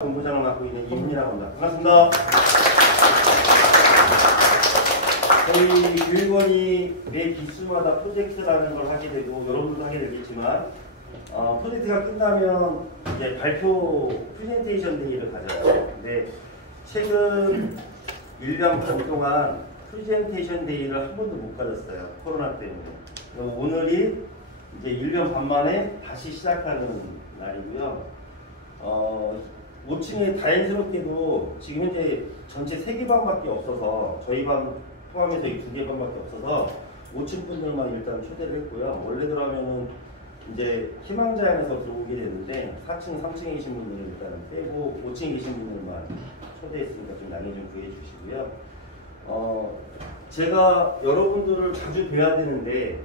본부장을 맡고 있는 이문이라고 합니다. 반갑습니다. 저희 교육원이 매 기수마다 프로젝트라는 걸 하게 되고 여러분들도 하게 되겠지만 프로젝트가 끝나면 이제 발표 프레젠테이션 데이를 가져요. 근데 최근 1년 반 동안 프레젠테이션 데이를 한 번도 못 가졌어요. 코로나 때문에. 오늘이 이제 1년 반 만에 다시 시작하는 날이고요. 5층에 다행스럽게도 지금 현재 전체 3개 방밖에 없어서 저희 방 포함해서 이 2개 방밖에 없어서 5층 분들만 일단 초대를 했고요. 원래대로 하면은 이제 희망자연에서 들어오게 되는데 4층, 3층에 계신 분들은 일단 빼고 5층에 계신 분들만 초대했으니까 좀 양해 좀 구해 주시고요. 제가 여러분들을 자주 뵈야 되는데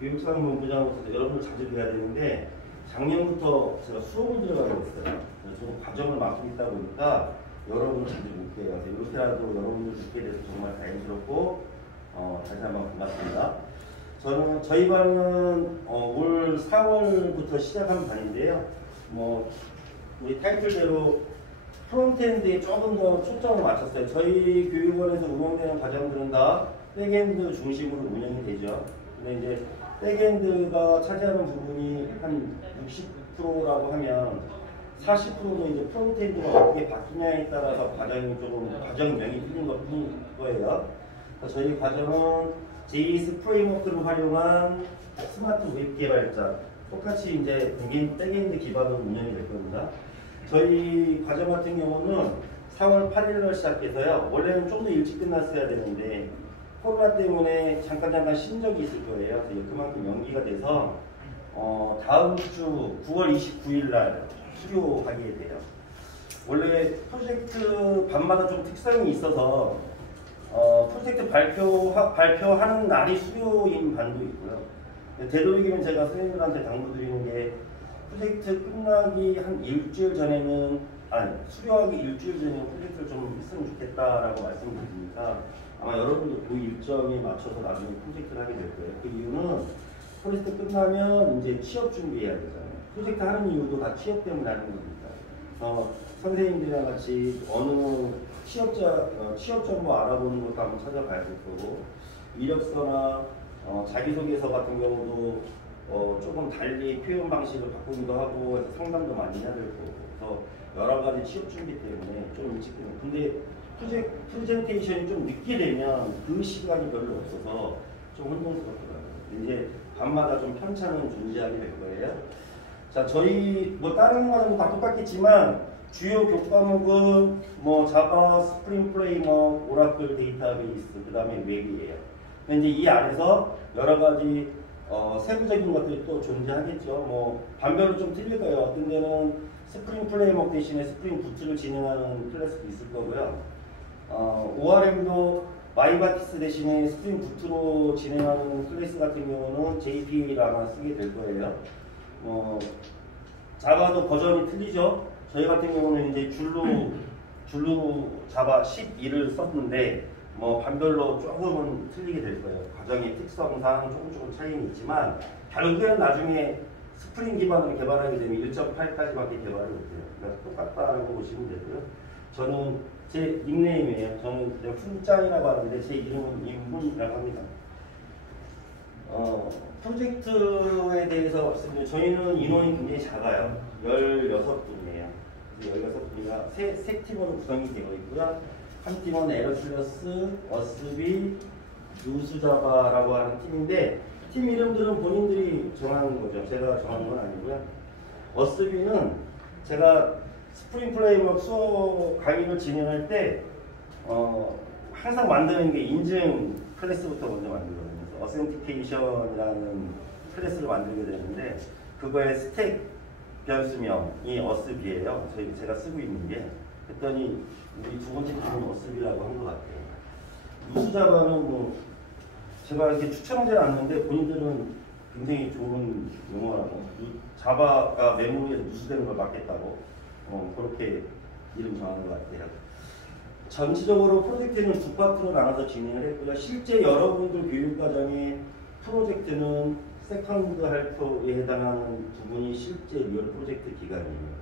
교육상본부장으로서 여러분들 자주 뵈야 되는데 작년부터 제가 수업을 들어가고 있어요. 저는 과정을 맡고 있다 보니까 여러분을 자주 못 뵈요. 그래서 이렇게라도 여러분들 뵙게 돼서 정말 다행스럽고 다시 한번 반갑습니다. 저희 반은 올 4월부터 시작한 반인데요. 우리 타이틀대로 프론트엔드에 조금 더 초점을 맞췄어요. 저희 교육원에서 운영되는 과정들은 다 백엔드 중심으로 운영이 되죠. 근데 이제 백엔드가 차지하는 부분이 한 60%라고 하면 40%는 이제 프론트엔드가 어떻게 바뀌냐에 따라서 과정명이 틀린 것 뿐인 거예요. 저희 과정은 JS 프레임워크를 활용한 스마트 웹 개발자, 똑같이 이제 백엔드 기반으로 운영이 될 겁니다. 저희 과정 같은 경우는 4월 8일로 시작해서요. 원래는 좀 더 일찍 끝났어야 되는데 코로나 때문에 잠깐 쉰 적이 있을 거예요. 그래서 그만큼 연기가 돼서 다음 주 9월 29일 날 수료하게 돼요. 원래 프로젝트 반마다 좀 특성이 있어서 프로젝트 발표하는 날이 수료인 반도 있고요. 되도록이면 제가 선생님들한테 당부드리는 게 프로젝트 끝나기 한 일주일 전에는 수료하기 일주일 전에는 프로젝트를 좀 했으면 좋겠다라고 말씀드리니까 아마 여러분도 그 일정에 맞춰서 나중에 프로젝트를 하게 될 거예요. 그 이유는 프로젝트 끝나면 이제 취업 준비해야 되잖아요. 프로젝트 하는 이유도 다 취업 때문에 하는 거니까. 선생님들이랑 같이 어느 취업 정보 알아보는 것도 한번 찾아봐야 될 거고, 이력서나 자기소개서 같은 경우도 조금 달리 표현 방식을 바꾸기도 하고 해서 상담도 많이 해야 될 거고, 그래서 여러 가지 취업 준비 때문에 좀 일찍 되는. 근데 프레젠테이션이 좀 늦게 되면 그 시간이 별로 없어서 좀 혼동스럽더라고요. 이제 밤마다 좀 편차는 존재하게 될 거예요. 자, 저희 다른 과정도 다 똑같겠지만 주요 교과목은 자바, 스프링 프레임워크, 오라클 데이터베이스, 그 다음에 웹이에요. 근데 이제 이 안에서 여러 가지 세부적인 것들이 또 존재하겠죠. 반별로 좀 틀릴 거예요. 어떤 데는 스프링 프레임워크 대신에 스프링 부트를 진행하는 클래스도 있을 거고요. ORM도 마이바티스 대신에 스프링 부트로 진행하는 클래스 같은 경우는 JPA를 아마 쓰게 될 거예요. 자바도 버전이 틀리죠. 저희 같은 경우는 이제 줄루 자바 12를 썼는데 반별로 조금은 틀리게 될 거예요. 과정의 특성상 조금 차이는 있지만 결국에는 나중에 스프링 기반으로 개발하게 되면 1.8까지밖에 개발을 못해요. 그러니까 똑같다라고 보시면 되고요. 저는 제 닉네임이에요. 저는 훈짱이라고 하는데 제 이름은 임훈이라고 합니다. 프로젝트에 대해서 말씀드리면 저희는 인원이 굉장히 작아요. 16분이에요. 16분이가 세 팀으로 구성이 되어 있고요. 한 팀은 에러슬러스, 어스비, 누수자바라고 하는 팀인데 팀 이름들은 본인들이 정하는 거죠. 제가 정하는 건 아니고요. 어스비는 제가 스프링 프레임워크 수업 강의를 진행할 때 항상 만드는 게 인증 클래스부터 먼저 만들거든요. 그래서 어센티케이션이라는 클래스를 만들게 되는데 그거의 스택 변수명이 어스비예요. 제가 쓰고 있는 게. 그랬더니 우리 두 번째 팀은 어스비라고 한 것 같아요. 누수자바는 제가 이렇게 추천하지 않는데 본인들은 굉장히 좋은 용어라고, 자바가 메모리에서 누수되는 걸 막겠다고 그렇게 이름 정하는 것 같아요. 전체적으로 프로젝트는 두 파트로 나눠서 진행을 했고요. 실제 여러분들 교육과정의 프로젝트는 세컨드 할프에 해당하는 부분이 실제 리얼 프로젝트 기간이에요.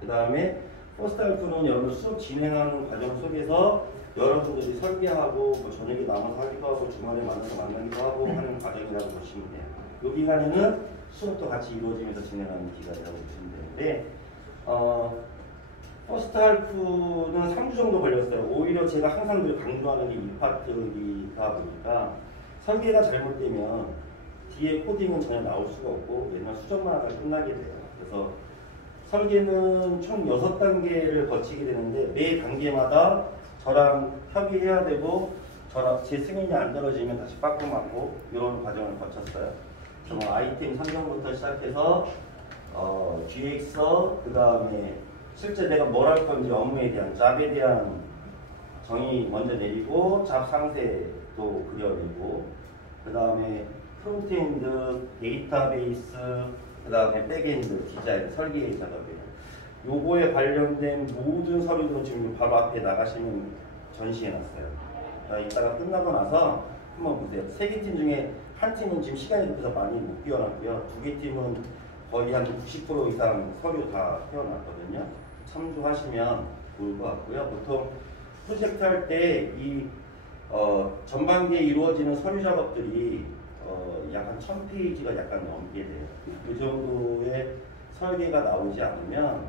그 다음에 퍼스트 할프는 여러분 수업 진행하는 과정 속에서 여러분들이 설계하고 뭐 저녁에 남아서 하기도 하고 주말에 만나서 만나기도 하고 하는 과정이라고 보시면 돼요. 이 기간에는 수업도 같이 이루어지면서 진행하는 기간이라고 보시면 되는데 퍼스트 할프는 3주 정도 걸렸어요. 오히려 제가 항상 늘 강조하는 게 이 파트이다 보니까 설계가 잘못되면 뒤에 코딩은 전혀 나올 수가 없고 맨날 수정만 하다 끝나게 돼요. 그래서 설계는 총 6단계를 거치게 되는데 매 단계마다 저랑 협의해야 되고 제 승인이 안 떨어지면 다시 빠꾸 맞고 이런 과정을 거쳤어요. 그래서 뭐 아이템 선정부터 시작해서 기획서, 그 다음에 실제 내가 뭘 할 건지 업무에 대한 잡에 대한 정의 먼저 내리고 잡 상세도 그려내고 그 다음에 프론트엔드, 데이터베이스, 그 다음에 백엔드, 디자인, 설계 작업이에요. 요거에 관련된 모든 서류들은 지금 바로 앞에 나가시면 전시해놨어요. 이따가 끝나고 나서 한번 보세요. 3개 팀 중에 한 팀은 지금 시간이 급해서 많이 못 끼워놨고요. 2개 팀은 거의 한 90% 이상 서류 다 끼워놨거든요. 참조하시면 좋을 것 같고요. 보통 프로젝트 할 때 이 전반기에 이루어지는 서류 작업들이 약간 1000페이지가 약간 넘게 돼요. 그 정도의 설계가 나오지 않으면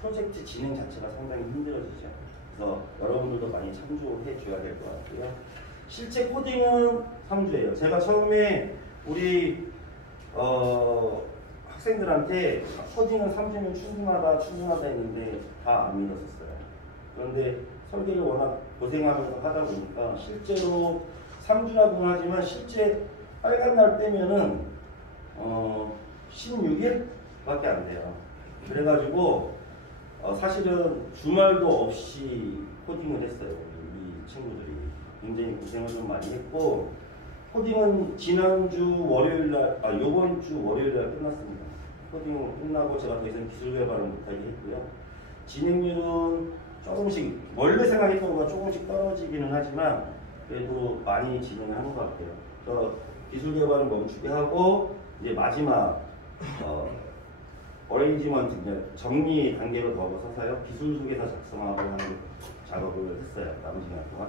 프로젝트 진행 자체가 상당히 힘들어지죠. 그래서 여러분들도 많이 참조해 줘야 될 것 같고요. 실제 코딩은 3주예요. 제가 처음에 우리 학생들한테 코딩은 3주면 충분하다 했는데 다 안 믿었었어요. 그런데 설계를 워낙 고생하면서 하다 보니까 실제로 3주라고는 하지만 실제 빨간 날 빼면은 16일밖에 안 돼요. 그래가지고 사실은 주말도 없이 코딩을 했어요. 이 친구들이 굉장히 고생을 좀 많이 했고 코딩은 지난주 월요일날, 요번 주 월요일날 끝났습니다. 코딩 끝나고 제가 더 이상 기술 개발을 못하게 했고요. 진행률은 조금씩 원래 생각했던 것보다 조금씩 떨어지기는 하지만 그래도 많이 진행을 하는 것 같아요. 기술 개발을 멈추게 하고 이제 마지막 어레인지먼트 정리 단계로 넘어서서요. 기술 소개서 작성하고 하는 작업을 했어요. 남은 시간 동안.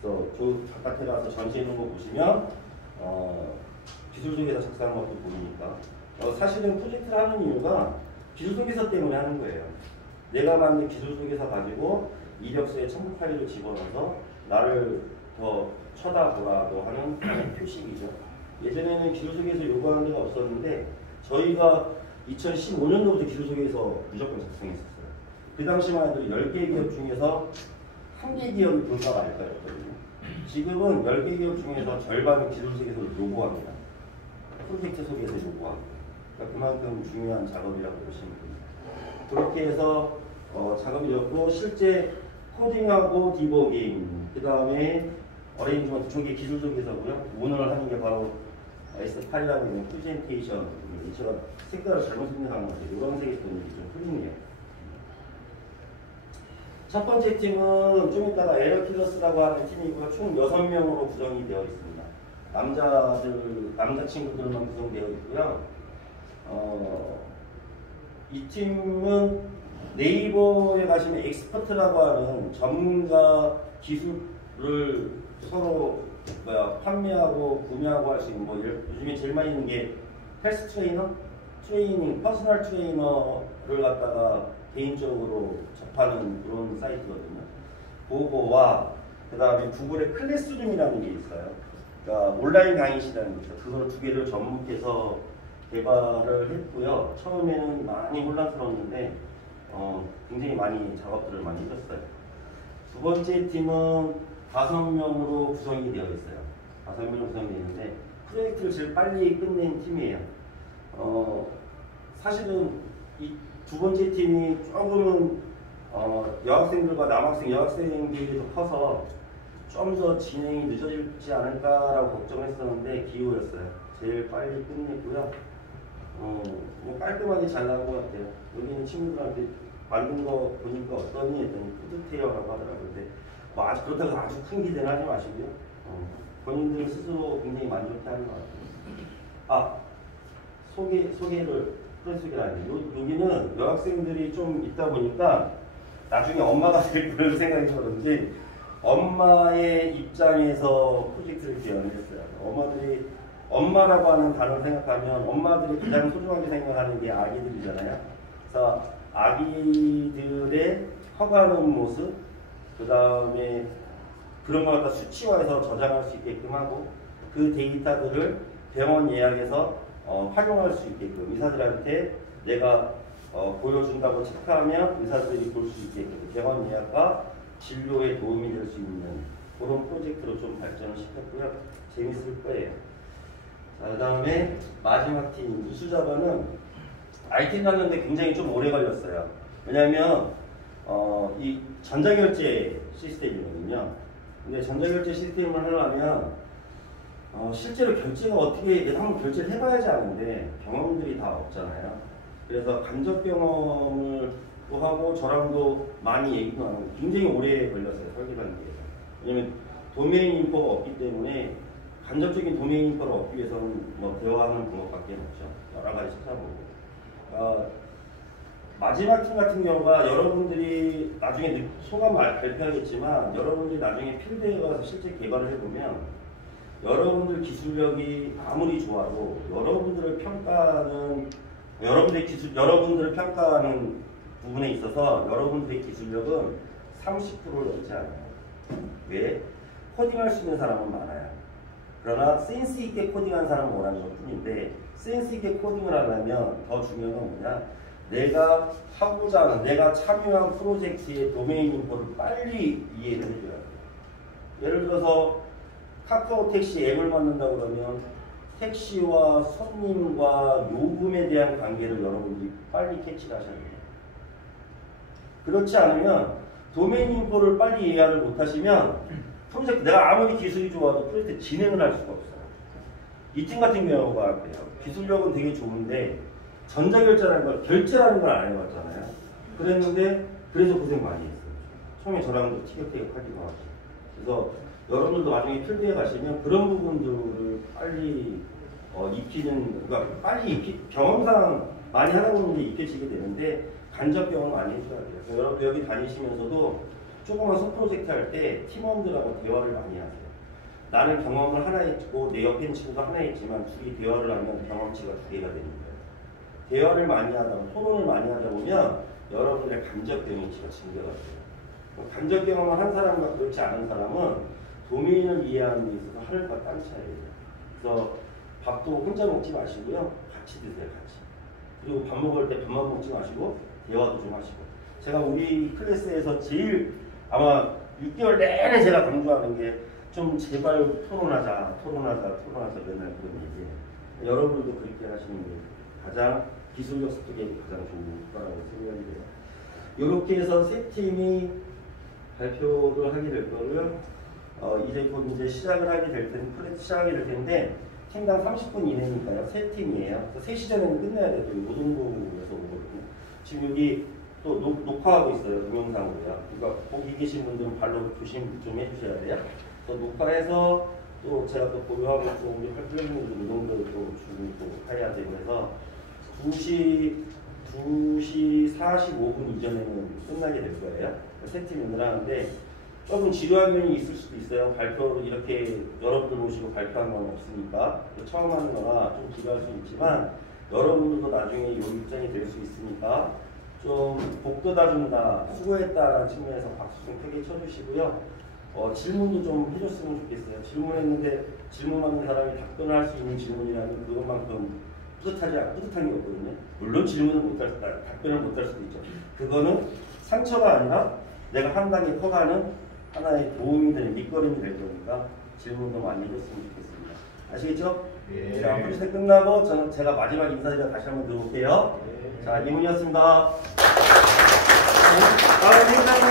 그래서 저 바깥에 가서 전시해 놓은 거 보시면 기술 소개서 작성한 것도 보이니까 사실은 프로젝트를 하는 이유가 기술 소개서 때문에 하는 거예요. 내가 만든 기술 소개서 가지고 이력서에 첨부 파일을 집어넣어서 나를 더 쳐다보라고 하는 표식이죠. 예전에는 기술 소개서 요구하는 데가 없었는데 저희가 2015년도부터 기술 소개서 무조건 작성했었어요. 그 당시만 해도 10개 기업 중에서 1개 기업이 볼까 말까였거든요. 지금은 10개 기업 중에서 절반은 기술 소개서를 요구합니다. 프로젝트 소개서 요구합니다. 그러니까 그만큼 중요한 작업이라고 보시면 됩니다. 그렇게 해서 작업이 되었고 실제 코딩하고 디버깅, 그 다음에 어레인지먼트 쪽이 기술 소개서고요. 오늘 하는 게 바로 S8이라고 하는 프레젠테이션. 제가 색깔을 잘못 생각한 것 같아요. 노란색이 좀 흐리네요. 첫 번째 팀은 좀 이따가 에러킬러스라고 하는 팀이고요. 총 6명으로 구성이 되어 있습니다. 남자 친구들만 구성되어 있고요. 이 팀은 네이버에 가시면 엑스퍼트라고 하는 전문가 기술을 서로 판매하고 구매하고 할 수 있는 요즘에 제일 많이 있는 게 헬스 트레이닝, 퍼스널 트레이너를 갖다가 개인적으로 접하는 그런 사이트거든요. 그거와 그 다음에 구글의 클래스룸이라는 게 있어요. 그러니까 온라인 강의 시간이 있어요. 그걸 2개를 접목해서 개발을 했고요. 처음에는 많이 혼란스러웠는데 굉장히 많이 작업들을 많이 해줬어요. 두 번째 팀은 5명으로 구성이 되어 있어요. 5명으로 구성이 되어 있는데 프로젝트를 제일 빨리 끝낸 팀이에요. 사실은 이 두 번째 팀이 조금은 여학생들과 여학생들이 더 커서 좀 더 진행이 늦어지지 않을까라고 걱정했었는데 기호였어요. 제일 빨리 끝냈고요. 뭐 깔끔하게 잘 나온 것 같아요. 여기 있는 친구들한테 만든 거 보니까 어떠니 했더니 뿌듯해요라고 하더라고요. 근데 그렇다고 아주 큰 기대는 하지 마시고요. 본인들 스스로 굉장히 만족해하는 것 같아요. 프로젝트 소개를 하는데 여기는 여학생들이 좀 있다 보니까 나중에 엄마가 될 그런 생각이 들었는지 엄마의 입장에서 프로젝트를 제안을 했어요. 엄마들이 엄마라고 하는 단어를 생각하면 엄마들이 가장 소중하게 생각하는 게 아기들이잖아요. 그래서 아기들의 커가는 모습, 그 다음에 그런 걸 갖다 수치화해서 저장할 수 있게끔 하고 그 데이터들을 병원 예약에서 활용할 수 있게끔 의사들한테 내가 보여준다고 체크하면 의사들이 볼 수 있게끔 병원 예약과 진료에 도움이 될 수 있는 그런 프로젝트로 좀 발전을 시켰고요. 재밌을 거예요. 자, 그 다음에 마지막 팀 우수자반은 아이템 갖는데 굉장히 좀 오래 걸렸어요. 왜냐하면 이 전자결제 시스템이거든요. 근데 전자결제 시스템을 하려면 실제로 결제가 어떻게 내가 한번 결제를 해봐야지 아는데 경험들이 다 없잖아요. 그래서 간접 경험을 또 하고 저랑도 많이 얘기도 나누고 굉장히 오래 걸렸어요. 설계 단계에서. 왜냐면 도메인 인포가 없기 때문에 간접적인 도메인 인포를 얻기 위해서는 뭐 대화하는 방법밖에 없죠. 여러 가지 찾아보고. 마지막 팀 같은 경우가 여러분들이 나중에 소감 발표하겠지만 여러분들이 나중에 필드에 가서 실제 개발을 해보면 여러분들 기술력이 아무리 좋아도 여러분들을 평가하는 부분에 있어서 여러분들의 기술력은 30%를 넘지 않아요. 왜? 코딩할 수 있는 사람은 많아요. 그러나 센스 있게 코딩하는 사람은 원하는 것 뿐인데 센스 있게 코딩을 하려면 더 중요한 건 뭐냐? 내가 하고자 하는, 내가 참여한 프로젝트의 도메인 인포를 빨리 이해를 해줘야 돼요. 예를 들어서 카카오 택시 앱을 만든다고 그러면 택시와 손님과 요금에 대한 관계를 여러분들이 빨리 캐치를 하셔야 돼요. 그렇지 않으면 도메인 인포를 빨리 이해를 못하시면 프로젝트, 내가 아무리 기술이 좋아도 프로젝트 진행을 할 수가 없어요. 이 팀 같은 경우가 기술력은 되게 좋은데 전자결제라는 걸, 결제라는 걸 안 해봤잖아요. 그랬는데 그래서 고생 많이 했어요. 처음에 저랑도 티격태격하기도 하고. 그래서 여러분들도 나중에 필드에 가시면 그런 부분들을 빨리 익히는, 그러니까 빨리 경험상 많이 하다 보면 익혀지게 되는데 간접 경험 많이 해줘야 돼요. 그래서 여러분들 여기 다니시면서도 조그만 소프로젝트 할 때 팀원들하고 대화를 많이 하세요. 나는 경험을 하나 했고 내 옆에 있는 친구가 하나 했지만 둘이 대화를 하면 경험치가 2개가 되는 거예요. 대화를 많이 하다 보면, 토론을 많이 하다 보면 여러분의 간접 경험치가 증가가 돼요. 간접 경험을 한 사람과 그렇지 않은 사람은 도메인을 이해하는 데 있어서 하늘과 땅 차이예요. 그래서 밥도 혼자 먹지 마시고요. 같이 드세요. 같이. 그리고 밥 먹을 때 밥만 먹지 마시고 대화도 좀 하시고. 제가 우리 클래스에서 제일 아마 6개월 내내 제가 강조하는 게 좀 제발 토론하자 맨날 그런 얘기예요. 여러분도 그렇게 하시는 게 가장 기술력 습득에 가장 좋은 거라고 생각이 돼요. 이렇게 해서 세 팀이 발표를 하게 될 거를 이제 곧 이제 시작을 하게 될 텐데, 프로젝트 시작하게 될 텐데 팀당 30분 이내니까요. 세 팀이에요. 3시 전에는 끝내야 돼요. 노동부에서 오거든요. 지금 여기 또 녹화하고 있어요. 동영상으로요. 그러니까 거기 계신 분들은 발로 조심 좀 해주셔야 돼요. 또 녹화해서 또 제가 또 보유하고 또 우리 활동분들 노동부도 주고 또 해야 되고 해서 2시 45분 이전에는 끝나게 될 거예요. 세 팀을 하는데 조금 지루한 면이 있을 수도 있어요. 발표를 이렇게 여러분들 모시고 발표한 건 없으니까 처음 하는 거라 좀 지루할 수 있지만 여러분들도 나중에 이 입장이 될 수 있으니까 좀 복돋아준다, 수고했다라는 측면에서 박수 좀 크게 쳐주시고요. 질문도 좀 해줬으면 좋겠어요. 질문했는데 질문하는 사람이 답변을 할 수 있는 질문이라면 그것만큼 뿌듯한 게 없거든요. 물론 답변을 못할 수도 있죠. 그거는 상처가 아니라 내가 한 단계 커가는 하나의 도움이 되는 밑거름이 될 거니까 질문도 많이 해줬으면 좋겠습니다. 아시겠죠? 네. 자, 프로젝트 끝나고 제가 마지막 인사드려 다시 한번 들어볼게요. 네. 자, 이문이었습니다. 다음 행사는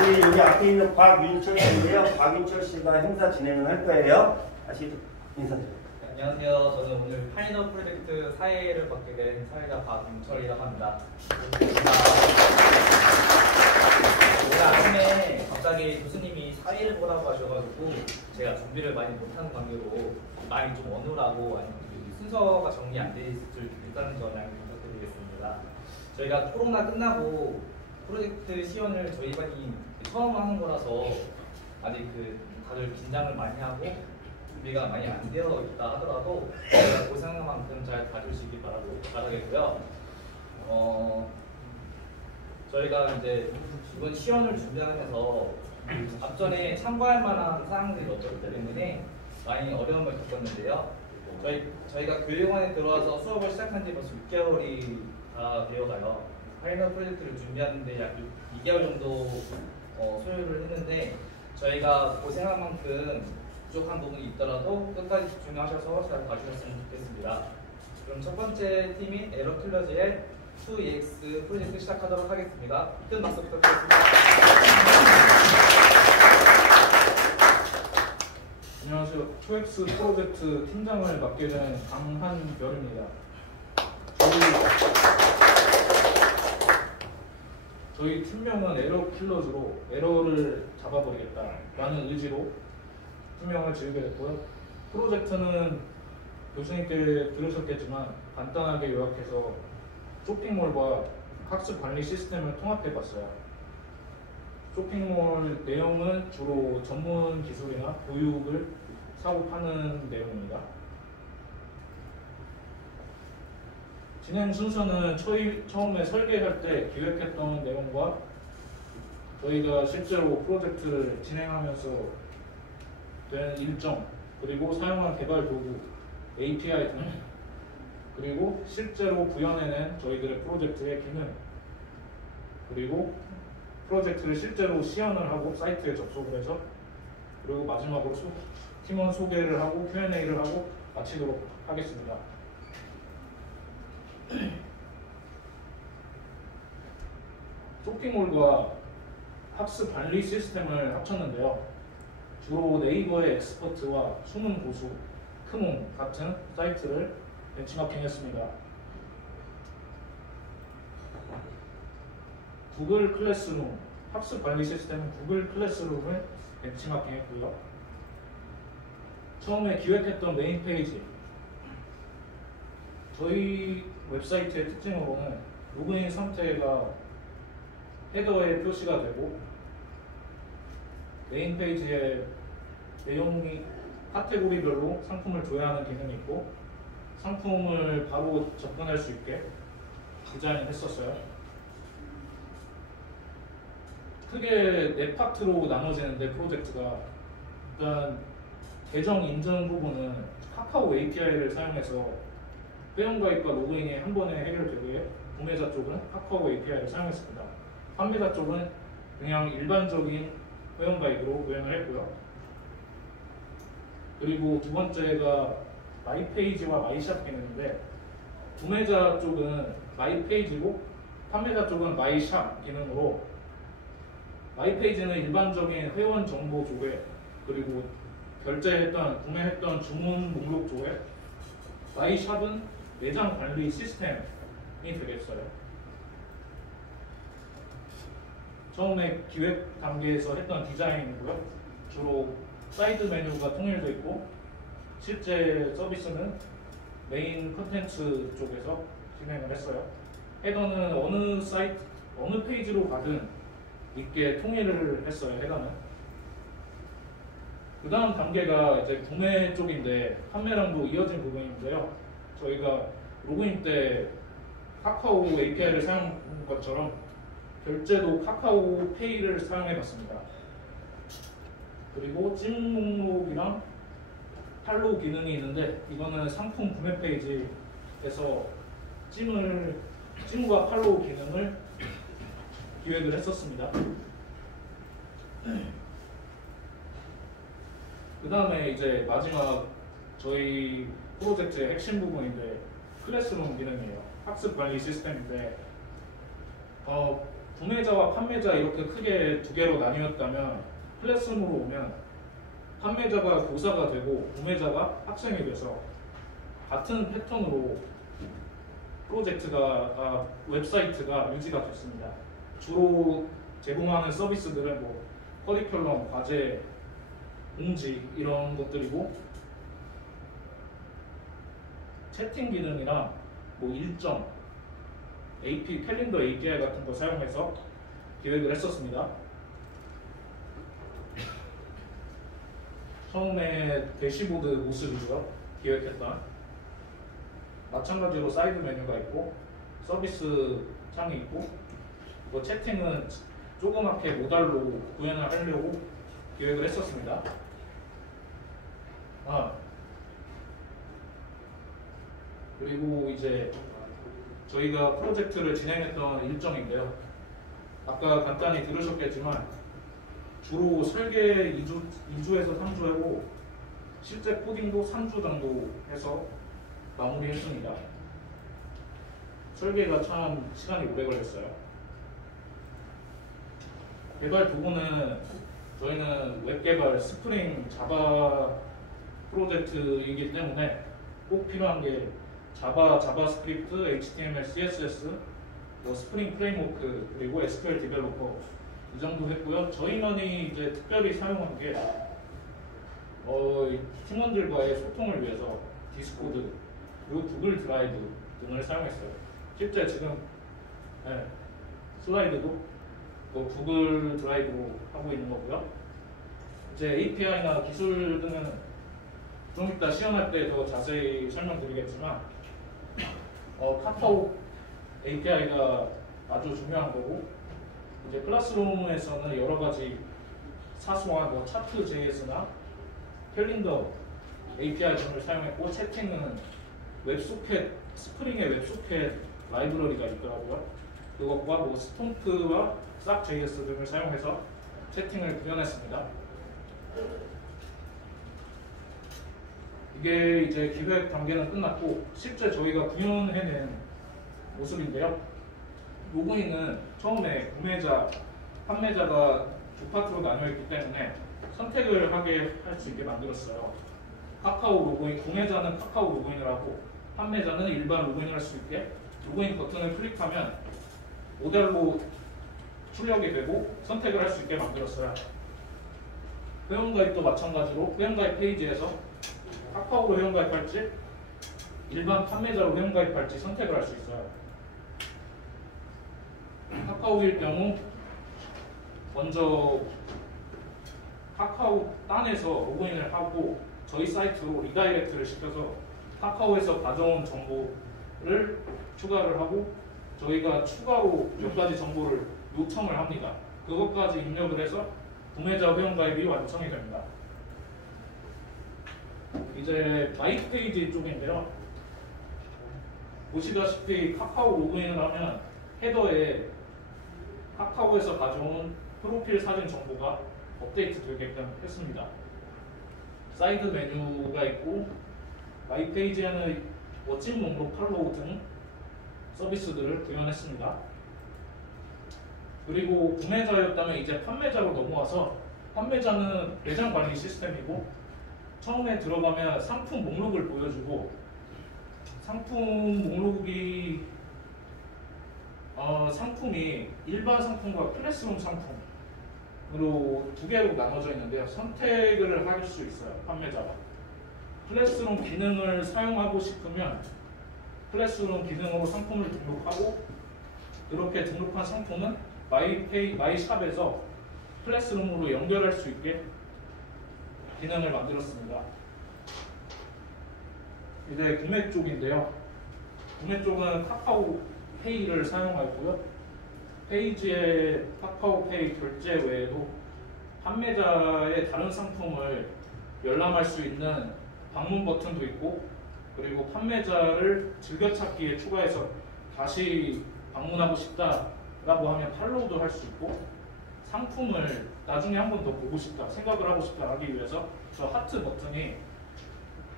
우리 여기 앞에 있는 곽윤철 씨인데요. 곽윤철 씨가 행사 진행을 할 거예요. 아시겠죠? 인사드려요. 안녕하세요. 저는 오늘 파이널 프로젝트 사회를 맡게 된 사회자 곽윤철이라고 합니다. 오늘 아침에 갑자기 교수님이 사회를 보라고 하셔가지고 제가 준비를 많이 못하는 관계로 많이 좀 어눌하고 아니면 순서가 정리 안 돼 있을 줄 있다는 점 양해 부탁드리겠습니다. 저희가 코로나 끝나고 프로젝트 시연을 저희 반이 처음 하는 거라서 아직 다들 긴장을 많이 하고 준비가 많이 안 되어 있다 하더라도 저희가 고생한 만큼 잘 봐주시기 바라겠고요. 저희가 이제 이번 시연을 준비하면서 앞전에 참고할 만한 사항들이 없었기 때문에 많이 어려움을 겪었는데요. 저희가 교육원에 들어와서 수업을 시작한 지 벌써 6개월이 다 되어가요. 파이널 프로젝트를 준비하는데 약 2개월 정도 소요를 했는데 저희가 고생한 만큼 부족한 부분이 있더라도 끝까지 집중하셔서 잘 봐주셨으면 좋겠습니다. 그럼 첫 번째 팀인 에러킬러즈의 2EX 프로젝트 시작하도록 하겠습니다. 큰 박수 부탁드리겠습니다. 안녕하세요. 2X 프로젝트 팀장을 맡게 된 강한별입니다. 저희 팀명은 에러킬러즈로 에러를 잡아버리겠다라는 의지로 팀명을 지으게 됐고요. 프로젝트는 교수님께 들으셨겠지만 간단하게 요약해서 쇼핑몰과 학습 관리 시스템을 통합해봤어요. 쇼핑몰 내용은 주로 전문 기술이나 교육을 사고 파는 내용입니다. 진행 순서는 처음에 설계할 때 기획했던 내용과 저희가 실제로 프로젝트를 진행하면서 된 일정, 그리고 사용한 개발 도구, API 등, 그리고 실제로 구현해낸 저희들의 프로젝트의 기능, 그리고 프로젝트를 실제로 시연을 하고 사이트에 접속을 해서, 그리고 마지막으로 팀원 소개를 하고 Q&A를 하고 마치도록 하겠습니다. 쇼핑몰과 학습 관리 시스템을 합쳤는데요. 주로 네이버의 엑스퍼트와 숨은 고수, 크몽 같은 사이트를 벤치마킹했습니다. 구글 클래스룸, 학습 관리 시스템은 구글 클래스룸을 벤치마킹했고요. 처음에 기획했던 메인 페이지, 저희 웹사이트의 특징으로는 로그인 상태가 헤더에 표시가 되고 메인 페이지에 내용이 카테고리별로 상품을 조회하는 기능이 있고 상품을 바로 접근할 수 있게 디자인을 했었어요. 크게 네 파트로 나눠지는데 프로젝트가 일단 계정 인증 부분은 카카오 API를 사용해서 회원가입과 로그인이 한 번에 해결되기에 구매자 쪽은 카카오 API를 사용했습니다. 판매자 쪽은 그냥 일반적인 회원가입으로 구현을 했고요. 그리고 두 번째가 마이페이지와 마이샵 기능인데 구매자 쪽은 마이페이지고 판매자 쪽은 마이샵 기능으로 마이페이지는 일반적인 회원 정보 조회 그리고 구매했던 주문 목록 조회, 마이샵은 매장 관리 시스템이 되겠어요. 처음에 기획 단계에서 했던 디자인이고요. 주로 사이드 메뉴가 통일되어 있고 실제 서비스는 메인 컨텐츠 쪽에서 진행을 했어요. 헤더는 어느 페이지로 가든 있게 통일을 했어요. 헤더는. 그 다음 단계가 이제 구매 쪽인데 판매랑도 이어진 부분인데요. 저희가 로그인 때 카카오 API를 사용한 것처럼 결제도 카카오 페이를 사용해봤습니다. 그리고 찜 목록이랑 팔로우 기능이 있는데 이거는 상품 구매 페이지에서 찜과 팔로우 기능을 기획을 했었습니다. 그 다음에 이제 마지막 저희 프로젝트의 핵심 부분인데 클래스룸 기능이에요. 학습 관리 시스템인데 구매자와 판매자 이렇게 크게 두 개로 나뉘었다면 클래스룸으로 오면 판매자가 교사가 되고 구매자가 학생이 돼서 같은 패턴으로 웹사이트가 유지가 됐습니다. 주로 제공하는 서비스들은 뭐 커리큘럼, 과제, 공지 이런 것들이고 채팅 기능이나 뭐 일정, 캘린더 API 같은 거 사용해서 기획을 했었습니다. 처음에 대시보드 모습이고요. 기획했던 마찬가지로 사이드 메뉴가 있고 서비스 창이 있고 이거 채팅은 조그맣게 모달로 구현을 하려고 기획을 했었습니다. 그리고 이제 저희가 프로젝트를 진행했던 일정인데요. 아까 간단히 들으셨겠지만 주로 설계 2주에서 3주 하고 실제 코딩도 3주 정도 해서 마무리했습니다. 설계가 참 시간이 오래 걸렸어요. 개발 도구는 저희는 웹 개발 스프링 자바 프로젝트이기 때문에 꼭 필요한 게 자바, 자바스크립트, HTML, CSS, 스프링 프레임워크, 그리고 SQL 디벨로퍼 이 정도 했고요. 저희만이 이제 특별히 사용한 게 팀원들과의 소통을 위해서 디스코드, 그리고 구글 드라이브 등을 사용했어요. 실제 지금 슬라이드도 구글 드라이브로 하고 있는 거고요. 이제 API나 기술 등은 좀 이따 시연할 때 더 자세히 설명드리겠지만 카카오 API가 아주 중요한 거고, 이제 클래스룸에서는 여러 가지 사소한 차트 JS나 캘린더 API 등을 사용했고, 채팅은 웹소켓, 스프링의 웹소켓 라이브러리가 있더라고요. 그것과 스톰프와 싹 JS 등을 사용해서 채팅을 구현했습니다. 이게 이제 기획 단계는 끝났고 실제 저희가 구현해낸 모습인데요. 로그인은 처음에 구매자, 판매자가 두 파트로 나뉘어있기 때문에 선택을 하게 할 수 있게 만들었어요. 카카오 로그인, 구매자는 카카오 로그인을 하고 판매자는 일반 로그인을 할 수 있게 로그인 버튼을 클릭하면 모델로 출력이 되고 선택을 할 수 있게 만들었어요. 회원가입도 마찬가지로 회원가입 페이지에서 카카오로 회원가입할지 일반 판매자로 회원가입할지 선택을 할 수 있어요. 카카오일 경우 먼저 카카오 딴에서 로그인을 하고 저희 사이트로 리다이렉트를 시켜서 카카오에서 가져온 정보를 추가를 하고 저희가 추가로 몇 가지 정보를 요청을 합니다. 그것까지 입력을 해서 구매자 회원가입이 완성이 됩니다. 이제 마이 페이지 쪽인데요. 보시다시피 카카오 로그인을 하면 헤더에 카카오에서 가져온 프로필 사진 정보가 업데이트 되게끔 했습니다. 사이드 메뉴가 있고 마이 페이지에는 멋진 목록 팔로우 등 서비스들을 구현했습니다. 그리고 구매자였다면 이제 판매자로 넘어와서 판매자는 매장 관리 시스템이고 처음에 들어가면 상품 목록을 보여주고 상품 목록이 상품이 일반 상품과 클래스룸 상품으로 두 개로 나눠져 있는데요. 선택을 할 수 있어요. 판매자가 클래스룸 기능을 사용하고 싶으면 클래스룸 기능으로 상품을 등록하고 이렇게 등록한 상품은 마이샵에서 클래스룸으로 연결할 수 있게 기능을 만들었습니다. 이제 구매 쪽인데요. 구매 쪽은 카카오 페이를 사용하고요. 페이지에 카카오 페이 결제 외에도 판매자의 다른 상품을 열람할 수 있는 방문 버튼도 있고 그리고 판매자를 즐겨찾기에 추가해서 다시 방문하고 싶다라고 하면 팔로우도 할 수 있고 상품을 나중에 한 번 더 보고 싶다, 생각을 하고 싶다 하기 위해서 저 하트 버튼이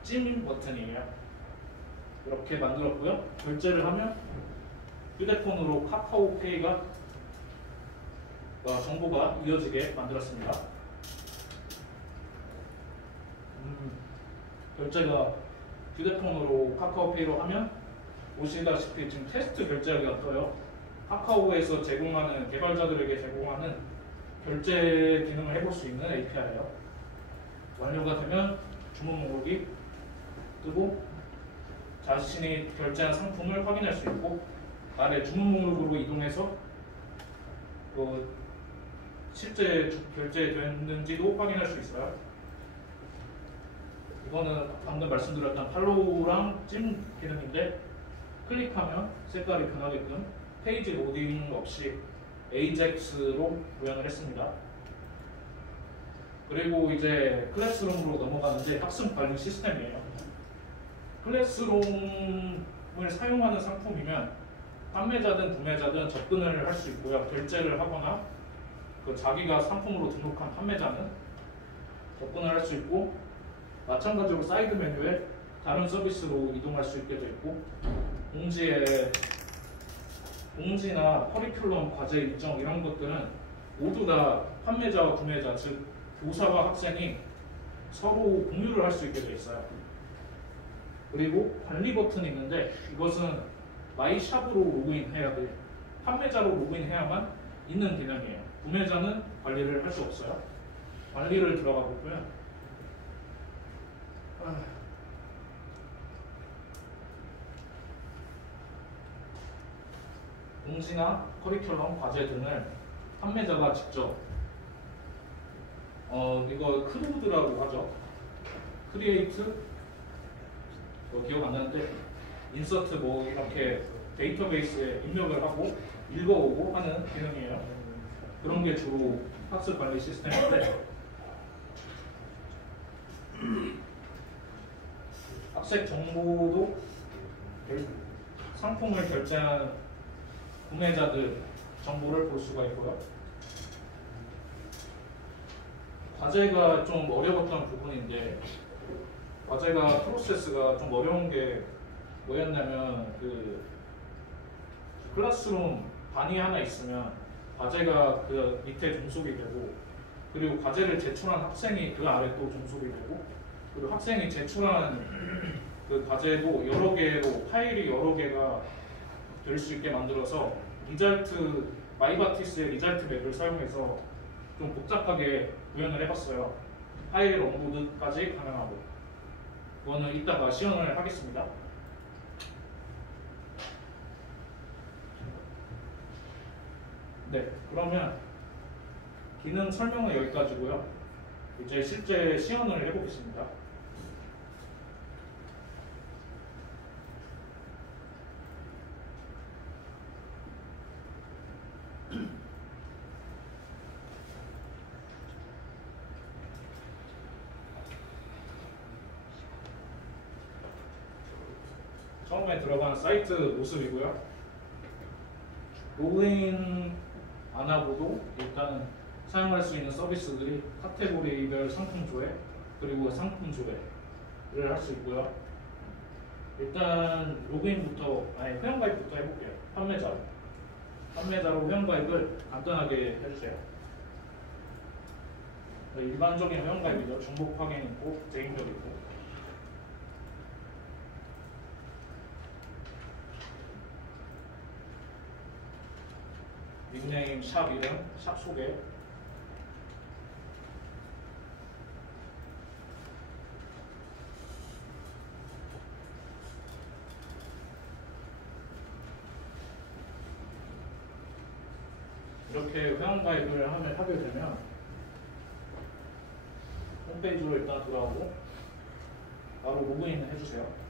찜 버튼이에요. 이렇게 만들었고요. 결제를 하면 휴대폰으로 카카오페이가 정보가 이어지게 만들었습니다. 결제가 휴대폰으로 카카오페이로 하면 보시다시피 지금 테스트 결제가 떠요. 카카오에서 제공하는 개발자들에게 제공하는 결제 기능을 해볼 수 있는 API예요. 완료가 되면 주문 목록이 뜨고 자신이 결제한 상품을 확인할 수 있고 아래 주문 목록으로 이동해서 그 실제 결제됐는지도 확인할 수 있어요. 이거는 방금 말씀드렸던 팔로우랑 찜 기능인데 클릭하면 색깔이 변하게끔 페이지 로딩 없이 AJAX로 구현을 했습니다. 그리고 이제 클래스룸으로 넘어가는데 학습 관리 시스템이에요. 클래스룸을 사용하는 상품이면 판매자든 구매자든 접근을 할 수 있고요. 결제를 하거나 그 자기가 상품으로 등록한 판매자는 접근을 할 수 있고, 마찬가지로 사이드 메뉴에 다른 서비스로 이동할 수 있게 되어 있고, 공지나 커리큘럼 과제 일정 이런 것들은 모두 다 판매자와 구매자, 즉 교사와 학생이 서로 공유를 할 수 있게 되어 있어요. 그리고 관리 버튼이 있는데 이것은 마이샵으로 로그인해야 돼. 판매자로 로그인해야만 있는 개념이에요. 구매자는 관리를 할 수 없어요. 관리를 들어가 보면 공지나 커리큘럼 과제 등을 판매자가 직접 이거 크루드라고 하죠. 크리에이트 기억 안 나는데 인서트 뭐 이렇게 데이터베이스에 입력을 하고 읽어오고 하는 기능이에요. 그런 게 주로 학습 관리 시스템인데, 학생 정보도 상품을 결제한 구매자들 정보를 볼 수가 있고요. 과제가 좀 어려웠던 부분인데, 과제가 프로세스가 좀 어려운 게 뭐였냐면, 그 클래스룸 반이 하나 있으면 과제가 그 밑에 종속이 되고, 그리고 과제를 제출한 학생이 그 아래 또 종속이 되고, 그리고 학생이 제출한 그 과제도 여러 개로 파일이 여러 개가 될 수 있게 만들어서 마이바티스의 리잘트 맵을 사용해서 좀 복잡하게 구현을 해봤어요. 파일 업로드까지 가능하고. 그거는 이따가 시연을 하겠습니다. 네, 그러면 기능 설명은 여기까지고요. 이제 실제 시연을 해보겠습니다. 처음에 들어간 사이트 모습이고요. 로그인 안 하고도 일단 사용할 수 있는 서비스들이 카테고리별 상품 조회, 그리고 상품 조회를 할 수 있고요. 일단 회원가입부터 해볼게요. 판매자로 회원가입을 간단하게 해주세요. 일반적인 회원가입이죠. 정보 확인 있고 개인적 있고. 닉네임, 샵 이름, 샵 소개. 이렇게 회원가입을 하게 되면 홈페이지로 일단 돌아오고 바로 로그인을 해주세요.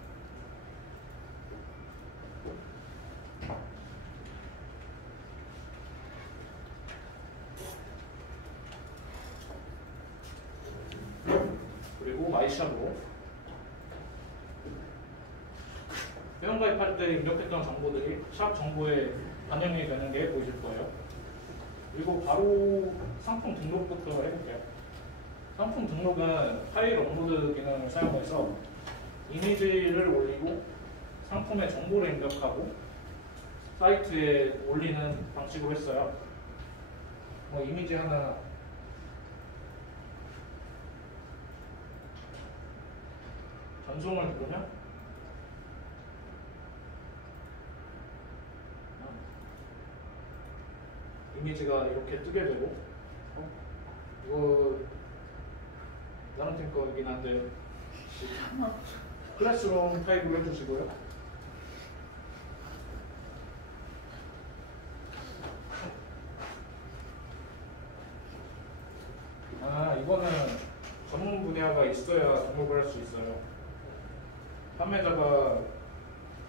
그리고 마이샵으로 회원가입할 때 입력했던 정보들이 샵 정보에 반영이 되는 게 보이실 거예요. 그리고 바로 상품 등록부터 해볼게요. 상품 등록은 파일 업로드 기능을 사용해서 이미지를 올리고 상품의 정보를 입력하고 사이트에 올리는 방식으로 했어요. 이미지 하나 전송을 누르면 이미지가 이렇게 뜨게 되고, 이거 다른 팀 거이긴 한데 클래스룸 타입으로 해주시고요. 이거는 전문 분야가 있어야 등록을 할 수 있어요. 판매자가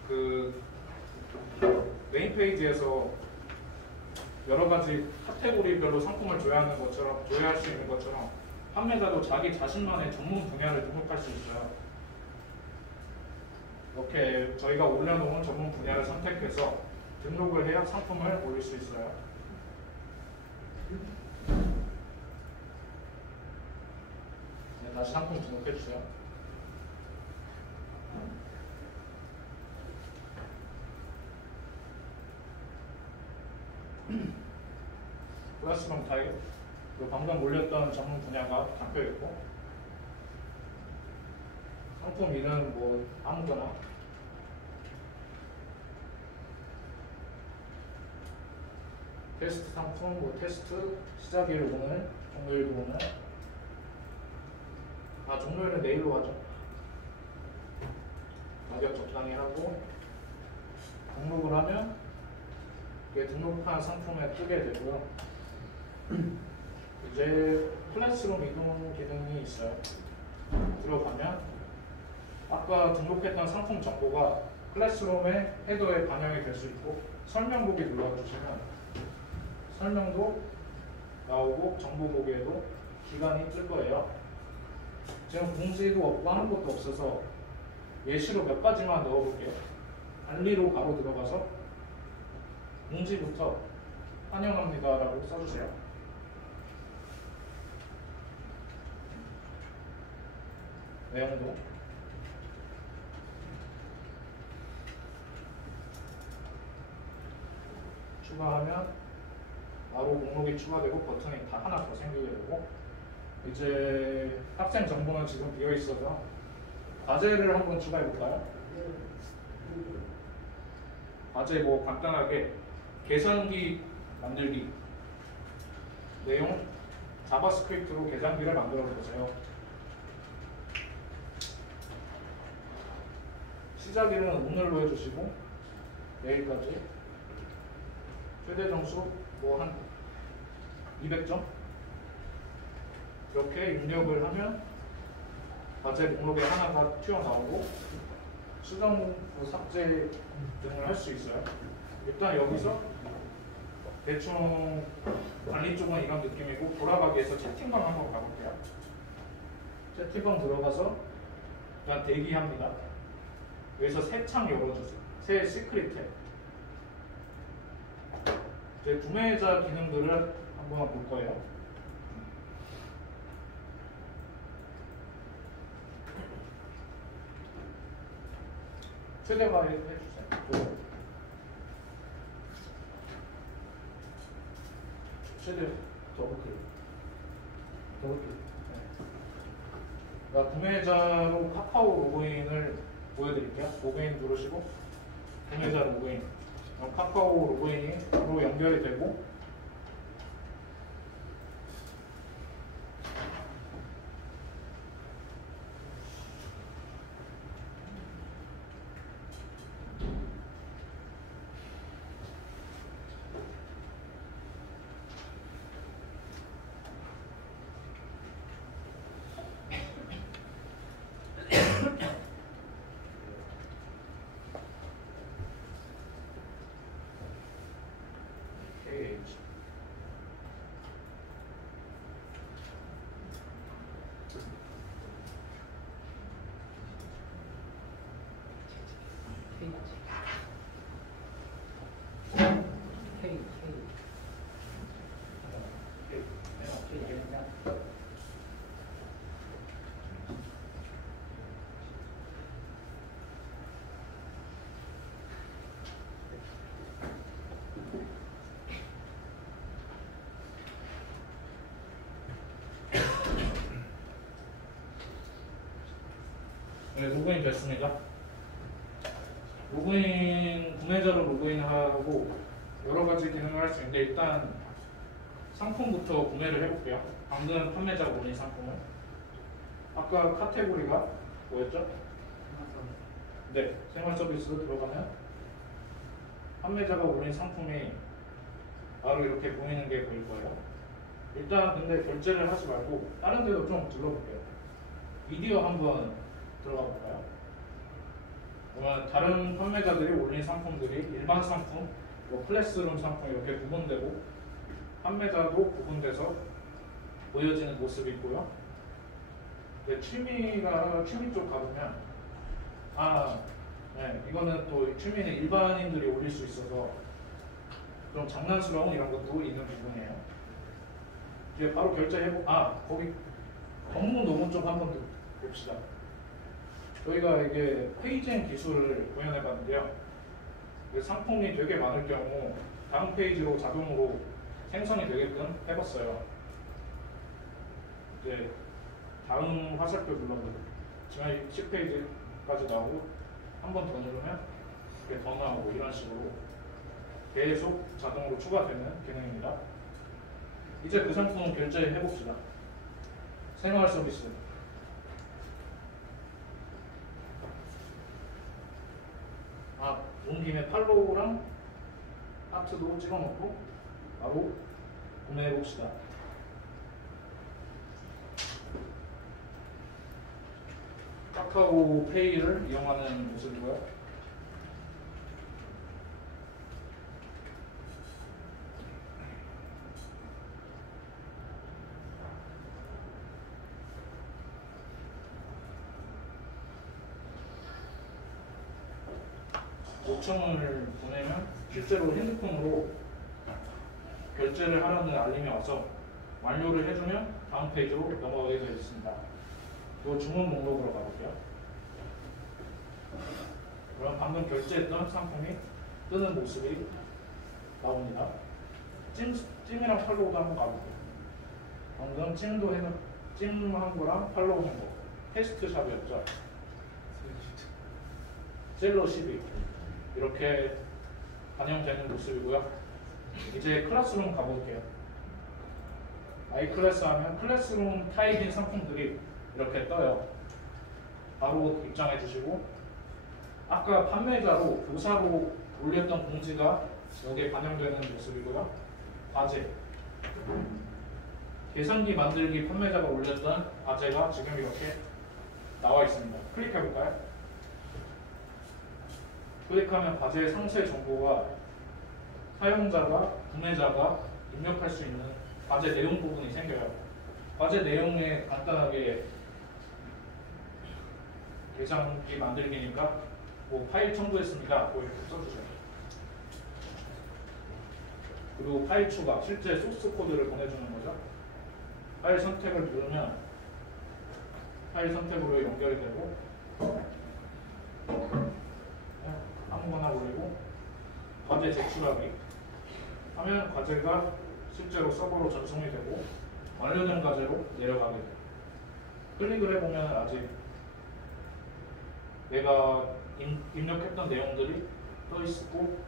그 메인 페이지에서 여러 가지 카테고리별로 상품을 조회하는 것처럼 조회할 수 있는 것처럼 판매자도 자기 자신만의 전문 분야를 등록할 수 있어요. 이렇게 저희가 올려놓은 전문 분야를 선택해서 등록을 해야 상품을 올릴 수 있어요. 네, 다시 상품 등록해 주세요. 클래스룸 타입, 그 방금 올렸던 전문 분야가 담겨 있고, 상품 이름 뭐 아무거나, 테스트 상품, 뭐 테스트, 시작일 오늘, 종료일도 오늘. 종료일은 내일로 하죠. 가격 적당히 하고 등록을 하면 이게 등록한 상품에 뜨게 되고요. 이제 클래스룸 이동 기능이 있어요. 들어가면 아까 등록했던 상품 정보가 클래스룸의 헤더에 반영이 될 수 있고, 설명보기 눌러주시면 설명도 나오고 정보 보기에도 기간이 뜰 거예요. 지금 공지도 없고 하는 것도 없어서 예시로 몇 가지만 넣어볼게요. 관리로 바로 들어가서 공지부터 환영합니다라고 써주세요. 내용도 추가하면 바로 목록이 추가되고 버튼이 다 하나 더 생기게 되고, 이제 학생 정보는 지금 비어 있어서 과제를 한번 추가해 볼까요? 과제 뭐 간단하게 계산기 만들기, 내용 자바스크립트로 계산기를 만들어 보세요. 시작일은 오늘로 해주시고 내일까지, 최대 점수 뭐 한 200점 이렇게 입력을 하면 과제 목록에 하나가 튀어나오고 수정, 삭제 등을 할 수 있어요. 일단 여기서 대충 관리 쪽은 이런 느낌이고, 돌아가기 위해서 채팅방 한번 가볼게요. 채팅방 들어가서 일단 대기합니다. 여기서 새 창 열어주세요. 새 시크릿 탭. 이제 구매자 기능들을 한번 볼 거예요. 최대화 해주세요. 최대 더블클릭. 네. 구매자로 카카오 로그인을 보여드릴게요. 로그인 누르시고 구매자 로그인. 카카오 로그인으로 연결이 되고, 네, 로그인 됐습니다. 로그인, 구매자로 로그인하고 여러 가지 기능을 할 수 있는데, 일단 상품부터 구매를 해볼게요. 방금 판매자가 올린 상품을. 아까 카테고리가 뭐였죠? 네, 생활 서비스로 들어가면 판매자가 올린 상품이 바로 이렇게 보이는 게 보일 거예요. 일단 근데 결제를 하지 말고 다른 데도 좀 둘러볼게요. 미디어 한번 들어가 볼까요? 그러면 다른 판매자들이 올린 상품들이 일반 상품, 뭐 클래스룸 상품 이렇게 구분되고 판매자도 구분돼서 보여지는 모습이 있고요. 취미 쪽 가보면 네, 이거는 또 취미는 일반인들이 올릴 수 있어서 좀 장난스러운 이런 것도 있는 부분이에요. 이제 바로 결제해보. 거기 업무 노무 쪽 한번 봅시다. 저희가 이게 페이지행 기술을 구현해봤는데요. 상품이 되게 많을 경우 다음 페이지로 자동으로 생성이 되게끔 해봤어요. 이제 다음 화살표 눌러보세요. 지금 10페이지까지 나오고 한 번 더 누르면 이렇게 더 나오고 이런 식으로 계속 자동으로 추가되는 기능입니다. 이제 그 상품 결제해봅시다. 생활 서비스. 온 김에 팔로우랑 하트도 찍어놓고 바로 구매해봅시다. 카카오 페이를 이용하는 모습이고요. 요청을 보내면 실제로 핸드폰으로 결제를 하라는 알림이 와서 완료를 해주면 다음 페이지로 넘어가게 되어 있습니다. 또 주문 목록으로 가볼게요. 그럼 방금 결제했던 상품이 뜨는 모습이 나옵니다. 찜이랑 팔로우도 한번 가볼게요. 방금 찜한 거랑 팔로우 한 거 테스트샵이었죠. 셀러 12 이렇게 반영되는 모습이고요. 이제 클래스룸 가볼게요. 아이클래스 하면 클래스룸 타입인 상품들이 이렇게 떠요. 바로 입장해 주시고 아까 판매자로 교사로 올렸던 공지가 여기에 반영되는 모습이고요. 과제 계산기 만들기 판매자가 올렸던 과제가 지금 이렇게 나와 있습니다. 클릭해 볼까요? 클릭하면 과제의 상세 정보가 사용자가 구매자가 입력할 수 있는 과제 내용 부분이 생겨요. 과제 내용에 간단하게 계산기 만들기니까 뭐 파일 첨부했습니다. 뭐 이렇게 써주세요. 그리고 파일 추가, 실제 소스 코드를 보내주는 거죠. 파일 선택을 누르면 파일 선택으로 연결이 되고 아무거나 올리고 과제 제출하기 하면 과제가 실제로 서버로 전송이 되고 완료된 과제로 내려가게 돼요. 클릭을 해보면 아직 내가 입력했던 내용들이 떠 있고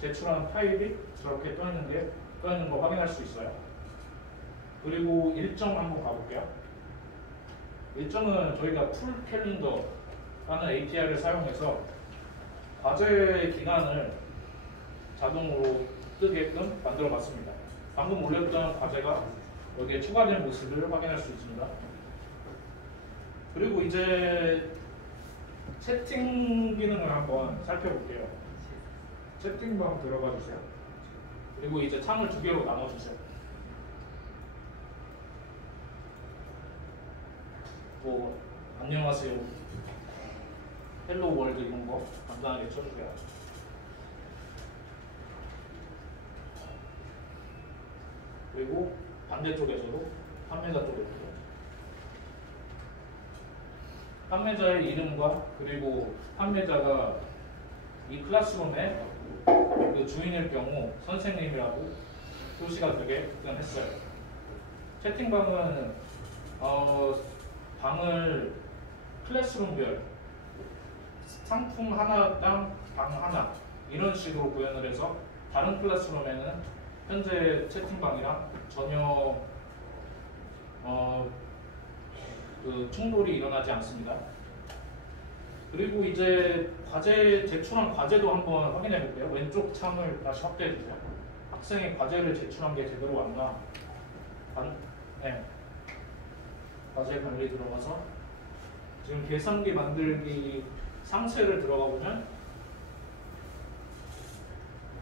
제출한 파일이 저렇게 떠 있는 거 확인할 수 있어요. 그리고 일정 한번 가볼게요. 일정은 저희가 풀 캘린더라는 API를 사용해서 과제 기간을 자동으로 뜨게끔 만들어 봤습니다. 방금 올렸던 과제가 여기에 추가된 모습을 확인할 수 있습니다. 그리고 이제 채팅 기능을 한번 살펴볼게요. 채팅방 들어가 주세요. 그리고 이제 창을 두 개로 나눠 주세요. 뭐 안녕하세요, 헬로 월드 이런 거 간단하게 쳐주세요. 그리고 반대쪽에서도 판매자 쪽에서도 판매자의 이름과 그리고 판매자가 이 클래스룸의 그 주인일 경우 선생님이라고 표시가 되게끔 했어요. 채팅방은 방을 클래스룸별 상품 하나당 방 하나 이런 식으로 구현을 해서 다른 클래스룸에는 현재 채팅방이랑 전혀 그 충돌이 일어나지 않습니다. 그리고 이제 과제 제출한 과제도 한번 확인해 볼게요. 왼쪽 창을 다시 확대해 주세요. 학생이 과제를 제출한 게 제대로 왔나 네. 과제 관리 들어가서 지금 계산기 만들기 상세를 들어가 보면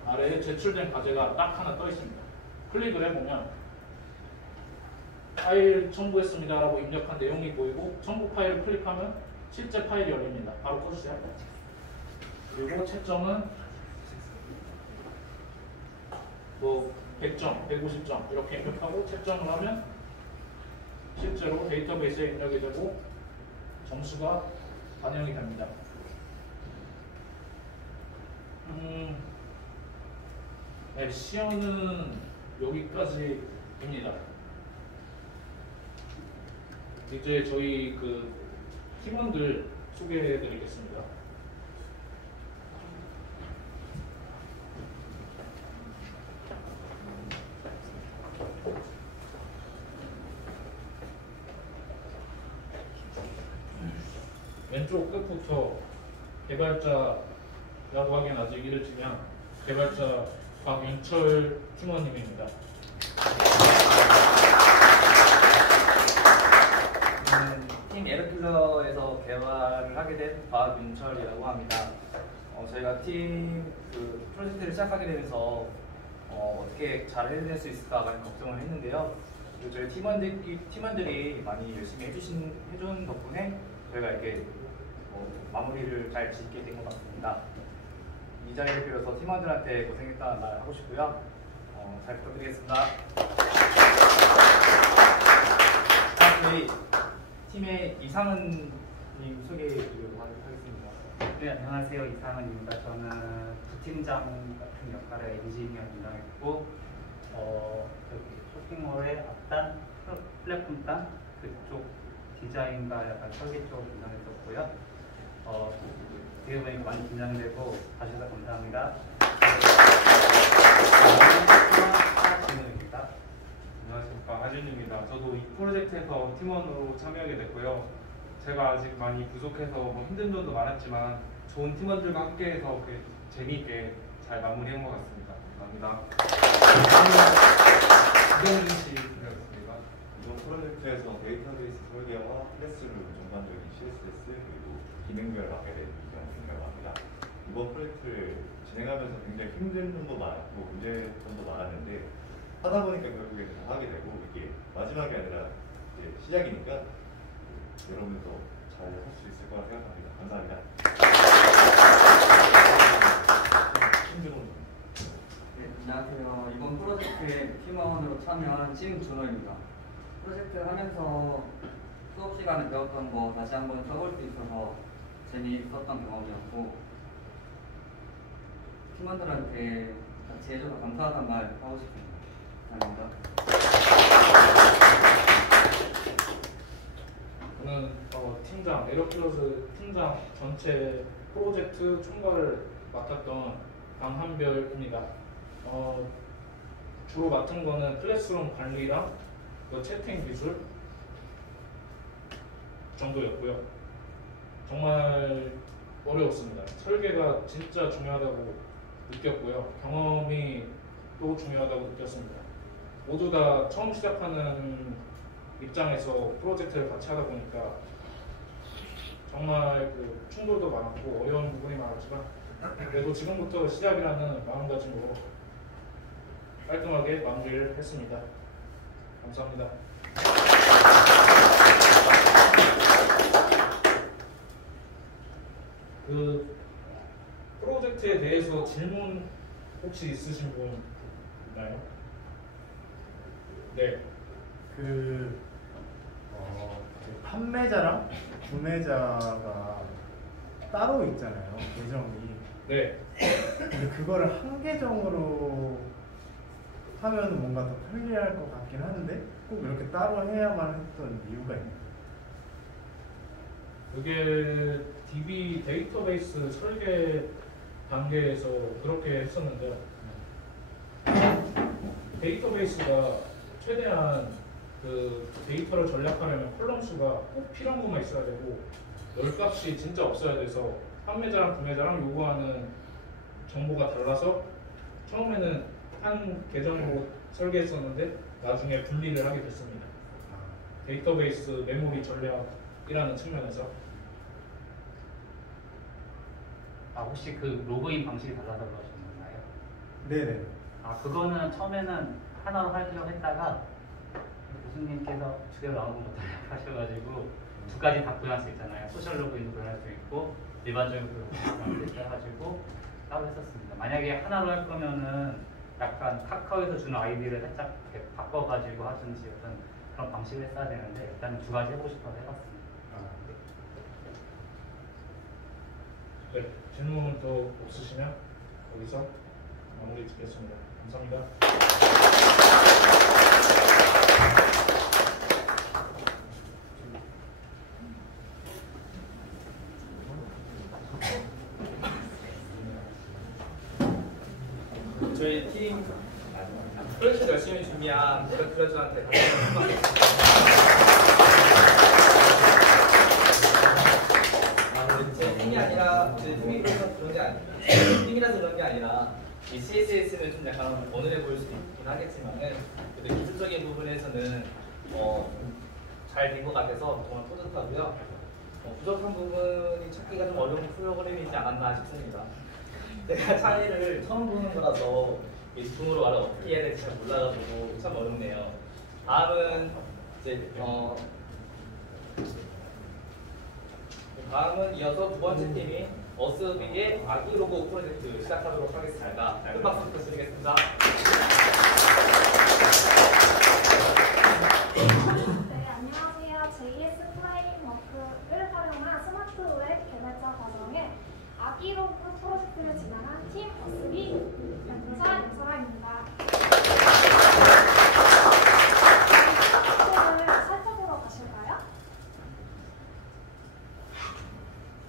아래에 제출된 과제가 딱 하나 떠 있습니다. 클릭을 해보면 파일 첨부했습니다 라고 입력한 내용이 보이고 첨부 파일을 클릭하면 실제 파일이 열립니다. 바로 꺼주세요. 그리고 채점은 뭐 100점, 150점 이렇게 입력하고 채점을 하면 실제로 데이터베이스에 입력이 되고 점수가 반영이 됩니다. 네, 시연은 여기까지입니다. 이제 저희 그 팀원들 소개해 드리겠습니다. 왼쪽 끝부터 개발자라고 하기엔 아직 이르지만 개발자 박윤철 팀원님입니다. 팀 에러킬러에서 개발을 하게 된 박윤철이라고 합니다. 저희가 팀 그 프로젝트를 시작하게 되면서 어떻게 잘 해낼 수 있을까 많이 걱정을 했는데요. 그리고 저희 팀원들이 많이 열심히 해준 덕분에 저희가 이렇게 마무리를 잘 짓게 된 것 같습니다. 이 자리를 빌어서 팀원들한테 고생했다는 말 하고 싶고요. 잘 부탁드리겠습니다. 저희 팀의 이상은님 소개해드리도록 하겠습니다. 네, 안녕하세요. 이상은입니다. 저는 부팀장 같은 역할의 엔지니어 담당했고, 쇼핑몰의 앞단, 플랫폼단 그쪽 디자인과 약간 설계 쪽을 담당했었고요. 뒤에 보니까 많이 긴장되고 봐주셔서 감사합니다. 진우입니다. 안녕하십니까, 하진입니다. 저도 이 프로젝트에서 팀원으로 참여하게 됐고요. 제가 아직 많이 부족해서 뭐 힘든 점도 많았지만 좋은 팀원들과 함께해서 재미있게 잘 마무리한 것 같습니다. 감사합니다. 이동민 씨였습니다. 이번 프로젝트에서 데이터베이스 설계와 클래스룸 전반적인 CSS 그리고 기능별 맡게 된 이경훈이라고 합니다. 이번 프로젝트를 진행하면서 굉장히 힘든 점도 많았고 문제점도 많았는데 하다 보니까 결국에 다 하게 되고 이게 마지막이 아니라 이제 시작이니까 여러분도 잘 할 수 있을 거라 생각합니다. 감사합니다. 네, 안녕하세요. 이번 프로젝트에 팀원으로 참여한 심준호입니다. 프로젝트 하면서 수업 시간에 배웠던 거 다시 한번 써볼 수 있어서 재미있었던 경험이었고 팀원들한테 같이 해줘서 감사하다는 말 하고 싶습니다. 감사합니다. 저는 팀장, 에러플러스 팀장 전체 프로젝트 총괄을 맡았던 강한별입니다. 주로 맡은 거는 클래스룸 관리랑 채팅 기술 정도였고요. 정말 어려웠습니다. 설계가 진짜 중요하다고 느꼈고요. 경험이 또 중요하다고 느꼈습니다. 모두 다 처음 시작하는 입장에서 프로젝트를 같이 하다 보니까 정말 그 충돌도 많았고 어려운 부분이 많았지만 그래도 지금부터 시작이라는 마음가짐으로 깔끔하게 마무리를 했습니다. 감사합니다. 그 프로젝트에 대해서 질문 혹시 있으신 분 있나요? 네. 그 판매자랑 구매자가 따로 있잖아요, 계정이. 네. 근데 그거를 한 계정으로 하면 뭔가 더 편리할 것 같긴 한데 꼭 이렇게 따로 해야만 했던 이유가 있나요? 그게 DB 데이터베이스 설계 단계에서 그렇게 했었는데요. 데이터베이스가 최대한 그 데이터를 전략하려면 컬럼 수가 꼭 필요한 것만 있어야 되고 열값이 진짜 없어야 돼서 판매자랑 구매자랑 요구하는 정보가 달라서 처음에는 한 계정으로 설계했었는데 나중에 분리를 하게 됐습니다. 데이터베이스 메모리 전략이라는 측면에서. 혹시 그 로그인 방식이 달라서 그러신 건가요? 네네. 그거는 처음에는 하나로 하려고 했다가 교수님께서 두 개로 나오는 것도 하셔가지고 두 가지 다 구현할 수 있잖아요. 소셜 로그인도 구현할 수 있고 일반적인 로그인도 해가지고 따로 했었습니다. 만약에 하나로 할 거면은 약간 카카오에서 주는 아이디를 살짝 이렇게 바꿔가지고 하든지 어떤 그런 방식을 했어야 되는데 일단 두 가지 해보고 싶어서 해봤습니다. 네, 질문 또 없으시면 여기서 마무리 짓겠습니다. 감사합니다. 저희 팀 프로젝트 열심히 준비한 모레크레즈한테 제 팀이 아니라 제 팀이라서 그런 게 팀이라서 그런 게 아니라 이 CSS는 좀 약간 어눌해 보일 수도 있긴 하겠지만은 그래도 기술적인 부분에서는 잘 된 것 같아서 정말 뿌듯하고요. 부족한 부분이 찾기가 좀 어려운 프로그램이지 않았나 싶습니다. 제가 차이를 처음 보는 거라서 제품으로 말을 어떻게 해야 될지 잘 몰라가지고 참 어렵네요. 다음은 이제 다음은 이어서 두 번째 팀인 어스빅의 아기 로고 프로젝트 시작하도록 하겠습니다. 큰 박수 부탁드리겠습니다. 네, 안녕하세요. JS 프레임워크를 활용한 스마트 웹 개발자 과정에 아기 로고 프로젝트를 진행한 팀 어스빅 연구사 윤설아입니다. 프로젝트를 살펴보러 가실까요?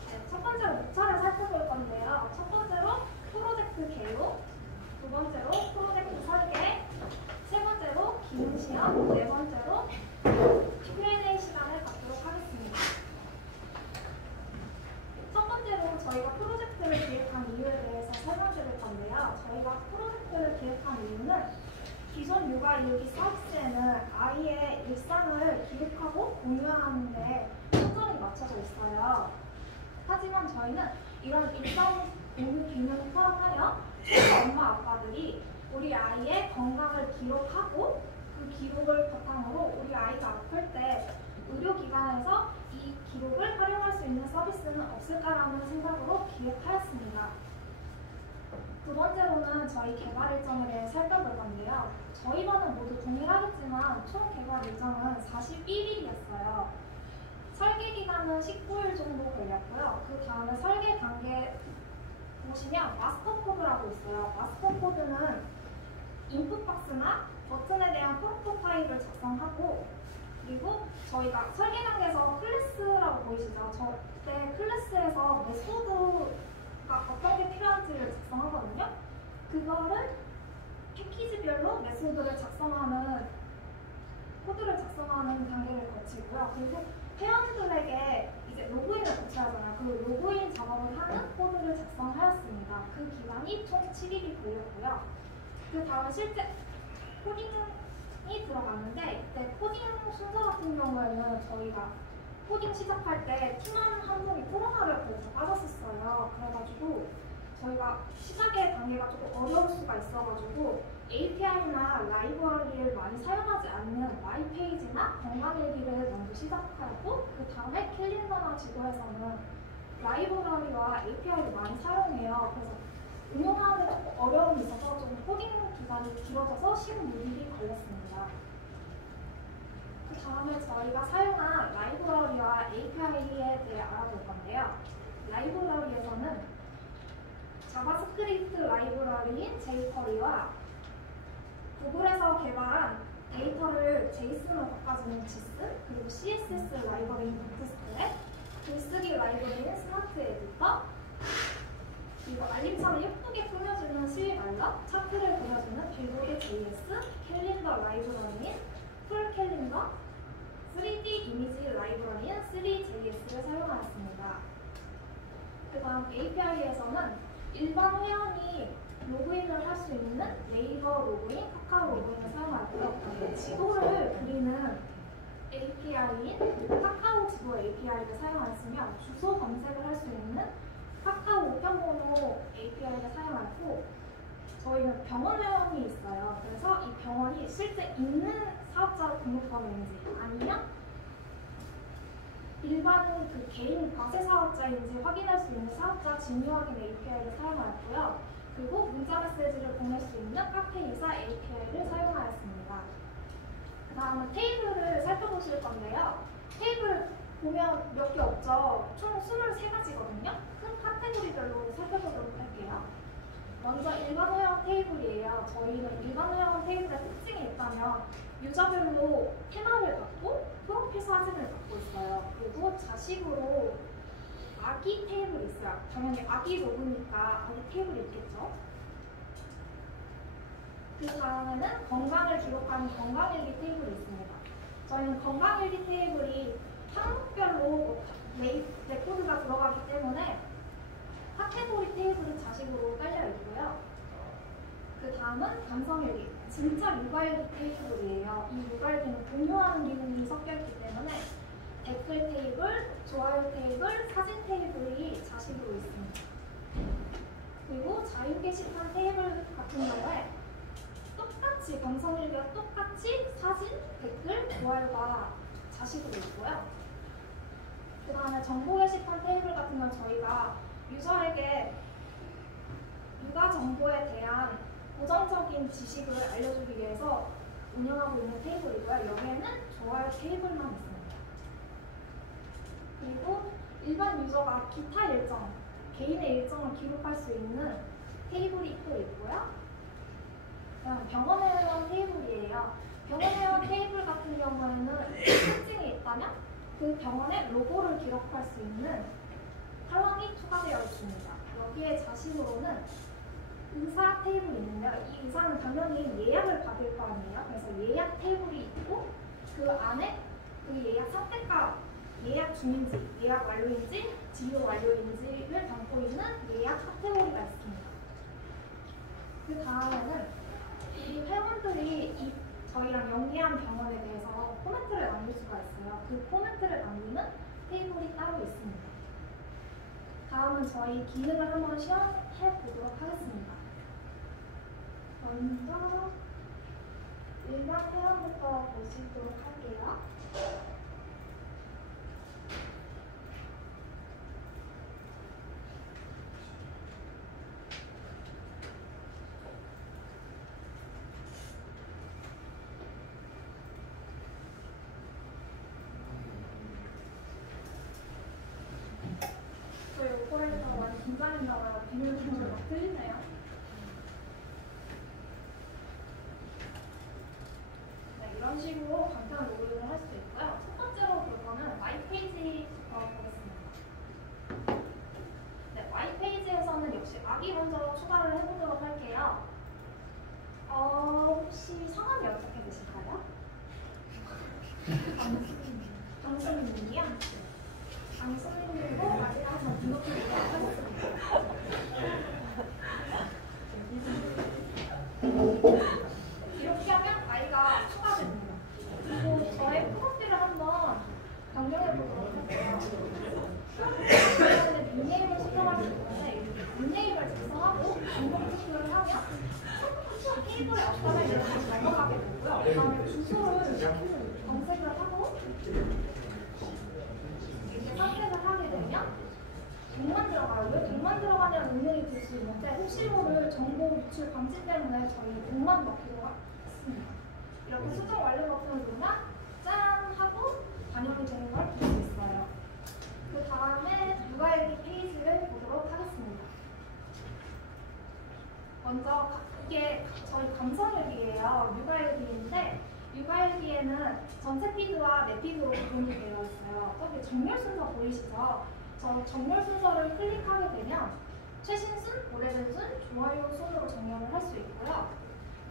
네, 첫 번째로 목차를 살펴볼 건데요. 첫 번째로 프로젝트 개요, 두 번째로 프로젝트 설계, 세 번째로 기능 시험, 네 번째로 Q&A 시간을 갖도록 하겠습니다. 첫 번째로 저희가 프로젝트를 기획한 이유에 대해서 설명드릴 건데요. 저희가 프로젝트를 기획한 이유는 기존 육아/일기 서비스에는 아이의 일상을 기록하고 공유하는 데 초점이 맞춰져 있어요. 하지만 저희는 이런 일상 공유 기능을 포함하여 엄마 아빠들이 우리 아이의 건강을 기록하고 그 기록을 바탕으로 우리 아이가 아플 때 의료기관에서 이 기록을 활용할 수 있는 서비스는 없을까라는 생각으로 기획하였습니다. 두 번째로는 저희 개발 일정에 대해 살펴볼 건데요. 저희와는 모두 동일하겠지만 총 개발 일정은 41일이었어요. 설계 기간은 19일 정도 걸렸고요. 그 다음에 설계 단계 보시면 마스터 코드라고 있어요. 마스터 코드는 인풋 박스나 버튼에 대한 프로토타입을 작성하고, 그리고 저희가 설계 단계에서 클래스라고 보이시죠? 저때 클래스에서 메소드가 어떤 게 필요한지를 작성하거든요. 그거를 패키지별로 메소드를 작성하는 코드를 작성하는 단계를 거치고요. 그리고 회원들에게 이제 로그인을 거쳐야잖아요. 그 로그인 작업을 하는 코드를 작성하였습니다. 그 기간이 총 7일이 걸렸고요. 그 다음 실제 코딩이 들어갔는데, 이때 코딩 순서 같은 경우에는 저희가 코딩 시작할 때 팀원 한 분이 코로나를 걸쳐 빠졌었어요. 그래가지고 저희가 시작의 단계가 조금 어려울 수가 있어가지고 API나 라이브러리를 많이 사용하지 않는 마이페이지나 건강일기를 먼저 시작하였고, 그 다음에 캘린더나 지도에서는 라이브러리와 API를 많이 사용해요. 그래서 응용하는데 조금 어려움이 있어서 좀 코딩 기간이 길어져서 16일이 걸렸습니다. 그 다음에 저희가 사용한 라이브러리와 API에 대해 알아볼 건데요. 라이브러리에서는 자바스크립트 라이브러리인 jQuery와 구글에서 개발한 데이터를 JSON으로 바꿔주는 JSON, 그리고 CSS 라이브러리인 бот스트랩, 글쓰기 라이브러리인 스마트 에디터, 그리고 알림창을 예쁘게 꾸며주는 실말러, 차트를 그려주는 빌보드 JS, 캘린더 라이브러리인 풀 캘린더, 3D 이미지 라이브러리인 3JS를 사용하였습니다. 그 다음 API에서는 일반 회원이 로그인을 할 수 있는 네이버 로그인, 카카오 로그인을 사용하고요. 지도를 그리는 API인 카카오 지도 API를 사용하였으며 주소 검색을 할 수 있는 카카오 우편번호 API를 사용하고 저희는 병원 회원이 있어요. 그래서 이 병원이 실제 있는 사업자로 등록되어 있는지 아니면 일반 그 개인 과세 사업자인지 확인할 수 있는 사업자 진위 확인 API를 사용하였고요. 그리고 문자 메시지를 보낼 수 있는 카페이사 API를 사용하였습니다. 그 다음은 테이블을 살펴보실 건데요. 테이블 보면 몇 개 없죠? 총 23가지거든요. 큰 카테고리별로 살펴보도록 할게요. 먼저 일반 회원 테이블이에요. 저희는 일반 회원 테이블의 특징이 있다면 유저별로 테마를 갖고 프로필 사진을 갖고 있어요. 그리고 자식으로 아기 테이블이 있어요. 당연히 아기 로그니까 아기 테이블이 있겠죠. 그 다음에는 건강을 기록하는 건강일기 테이블이 있습니다. 저희는 건강일기 테이블이 항목별로 레코드가 들어가기 때문에 카테고리 테이블은 자식으로 깔려 있고요. 그 다음은 감성일기, 진짜 육아일기 테이블이에요. 이 육아일기는 공유하는 기능이 섞여 있기 때문에 댓글 테이블, 좋아요 테이블, 사진 테이블이 자식으로 있습니다. 그리고 자유 게시판 테이블 같은 경우에 똑같이 감성일기와 똑같이 사진, 댓글, 좋아요가 자식으로 있고요. 그 다음에 정보 게시판 테이블 같은 건 저희가 유저에게 육아 정보에 대한 고정적인 지식을 알려주기 위해서 운영하고 있는 테이블이고요. 여기에는 좋아요 테이블만 있습니다. 그리고 일반 유저가 기타 일정, 개인의 일정을 기록할 수 있는 테이블이 또 있고요. 그다음 병원 회원 테이블이에요. 병원 회원 테이블 같은 경우에는 특징이 있다면 그 병원의 로고를 기록할 수 있는 컬럼이 추가되어 있습니다. 여기에 자식으로는 의사 테이블이 있는데요. 이 의사는 당연히 예약을 받을 거 아니에요. 그래서 예약 테이블이 있고 그 안에 그 예약 선택과 예약 중인지, 예약 완료인지, 진료 완료인지를 담고 있는 예약 카테고리가 있습니다. 그 다음에는 이 회원들이 저희랑 연계한 병원에 대해서 코멘트를 남길 수가 있어요. 그 코멘트를 남기는 테이블이 따로 있습니다. 다음은 저희 기능을 한번 시험해 보도록 하겠습니다. 먼저 일반 회원부터 보시도록 할게요. 저희 오퍼레이터가 많이 긴장했나봐요. 비밀번호를 막 틀리네요. 네, 이런 식으로 간단한 로그인을 할 수 있고요. 첫 번째로 볼 거는 마이페이지부터 보겠습니다. 네, 마이페이지에서는 역시 아기 먼저 추가를 해보도록 할게요. 혹시 성함이 어떻게 되실까요? 강수민님이요? 강수민님도 아직 한번 등록해보도록 하겠습니다. 이렇게 하면 아이가 추가됩니다. 그리고 저의 프로필을 한번 변경해보도록 할게요. 그런데 닉네임을 수정하기 때문에 닉네임을 작성하고 등록 체크를 하면 테이블에 어떤 애를 다시 넘어가게 되고요. 그 다음에 주소를 검색을 하고 이렇게 선택을 하게 되면 동만 들어가요. 왜 동만 들어가냐는 의문이 들 수 있는데 혹시 모를 정보 유출 방지 때문에 저희 동만 넣기로 했습니다. 이렇게 수정 완료 버튼을 누르면 짠! 하고 반영이 되는 걸 볼 수 있어요. 그 다음에 육아일기 페이지를 보도록 하겠습니다. 먼저 이게 저희 감성일기예요. 육아일기인데 육아일기에는 전체 피드와 내 피드로 구분이 되어 있어요. 저기 정렬 순서 보이시죠? 저 정렬 순서를 클릭하게 되면 최신 순, 오래된 순, 좋아요 순으로 정렬을 할 수 있고요.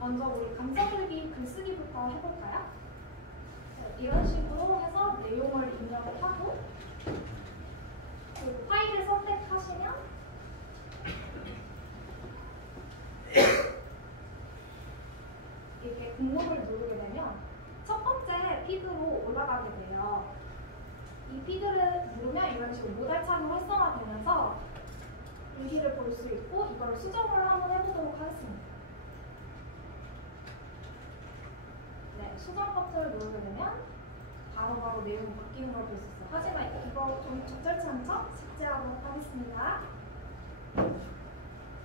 먼저 우리 감성일기 글쓰기부터 해볼까요? 이런 식으로 해서 내용을 입력을 하고 그 파일을 선택하시면 누르면 이런 식으로 모달창이 활성화되면서 일기를 볼 수 있고 이걸 수정을 한번 해보도록 하겠습니다. 네, 수정 버튼을 누르게 되면 바로바로 내용이 바뀌는 걸 볼 수 있어요. 하지만 이거 좀 적절치 않죠? 삭제하도록 하겠습니다.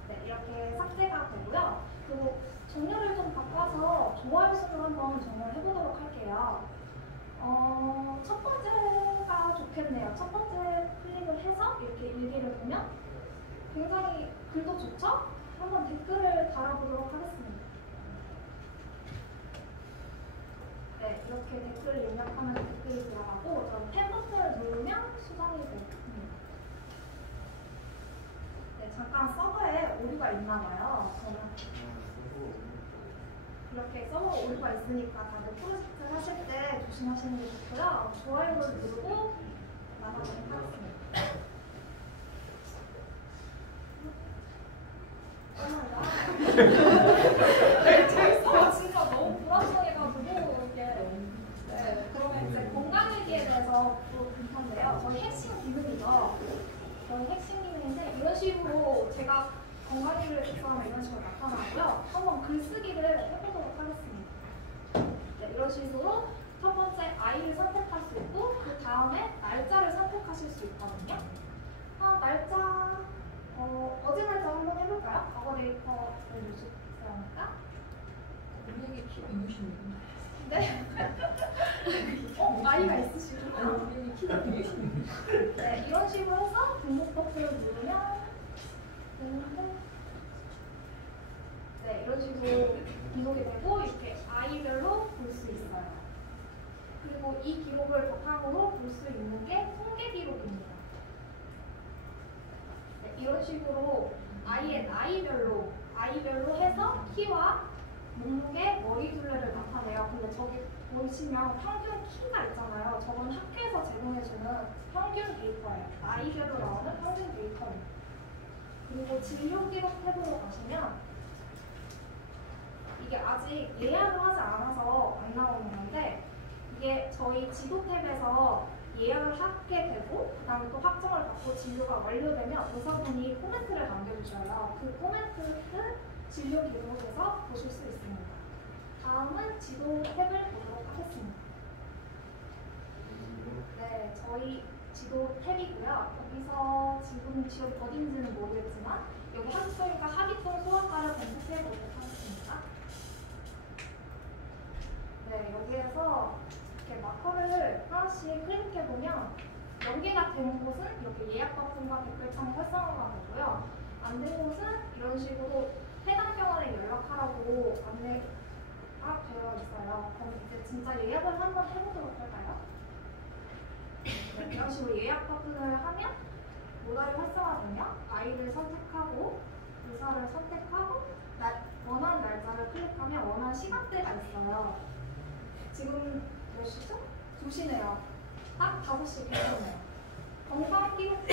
네, 이렇게 삭제가 되고요. 그리고 종류를 좀 바꿔서 좋아요 순으로 한번 정리를 해보도록 할게요. 첫 번째가 좋겠네요. 첫 번째 클릭을 해서 이렇게 일기를 보면 굉장히 글도 좋죠? 한번 댓글을 달아보도록 하겠습니다. 네, 이렇게 댓글을 입력하면 댓글이 들어가고 저 펜 버튼을 누르면 수정이 됩니다. 네, 잠깐 서버에 오류가 있나봐요. 저는 이렇게 서버 오류가 있으니까 다들 프로젝트를 하실 때 조심하시는 게 좋고요. 좋아요를 누르고 나가도록 하겠습니다. 네, 저희 서버 진짜 너무 불안정해가지고 이렇게 네, 그러면 이제 건강일기에 대해서 또 볼 텐데요. 저희 핵심 기능이죠. 저희 핵심 기능인데 이런 식으로 제가 건강일기를 작성하면 이런 식으로 나타나고요. 한번 글쓰기를 해보도록 하겠습니다. 네, 이런 식으로 첫 번째 아이를 선택할 수 있고 그 다음에 날짜를 선택하실 수 있거든요. 날짜 어제 날짜 한번 해볼까요? 과거 데이터를 유지하니까. 우리에게 키가 166인데. 네. 아이가 있으시구나. 우리에게 키가 166. 네, 이런 식으로 해서 등록 버튼을 누르면 되는데, 네, 이런 식으로 기록이 되고 이렇게 아이별로 볼 수 있어요. 그리고 이 기록을 바탕으로 볼 수 있는 게 통계 기록입니다. 네, 이런 식으로 아이의 나이별로 해서 키와 목록에 머리 둘레를 나타내요. 근데 저기 보시면 평균 키가 있잖아요. 저건 학교에서 제공해주는 평균 데이터예요. 나이별로 나오는 평균 데이터입니다. 그리고 진료 기록 탭으로 가시면 이게 아직 예약을 하지 않아서 안 나오는 건데 이게 저희 지도 탭에서 예약을 하게 되고 그 다음에 또 확정을 받고 진료가 완료되면 의사분이 코멘트를 남겨주셔요. 그 코멘트를 진료 기록에서 보실 수 있습니다. 다음은 지도 탭을 보도록 하겠습니다. 네, 저희 지도 탭이고요. 여기서 지금 지역이 어딘지는 모르겠지만 여기 학교니까 하기통 소아과를 검색해 보도록 하겠습니다. 네, 여기에서 이렇게 마커를 하나씩 클릭해보면 연계가 된 곳은 이렇게 예약 버튼과 댓글창이 활성화가 되고요. 안 된 곳은 이런 식으로 해당 병원에 연락하라고 안내가 되어 있어요. 그럼 이제 진짜 예약을 한번 해보도록 할까요? 네, 이런 식으로 예약 버튼을 하면 모달이 활성화되면 아이를 선택하고 의사를 선택하고 원하는 날짜를 클릭하면 원하는 시간대가 있어요. 지금 몇 시죠? 2시네요. 딱 5시 괜찮네요. 건강기록을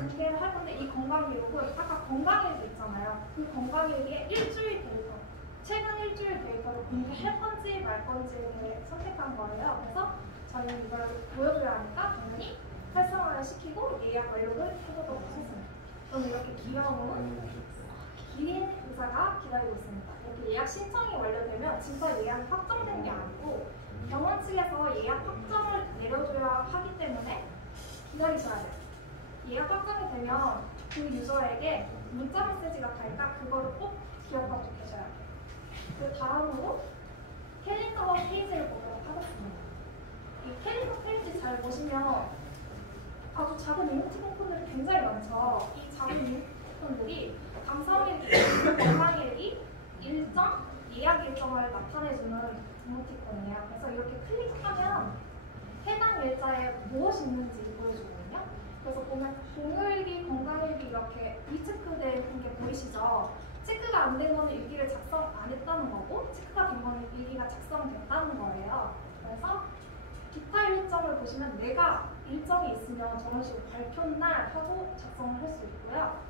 공개를 할 건데 이 건강기록은 아까 건강일기 있잖아요. 그 건강일기의 일주일 데이터, 최근 일주일 데이터를 공개할 건지 말 건지를 선택한 거예요. 그래서 저희는 이걸 보여줘야 하니까 당연히 활성화를 시키고 예약 완료를 해보도록 하겠습니다. 그럼 이렇게 기린 의사가 기다리고 있습니다. 이렇게 예약 신청이 완료되면 진짜 예약이 확정된 게 아니고 병원 측에서 예약 확정을 내려줘야 하기 때문에 기다리셔야 돼요. 예약 확정이 되면 그 유저에게 문자 메시지가 갈까 그거를 꼭 기억하고 계셔야 돼요. 그 다음으로 캘린더 페이지를 보도록 하겠습니다. 이 캘린더 페이지 잘 보시면 아주 작은 이모티콘들이 굉장히 많죠. 이 작은 이모티콘들이 감사일기, 건강일기, 일정, 예약 일정을 나타내주는 이모티콘이에요. 그래서 이렇게 클릭하면 해당 일자에 무엇이 있는지 보여주거든요. 그래서 보면 공휴일기, 건강일기 이렇게 비체크된 게 보이시죠? 체크가 안 된 거는 일기를 작성 안 했다는 거고 체크가 된 거는 일기가 작성됐다는 거예요. 그래서 기타 일정을 보시면 내가 일정이 있으면 저런 식으로 발표한 날 하고 작성을 할 수 있고요.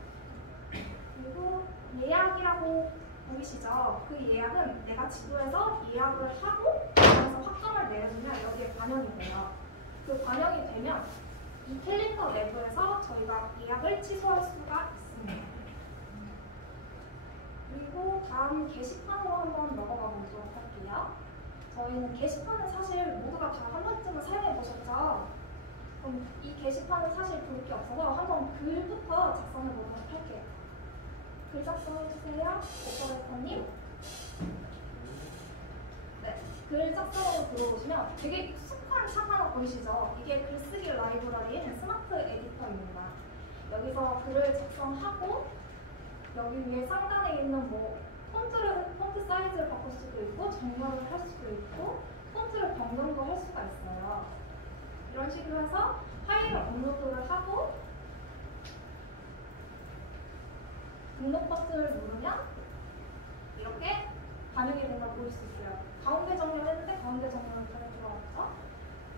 그리고 예약이라고 보이시죠? 그 예약은 내가 지도에서 예약을 하고 그래서 확정을 내려주면 여기에 반영이 돼요. 그 반영이 되면 이 캘린더 내부에서 저희가 예약을 취소할 수가 있습니다. 그리고 다음 게시판으로 한번 넘어가 보도록 할게요. 저희는 게시판은 사실 모두가 다 한 번쯤은 사용해 보셨죠? 그럼 이 게시판은 사실 볼 게 없어서 한번 글부터 작성해 보도록 할게요. 글 작성해 주세요. 오퍼레이터님. 네, 글 작성으로 들어오시면 되게 익숙한 샵 하나 보이시죠? 이게 글쓰기 라이브러리인 스마트 에디터입니다. 여기서 글을 작성하고 여기 위에 상단에 있는 뭐 폰트 사이즈를 바꿀 수도 있고 정렬을 할 수도 있고 폰트를 변경도 할 수가 있어요. 이런 식으로 해서 파일을 업로드를 하고 등록 버튼을 누르면 이렇게 반영이 된 걸 보일 수 있어요. 가운데 정렬했는데 가운데 정렬은 잘 들어갔죠?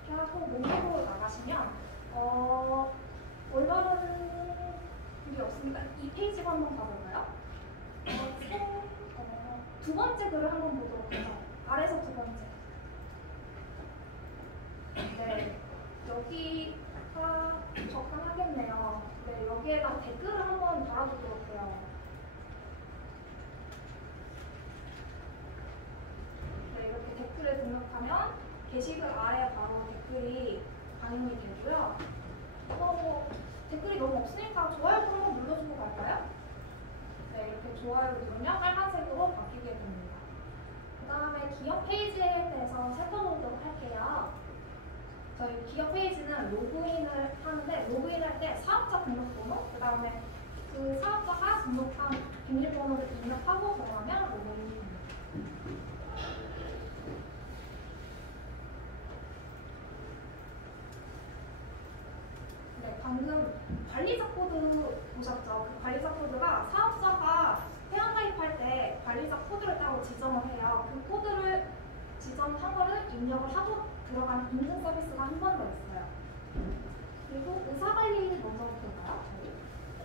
이렇게 하고 목록으로 나가시면 올바른 글이 없으니까 이 페이지로 한번 가볼까요? 두 번째 글을 한번 보도록 하죠. 아래서 두 번째. 네, 여기가 적당하겠네요. 네, 여기에다 댓글을 한번 달아보도록 해요. 네, 이렇게 댓글을 등록하면 게시글 아래 바로 댓글이 반영이 되고요. 댓글이 너무 없으니까 좋아요도 한번 눌러주고 갈까요? 네, 이렇게 좋아요를 누르면 빨간색으로 바뀌게 됩니다. 그 다음에 기업 페이지에 대해서 살펴보도록 할게요. 저희 기업 페이지는 로그인을 하는데 로그인할 때 사업자 등록번호, 그 다음에 그 사업자가 등록한 비밀번호를 입력하고 들어가면 로그인입니다. 네, 방금 관리자 코드 보셨죠? 그 관리자 코드가 사업자가 회원가입할 때 관리자 코드를 따로 지정을 해요. 그 코드를 지정한 거를 입력을 하고 들어가는 인증 서비스가 한 번 더 있어요. 그리고 의사관리 먼저 볼까요?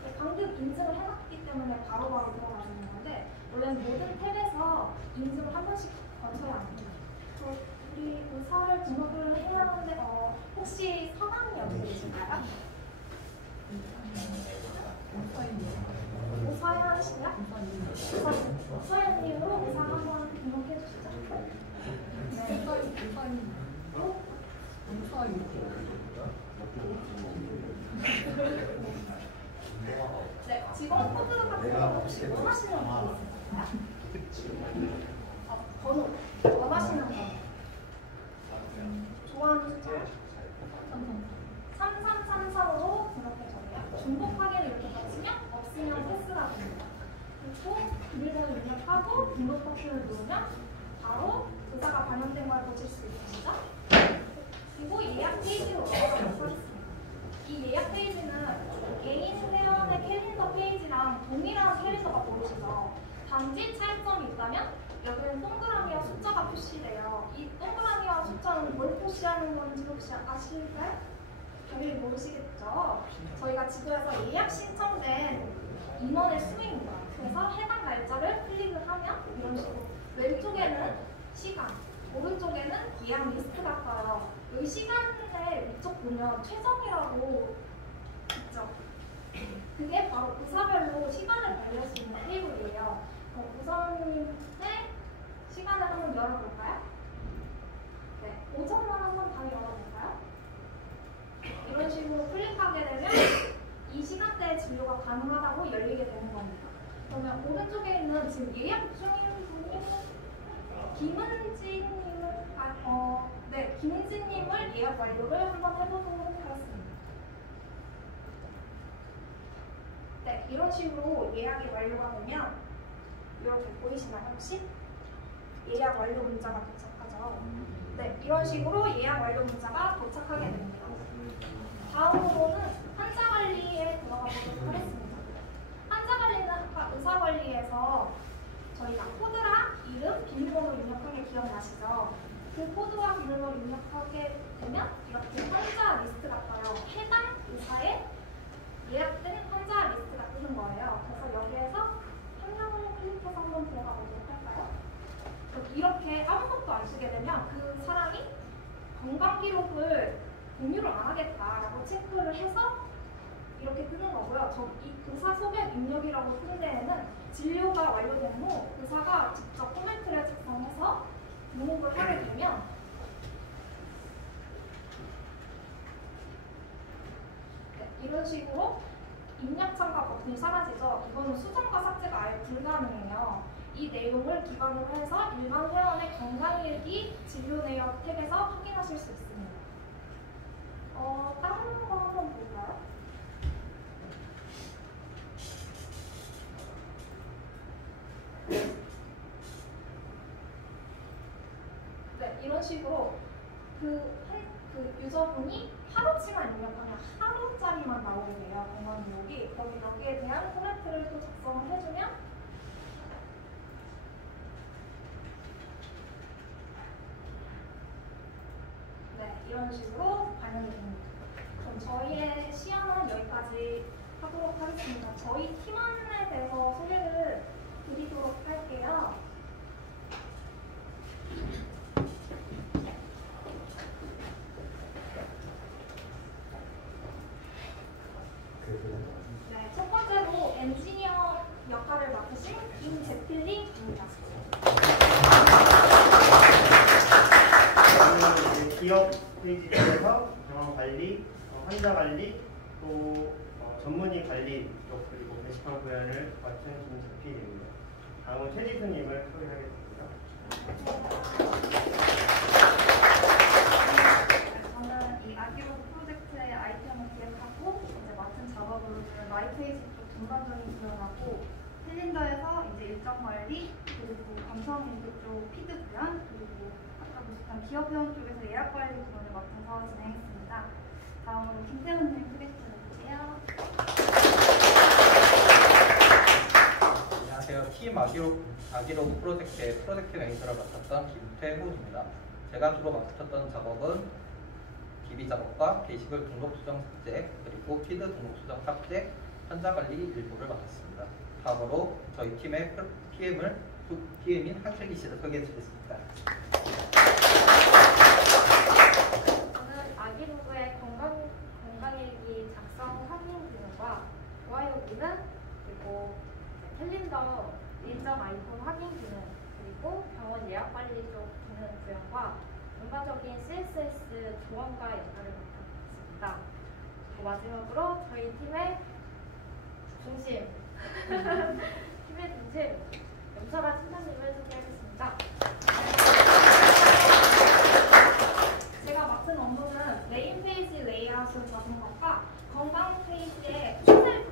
네, 방금 인증을 해놨기 때문에 바로바로 들어가는 건데 원래는 모든 탭에서 인증을 한 번씩 거쳐야 합니다. 우리 의사를 등록을 해야 하는데 혹시 성함이 어떻게 되실까요? 오사연 씨요? 오사연님으로 의사 한번 등록해 주시죠. 네. 네, 직원 코드 같은 거 혹시 원하시는 거 있으실까요? 번호, 원하시는 번호. 좋아하는 숫자? 3333으로 등록해줘요. 중복 확인을 이렇게 거치면 없으면 패스가 됩니다. 그리고 비밀번호 입력하고 등록 버튼을 누르면 바로 의사가 반영된 걸 보실 수 있습니다. 그리고 예약 페이지로 넘어가도록 하겠습니다. 이 예약 페이지는 개인 회원의 캘린더 페이지랑 동일한 캘린더가 보이시죠? 단지 차이점이 있다면 여기는 동그라미와 숫자가 표시돼요. 이 동그라미와 숫자는 뭘 표시하는 건지 혹시 아실까요? 당연히 모르시겠죠? 저희가 지도에서 예약 신청된 인원의 수입니다. 그래서 해당 날짜를 클릭을 하면 이런 식으로 왼쪽에는 시간, 오른쪽에는 예약 리스트가 떠요. 여기 시간의 위쪽 보면 최정이라고 있죠? 그게 바로 의사별로 시간을 관리할 수 있는 테이블이에요. 우선의 시간을 한번 열어볼까요? 네, 오전만 한번 다 열어볼까요? 이런 식으로 클릭하게 되면 이 시간대에 진료가 가능하다고 열리게 되는 겁니다. 그러면 오른쪽에 있는 지금 예약 중인 분이 김은지님을 김은지님을 예약 완료를 한번 해보도록 하겠습니다. 네, 이런 식으로 예약이 완료가 되면 이렇게 보이시나요 혹시? 예약 완료 문자가 도착하죠. 네, 이런 식으로 예약 완료 문자가 도착하게 됩니다. 다음으로는 환자 관리에 들어가 보도록 하겠습니다. 환자 관리는 아까 의사 관리에서 저희가 코드랑 이름, 비밀번호 입력한 게 기억나시죠? 그 코드와 비밀번호 입력하게 되면 이렇게 환자 리스트가 떠요. 해당 의사의 예약된 환자 리스트가 뜨는 거예요. 그래서 여기에서 한 명을 클릭해서 한번 들어가 보도록 할까요? 이렇게 아무것도 안 쓰게 되면 그 사람이 건강 기록을 공유를 안 하겠다라고 체크를 해서 이렇게 뜨는 거고요. 이 의사 소견 입력이라고 쓴 데에는 진료가 완료된 후 의사가 직접 코멘트를 작성해서 등록을 하게 되면 이런 식으로 입력 참가 버튼이 사라지죠. 이거는 수정과 삭제가 아예 불가능해요. 이 내용을 기반으로 해서 일반 회원의 건강일기 진료 내역 탭에서 확인하실 수 있습니다. 다른 거 한번 볼까요? 네, 이런 식으로 그 유저분이 하루치만 입력하면 하루짜리만 나오게 돼요. 건강 내역이. 거기 여기에 대한 코멘트를 또 작성을 해주면 네, 이런 식으로 반영이 됩니다. 그럼 저희의 시연은 여기까지 하도록 하겠습니다. 저희 팀원에 대해서 소개를 드리도록 할게요. 네, 첫 번째로 엔지니어 역할을 맡으신 김재필님입니다. 저는 이제 기업 페이지에서 병원 관리, 환자 관리, 또 전문의 관리 쪽 그리고 게시판 구현을 맡은 김재필입니다. 다음은 최지수님을 소개하겠습니다. 저는 이 아기로드 프로젝트의 아이템을 기획하고 이제 맡은 작업으로는 마이페이지 쪽 전반적인 구현하고 캘린더에서 이제 일정 관리 그리고 감성인도 쪽 피드 구현 그리고 아까 보셨던 기업 회원 쪽에서 예약 관리 부분을 맡아서 진행했습니다. 다음으로 김태훈님 프로젝트를 볼게요. 안녕하세요. 팀 아기로그 프로젝트의 프로젝트 매니저를 맡았던 김태훈입니다. 제가 주로 맡았던 작업은 DB 작업과 게시글 등록 수정 삭제, 그리고 피드 등록 수정 삭제, 환자 관리 일부를 맡았습니다. 다음으로 저희 팀의 PM인 한슬기 씨를 소개해 드리겠습니다. 저는 아기로그의 건강일기 작성 확인 기능과 좋아요 기능 그리고 캘린더 일정 아이콘 확인 기능 그리고 병원 예약 관리 쪽 기능 구현과 전반적인 CSS 조언과 역할을 맡았습니다. 그리고 마지막으로 저희 팀의 중심 팀의 중심 염설아 팀장님을 소개하겠습니다. 제가 맡은 업무는 메인 페이지 레이아웃을 잡은 것과 건강 페이지의 추세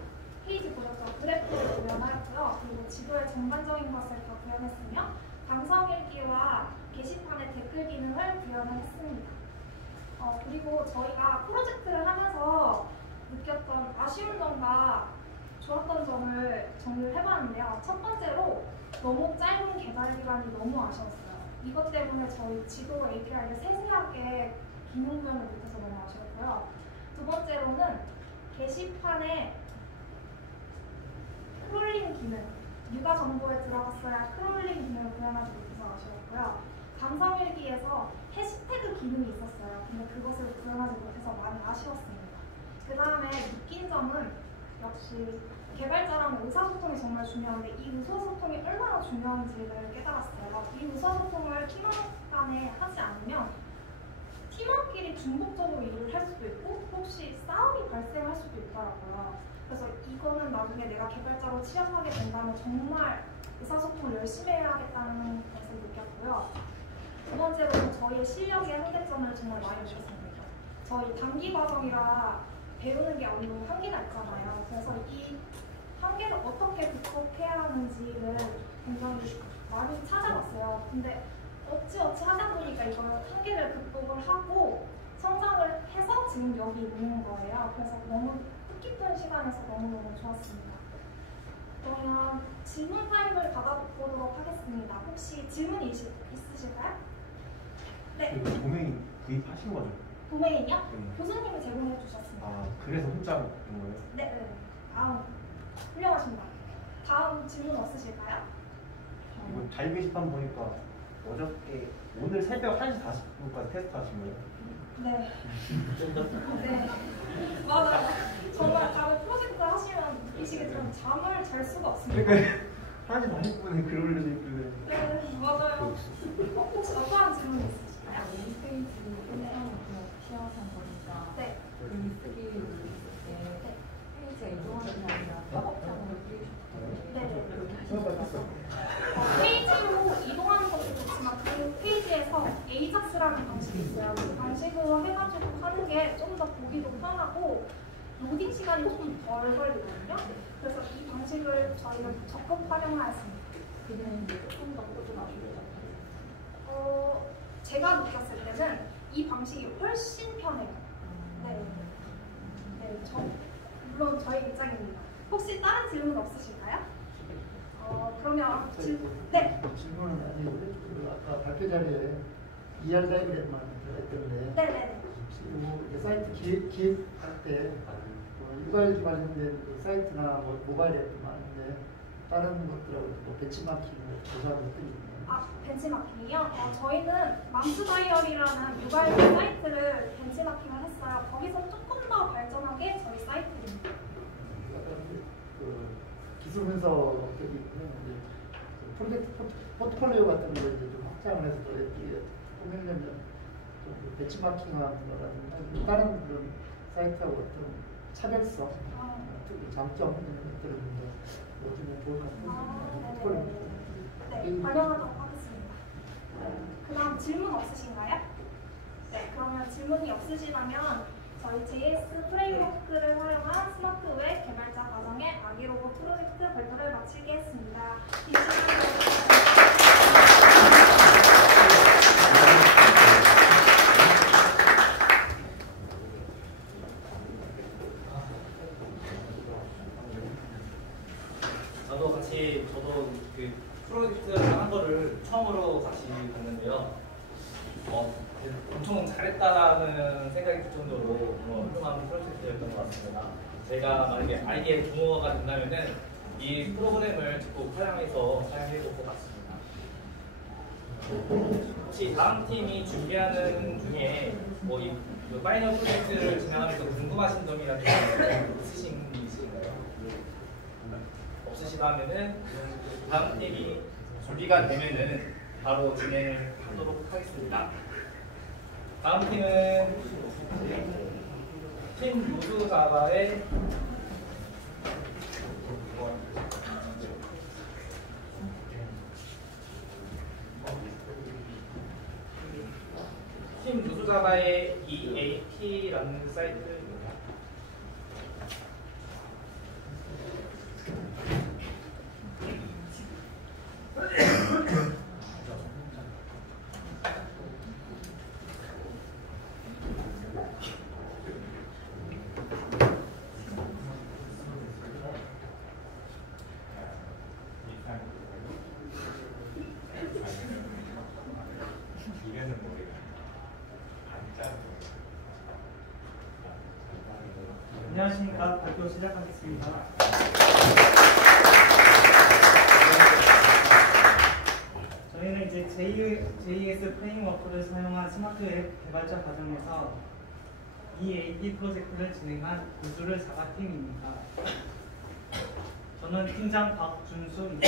페이지 보셨죠? 그래프를 구현하였고요. 그리고 지도의 전반적인 것을 다 구현했으며 감성일기와 게시판의 댓글 기능을 구현을 했습니다. 그리고 저희가 프로젝트를 하면서 느꼈던 아쉬운 점과 좋았던 점을 정리를 해봤는데요. 첫 번째로 너무 짧은 개발 기간이 너무 아쉬웠어요. 이것 때문에 저희 지도 API를 세세하게 기능 구현을 못해서 너무 아쉬웠고요. 두 번째로는 게시판에 크롤링 기능, 육아 정보에 들어갔어야 크롤링 기능을 구현하지 못해서 아쉬웠고요. 감성일기에서 해시태그 기능이 있었어요. 근데 그것을 구현하지 못해서 많이 아쉬웠습니다. 그 다음에 느낀 점은 역시 개발자랑 의사소통이 정말 중요한데 이 의사소통이 얼마나 중요한지를 깨달았어요. 이 의사소통을 팀원 간에 하지 않으면 팀원끼리 중복적으로 일을 할 수도 있고 혹시 싸움이 발생할 수도 있더라고요. 그래서 이거는 나중에 내가 개발자로 취업하게 된다면 정말 의사소통을 열심히 해야겠다는 것을 느꼈고요. 두 번째로는 저희의 실력의 한계점을 정말 많이 느꼈습니다. 저희 단기 과정이라 배우는 게 어느 정도 한계가 있잖아요. 그래서 이 한계를 어떻게 극복해야 하는지를 굉장히 많이 찾아봤어요. 근데 어찌어찌 하다 보니까 이걸 한계를 극복을 하고 성장을 해서 지금 여기 있는 거예요. 그래서 너무 뜻깊은 시간에서 너무너무 좋았습니다. 그러면 질문 타임을 받아보도록 하겠습니다. 혹시 질문 있으실까요? 네. 도메인 구입하신 거죠? 도메인이요? 네. 교수님이 제공해 주셨습니다. 아, 그래서 혼자 된 거예요? 네. 훌륭하십니다. 다음 질문 없으실까요? 이거 자유 게시판 보니까 어저께 오늘 새벽 1시 40분까지 테스트 하신 거예요? 네. 네. 맞아요. 정말 다른 프로젝트 하시면 느끼시겠지만 잠을 잘 수가 없습니다. 그러니까 하지 너무 예쁘네 글 올려주고. 네, 맞아요. 혹시 어떠한 질문 있으실까요? 페이지 시험한 거니까 네. 글 쓰기 있을 때 페이지가 이동하는 게 아니라 협업장으로 쓰이셨거든요. 네네. 페이지로 이동하는 것도 좋지만 그 페이지에서 에이작스라는 방식이 있어요. 그 방식으로 해가지고 하는 게 좀 더 보기도 편하고 로딩 시간이 조금 덜 걸리거든요. 그래서 이 방식을 저희는 적극 활용하였습니다. 그냥 이제 조금 더 꾸준하게 제가 느꼈을 때는 이 방식이 훨씬 편해요. 네. 네, 물론 저희 입장입니다. 혹시 다른 질문 없으실까요? 그러면 네. 질문은 아니고 아까 발표 자리에 ER 다이그램만 들어있던데 네네. 혹시 사이트 기획할 때 육아일 관련된 그 사이트나 모바일 앱도 많은데 다른 것들하고 또 벤치마킹을 조사한 것들이 있나요? 벤치마킹이요? 저희는 맘스 다이어리라는 육아일 사이트를 벤치마킹을 했어요. 거기서 조금 더 발전하게 저희 사이트입니다. 그 기술 분석이 있고요. 프로젝트 포트폴리오 같은 거 이제 좀 확장을 해서 더 예쁘게 꾸미려면 좀 벤치마킹하는 거라든가 다른 그런 사이트하고 어떤 차별성, 특히 장점 이런 것들을 좀 넣어주면 좋을 것 같아요. 포트폴리오. 네, 활용하도록 하겠습니다. 그 다음 질문 없으신가요? 네, 그러면 질문이 없으시다면 저희 JS 프레임워크를 활용한 스마트 웹 개발자 과정의 아기 로봇 프로젝트 발표를 마치겠습니다. 이 시간에 저도 그 프로젝트를 한 거를 처음으로 같이 봤는데요. 엄청 잘했다라는 생각이 들 정도로 훌륭한 프로젝트였던 것 같습니다. 제가 만약에 아이디의 부모가 된다면은 이 프로그램을 적극 활용해서 사용해 볼 것 같습니다. 혹시 다음 팀이 준비하는 중에 이 파이널 프로젝트를 진행하면서 궁금하신 점이라든지 있으신 게 있을까요? 없으시다면은 다음 팀이 준비가 되면은 바로 진행을 하도록 하겠습니다. 다음 팀은 팀 누수자바의 팀 누수자바의 EAT라는 사이트입니다. 안녕하십니까. 발표 시작하겠습니다. 저희는 이제 JS 프레임워크를 사용한 스마트 앱 개발자 과정에서 EAP 프로젝트를 진행한 우수를 자가팀입니다. 저는 팀장 박준수입니다.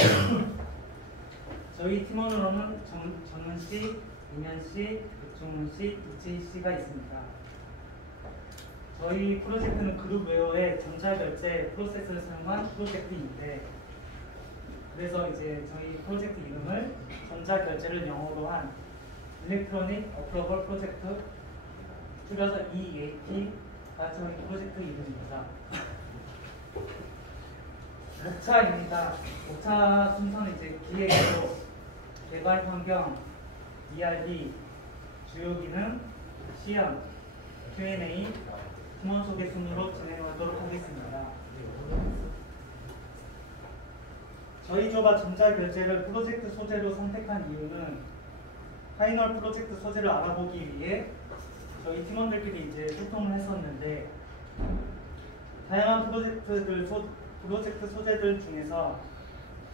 저희 팀원으로는 정은 씨, 임현 씨, 백종훈 씨, 이채희 씨가 있습니다. 저희 프로젝트는 그룹웨어의 전자결제 프로세스를 사용한 프로젝트인데, 그래서 이제 저희 프로젝트 이름을 전자결제를 영어로 한 일렉트로닉 어플러블 프로젝트, 줄여서 EAP가 저희 프로젝트 이름입니다. 목차입니다. 목차 순서는 이제 기획으로 개발 환경, ERB, 주요 기능, 시연, Q&A, 팀원 소개 순으로 진행하도록 하겠습니다. 저희 조가 전자결제를 프로젝트 소재로 선택한 이유는 파이널 프로젝트 소재를 알아보기 위해 저희 팀원들끼리 이제 소통을 했었는데, 다양한 프로젝트 소재들 중에서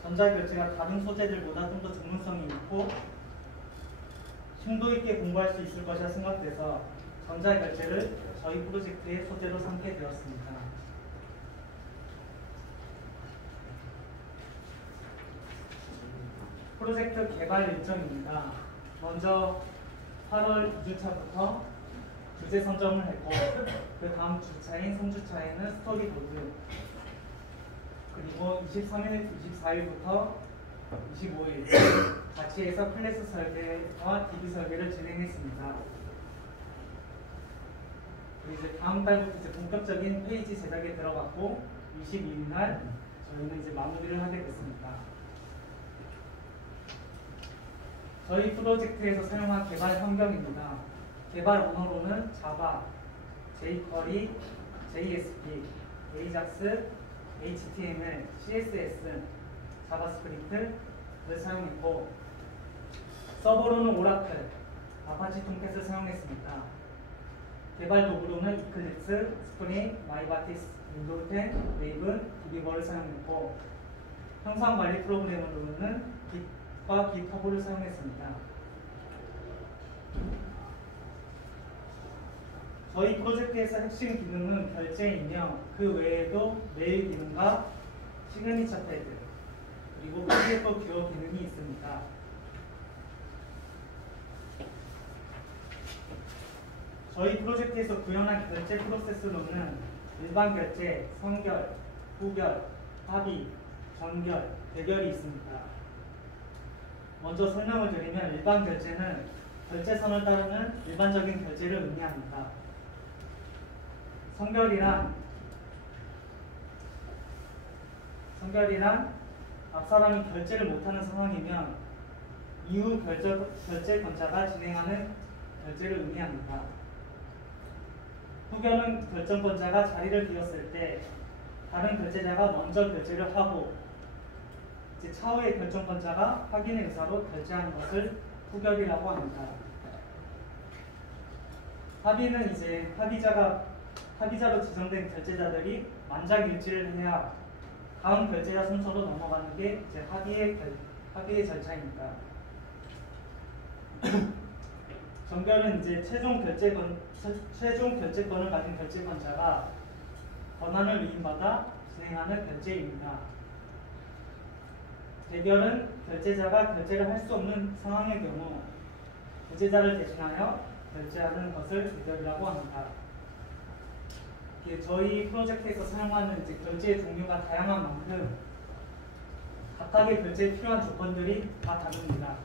전자결제가 다른 소재들보다 좀 더 전문성이 있고 심도 있게 공부할 수 있을 것이라 생각돼서 전자결제를 저희 프로젝트의 소재로 삼게 되었습니다. 프로젝트 개발 일정입니다. 먼저 8월 2주차부터 주제 선정을 했고 그 다음 주차인 3주차에는 스토리보드, 그리고 23일, 24일부터 25일 같이 해서 클래스 설계와 DB 설계를 진행했습니다. 그리고 이제 다음 달부터 이제 본격적인 페이지 제작에 들어갔고 22일 날 저희는 이제 마무리를 하게 됐습니다. 저희 프로젝트에서 사용한 개발 환경입니다. 개발 언어로는 자바, jQuery, JSP, AJAX, HTML, CSS, 자바스크립트를 사용했고 서버로는 오라클, 아파치 톰캣을 사용했습니다. 개발 도구로는 이클립스, 스프링, 마이바티스, 윈도우 10, 웨이브, DB버를 사용했고 형상 관리 프로그램으로는 깃과 깃허브를 사용했습니다. 저희 프로젝트에서 핵심 기능은 결제이며 그 외에도 메일 기능과 시그니처 패드 그리고 PDF 뷰어 기능이 있습니다. 저희 프로젝트에서 구현한 결제 프로세스로는 일반 결제, 선결, 후결, 합의, 전결, 대결이 있습니다. 먼저 설명을 드리면 일반 결제는 결제선을 따르는 일반적인 결제를 의미합니다. 선결이란 앞 사람이 결제를 못하는 상황이면 이후 결제권자가 진행하는 결제를 의미합니다. 후결은 결정권자가 자리를 비웠을 때 다른 결제자가 먼저 결제를 하고 이제 차후의 결정권자가 확인의 의사로 결제하는 것을 후결이라고 합니다. 합의는 이제 합의자로 지정된 결제자들이 만장일치를 해야 다음 결제자 순서로 넘어가는 게 이제 합의의 절차입니다. 전결은 이제 최종 결제권을 가진 결제권자가 권한을 위임받아 진행하는 결제입니다. 대결은 결제자가 결제를 할 수 없는 상황의 경우 결제자를 대신하여 결제하는 것을 대결이라고 합니다. 저희 프로젝트에서 사용하는 이제 결제의 종류가 다양한 만큼 각각의 결제에 필요한 조건들이 다 다릅니다.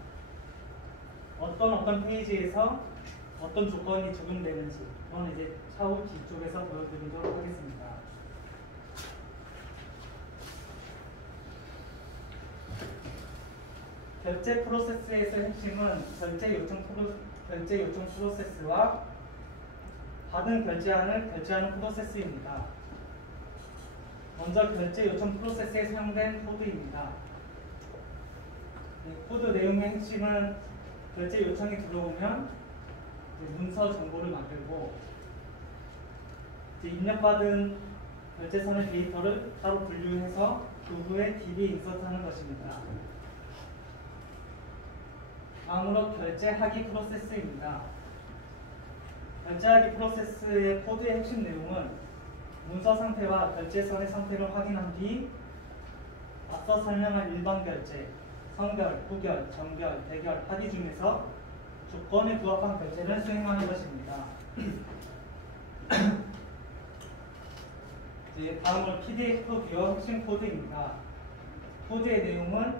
어떤 페이지에서 어떤 조건이 적용되는지 그건 이제 차후 뒤쪽에서 보여드리도록 하겠습니다. 결제 프로세스에서의 핵심은 결제 요청 프로세스와 받은 결제안을 결제하는 프로세스입니다. 먼저 결제 요청 프로세스에 사용된 코드입니다. 코드 내용의 핵심은 결제 요청이 들어오면 문서 정보를 만들고 입력받은 결제선의 데이터를 따로 분류해서 그 후에 DB 인서트하는 것입니다. 다음으로 결제하기 프로세스입니다. 결제하기 프로세스의 코드의 핵심 내용은 문서 상태와 결제선의 상태를 확인한 뒤 앞서 설명한 일반 결제, 선결, 후결, 전결, 대결, 합의 중에서 조건에 부합한 결제를 수행하는 것입니다. 이제 다음으로 PDF 뷰어 핵심 코드입니다. 코드의 내용은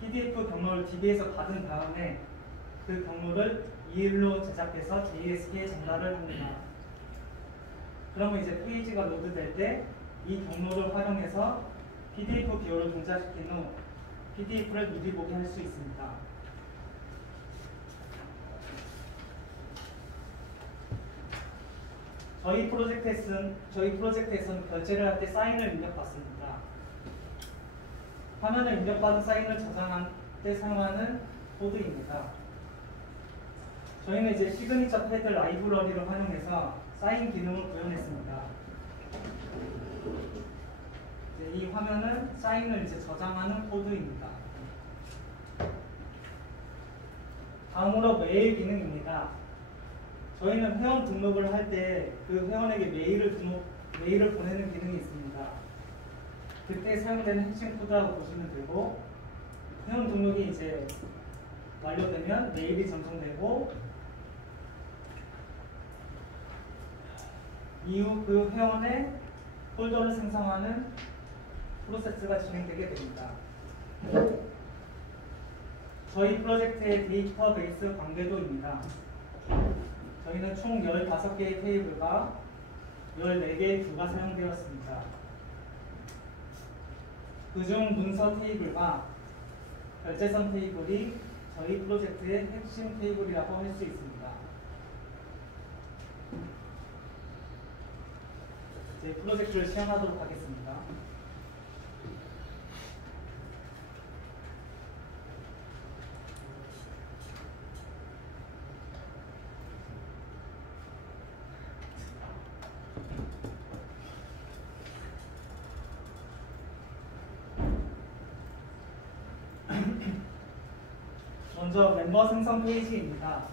PDF 경로를 DB에서 받은 다음에 그 경로를 EL로 제작해서 JSP에 전달을 합니다. 그러면 이제 페이지가 로드될 때 이 경로를 활용해서 PDF 뷰어를 동작시킨 후 PDF를 미리 보게 할 수 있습니다. 저희 프로젝트에서는 결제를 할 때 사인을 입력받습니다. 화면에 입력받은 사인을 저장할 때 사용하는 코드입니다. 저희는 이제 시그니처 패드 라이브러리를 활용해서 사인 기능을 구현했습니다. 이 화면은 사인을 이제 저장하는 코드입니다. 다음으로 메일 기능입니다. 저희는 회원 등록을 할 때 그 회원에게 메일을 보내는 기능이 있습니다. 그때 사용되는 핵심 코드라고 보시면 되고, 회원 등록이 이제 완료되면 메일이 전송되고, 이후 그 회원의 폴더를 생성하는 프로세스가 진행되게 됩니다. 저희 프로젝트의 데이터베이스 관계도입니다. 저희는 총 15개의 테이블과 14개의 뷰가 사용되었습니다. 그중 문서 테이블과 결제선 테이블이 저희 프로젝트의 핵심 테이블이라고 할 수 있습니다. 이제 프로젝트를 시연하도록 하겠습니다. 먼저 멤버 생성 페이지입니다.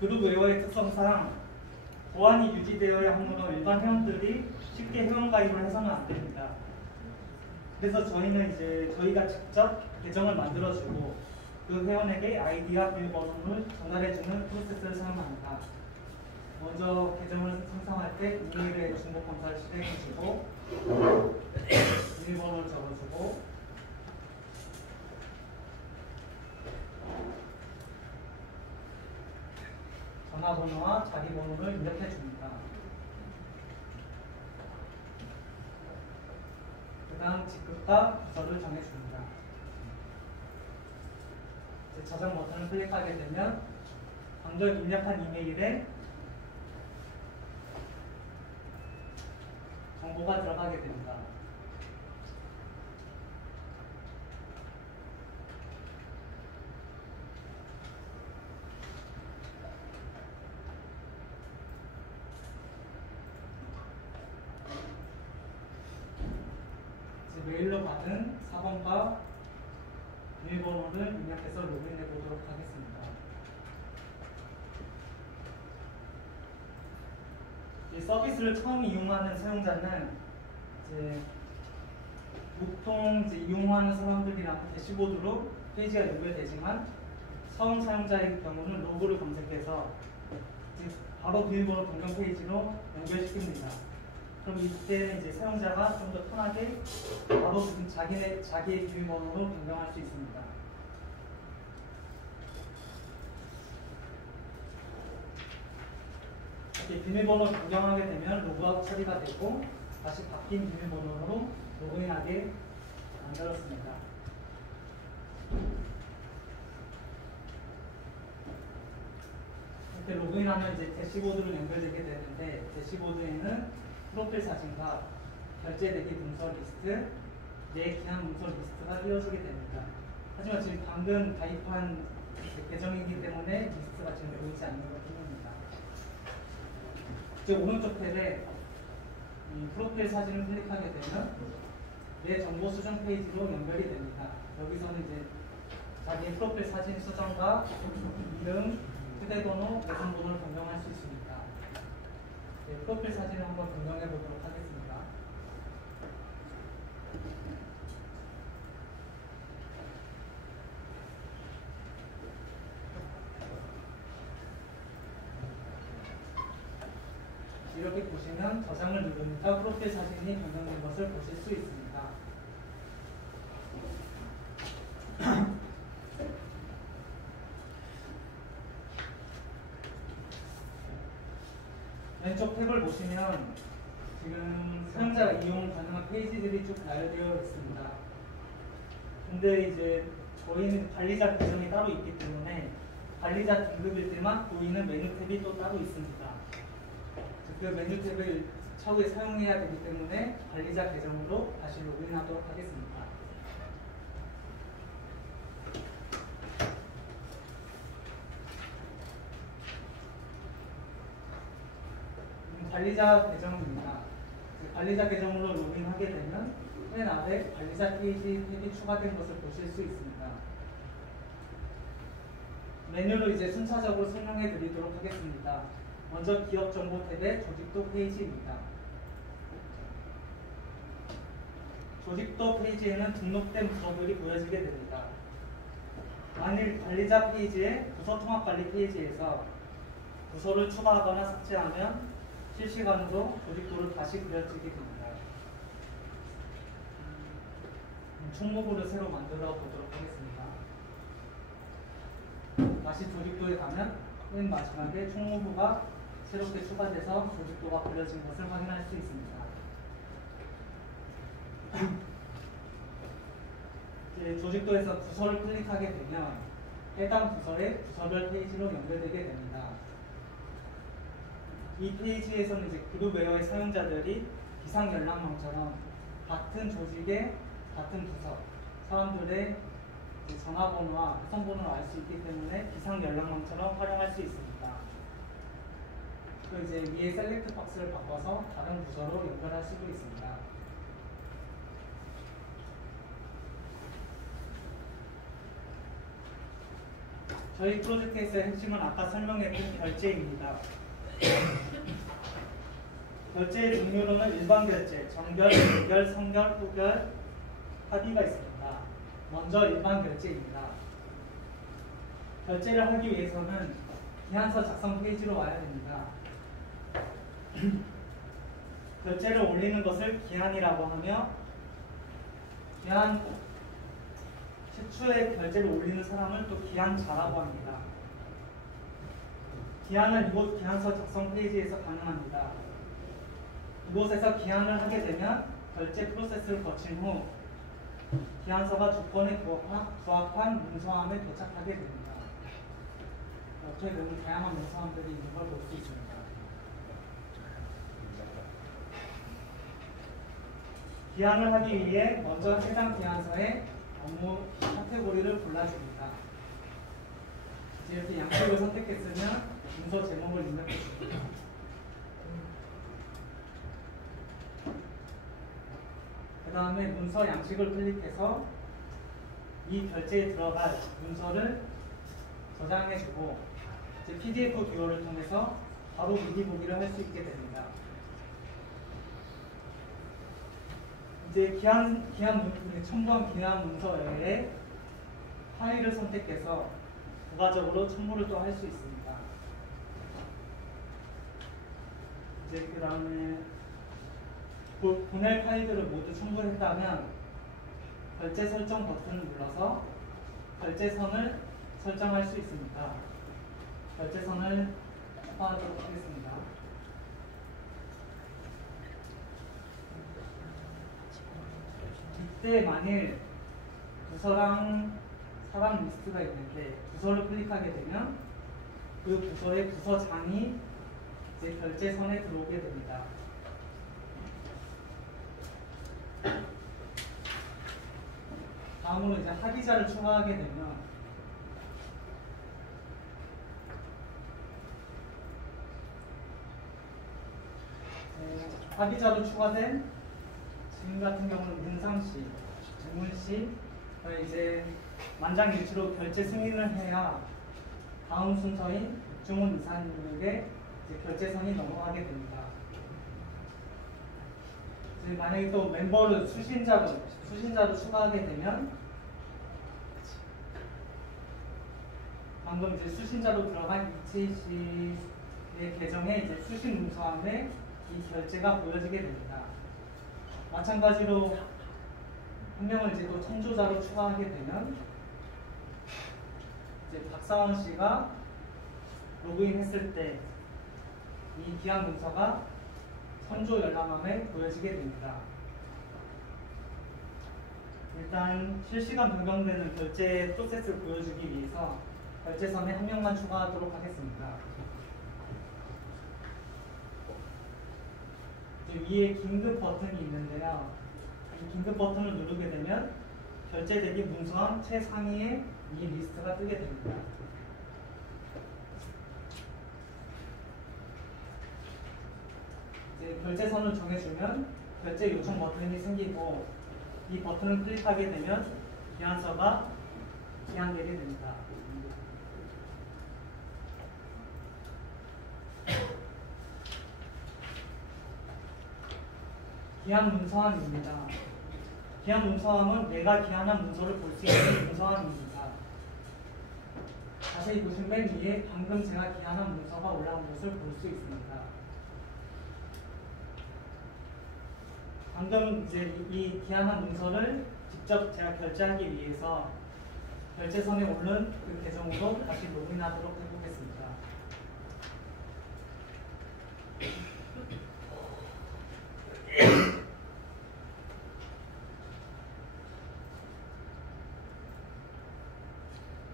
그룹 웨어의 특성상 보안이 유지되어야 하므로 일반 회원들이 쉽게 회원 가입을 해서는 안 됩니다. 그래서 저희는 이제 저희가 직접 계정을 만들어주고 그 회원에게 아이디와 비밀번호를 전달해주는 프로세스를 사용합니다. 먼저 계정을 생성할 때 이메일에 중복 검사를 실행해주고 비밀번호를 적어주고 전화번호와 자기번호를 입력해 줍니다. 그 다음 직급과 부서를 정해줍니다. 이제 저장 버튼을 클릭하게 되면 방금 입력한 이메일에 정보가 들어가게 됩니다. 메일로 받은 사본과 비밀번호를 입력해서 로그인해 보도록 하겠습니다. 이 서비스를 처음 이용하는 사용자는 이제 보통 이용하는 사람들이랑 대시보드로 페이지가 연결되지만 처음 사용자의 경우는 로고를 검색해서 바로 비밀번호 변경 페이지로 연결시킵니다. 그럼 이때는 이제 사용자가 좀 더 편하게 바로 자기의 비밀번호로 변경할 수 있습니다. 이렇게 비밀번호 변경하게 되면 로그아웃 처리가 되고 다시 바뀐 비밀번호로 로그인하게 만들었습니다. 이렇게 로그인하면 이제 대시보드로 연결되게 되는데 대시보드에는 프로필 사진과 결제대기 문서 리스트, 기한 문서 리스트가 띄워지게 됩니다. 하지만 지금 방금 가입한 계정이기 때문에 리스트가 지금 보이지 않는 것 뿐입니다. 이제 오른쪽 탭에 이 프로필 사진을 클릭하게 되면 내 정보 수정 페이지로 연결이 됩니다. 여기서는 이제 자기의 프로필 사진 수정과 이름, 휴대번호, 계정번호를 변경할 수 있습니다. 네, 프로필 사진을 한번 변경해 보도록 하겠습니다. 이렇게 보시면 저장을 누르니까 프로필 사진이 변경된 것을 보실 수 있습니다. 왼쪽 탭을 보시면 지금 사용자가 이용 가능한 페이지들이 쭉 나열되어 있습니다. 근데 이제 저희는 관리자 계정이 따로 있기 때문에 관리자 등급일 때만 보이는 메뉴 탭이 또 따로 있습니다. 그 메뉴 탭을 차후에 사용해야 되기 때문에 관리자 계정으로 다시 로그인하도록 하겠습니다. 관리자 계정입니다. 관리자 계정으로 로그인하게 되면 맨 아래 관리자 페이지 탭이 추가된 것을 보실 수 있습니다. 메뉴로 이제 순차적으로 설명해 드리도록 하겠습니다. 먼저 기업 정보 탭의 조직도 페이지입니다. 조직도 페이지에는 등록된 부서들이 보여지게 됩니다. 만일 관리자 페이지에 부서 통합 관리 페이지에서 부서를 추가하거나 삭제하면 실시간으로 조직도를 다시 그려지게 됩니다. 총무부를 새로 만들어 보도록 하겠습니다. 다시 조직도에 가면 맨 마지막에 총무부가 새롭게 추가돼서 조직도가 그려진 것을 확인할 수 있습니다. 이제 조직도에서 부서를 클릭하게 되면 해당 부서의 부서별 페이지로 연결되게 됩니다. 이 페이지에서는 이제 그룹웨어의 사용자들이 비상 연락망처럼 같은 조직의 같은 부서 사람들의 전화번호와 회선번호를 알 수 있기 때문에 비상 연락망처럼 활용할 수 있습니다. 또 이제 위에 셀렉트 박스를 바꿔서 다른 부서로 연결할 수도 있습니다. 저희 프로젝트에서의 핵심은 아까 설명했던 결제입니다. 결제의 종류로는 일반 결제, 정결, 예결, 선결, 후결, 합의가 있습니다. 먼저 일반 결제입니다. 결제를 하기 위해서는 기한서 작성 페이지로 와야 됩니다. 결제를 올리는 것을 기한이라고 하며 기한 최초의 결제를 올리는 사람을 또 기한자라고 합니다. 기한은 이곳 기한서 작성 페이지에서 가능합니다. 이곳에서 기한을 하게 되면 결제 프로세스를 거친 후 기한서가 조건에 부합한 문서함에 도착하게 됩니다. 저희 너무 다양한 문서함들이 있는 걸 볼 수 있습니다. 기한을 하기 위해 먼저 해당 기한서에 업무 카테고리를 골라줍니다. 이제 이렇게 양식을 선택했으면 문서 제목을 입력해줍니다. 그 다음에 문서 양식을 클릭해서 이 결제에 들어갈 문서를 저장해주고 이제 PDF 뷰어를 통해서 바로 미리 보기를 할 수 있게 됩니다. 이제 첨부한 기한 문서 외에 파일을 선택해서 부가적으로 첨부를 또 할 수 있습니다. 이제 그 다음에 보낼 파일들을 모두 첨부했다면 결제 설정 버튼을 눌러서 결제선을 설정할 수 있습니다. 결제선을 추가하도록 하겠습니다. 이때 만일 부서랑 사람 리스트가 있는데 부서를 클릭하게 되면 그 부서의 부서장이 이제 결제선에 들어오게 됩니다. 다음으로 이제 합의자를 추가하게 되면 합의자로 추가된 지금 같은 경우는 문상씨, 재문씨, 이제 만장일치로 결제 승인을 해야 다음 순서인 육중훈 이사님에게 이제 결제선이 넘어가게 됩니다. 이제 만약에 또 멤버를 수신자로 추가하게 되면 방금 이제 수신자로 들어간 이채희 씨의 계정에 이제 수신 문서함에 이 결제가 보여지게 됩니다. 마찬가지로 한 명을 이제 또 청조자로 추가하게 되면 이제 박사원 씨가 로그인했을 때 이 기한 문서가 선조 열람함에 보여지게 됩니다. 일단 실시간 변경되는 결제 프로세스를 보여주기 위해서 결제선에 한 명만 추가하도록 하겠습니다. 위에 긴급 버튼이 있는데요. 이 긴급 버튼을 누르게 되면 결제대기 문서함 최상위에 이 리스트가 뜨게 됩니다. 이제 결제선을 정해주면 결제 요청 버튼이 생기고 이 버튼을 클릭하게 되면 기한서가 기한되게 됩니다. 기한 문서함입니다. 기한 문서함은 내가 기한한 문서를 볼 수 있는 문서함입니다. 자세히 보시면 맨 위에 방금 제가 기한한 문서가 올라온 것을 볼 수 있습니다. 방금 이제 이 기한한 문서를 직접 제가 결제하기 위해서 결제선에 오른 그 계정으로 다시 로그인하도록 해보겠습니다.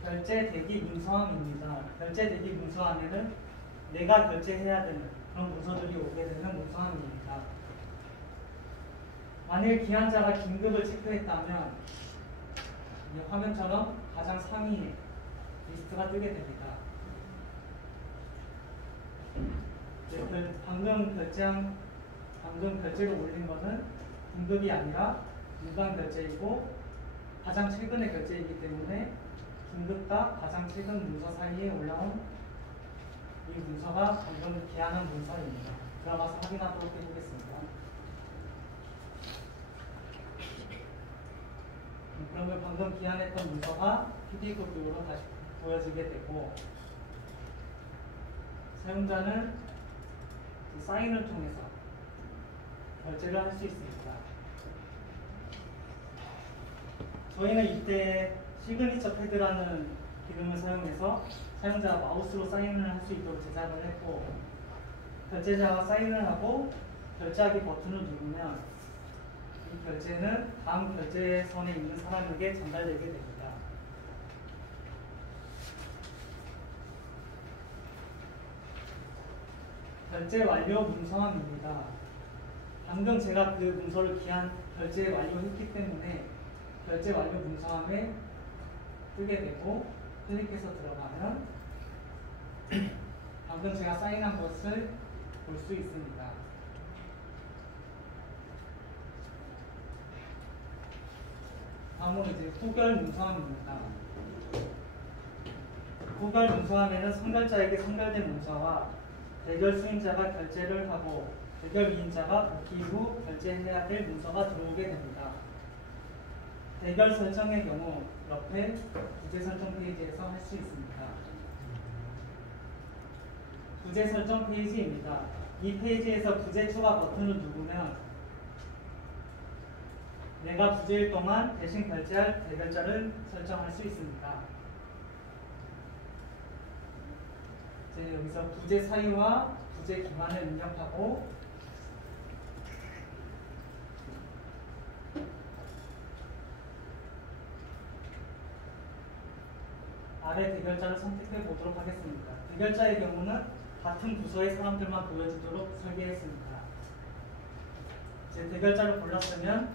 결제 대기 문서함입니다. 결제 대기 문서함에는 내가 결제해야 되는 그런 문서들이 오게 되는 문서함입니다. 만일 기한자가 긴급을 체크했다면 이 화면처럼 가장 상위에 리스트가 뜨게 됩니다. 방금 결제를 올린 것은 긴급이 아니라 일반 결제이고 가장 최근의 결제이기 때문에 긴급과 가장 최근 문서 사이에 올라온 이 문서가 방금 기한한 문서입니다. 들어가서 확인하도록 해보겠습니다. 그러면 방금 기한했던 문서가 PDF로 다시 보여지게 되고 사용자는 그 사인을 통해서 결제를 할 수 있습니다. 저희는 이때 시그니처 패드라는 기능을 사용해서 사용자가 마우스로 사인을 할 수 있도록 제작을 했고 결제자가 사인을 하고 결제하기 버튼을 누르면 이 결제는 다음 결제선에 있는 사람에게 전달되게 됩니다. 결제 완료 문서함입니다. 방금 제가 그 문서를 결제 완료했기 때문에 결제 완료 문서함에 뜨게 되고 클릭해서 들어가면 방금 제가 사인한 것을 볼 수 있습니다. 다음은 이제 후결 문서함입니다. 후결 문서함에는 선결자에게 선결된 문서와 대결 수인자가 결제를 하고 대결 위임자가 복귀 후 결제해야 될 문서가 들어오게 됩니다. 대결 설정의 경우 옆에 부재 설정 페이지에서 할 수 있습니다. 부재 설정 페이지입니다. 이 페이지에서 부재 추가 버튼을 누르면 내가 부재일 동안 대신 결제할 대결자를 설정할 수 있습니다. 이제 여기서 부재 사유와 부재 기간을 입력하고 아래 대결자를 선택해 보도록 하겠습니다. 대결자의 경우는 같은 부서의 사람들만 보여지도록 설계했습니다. 이제 대결자를 골랐으면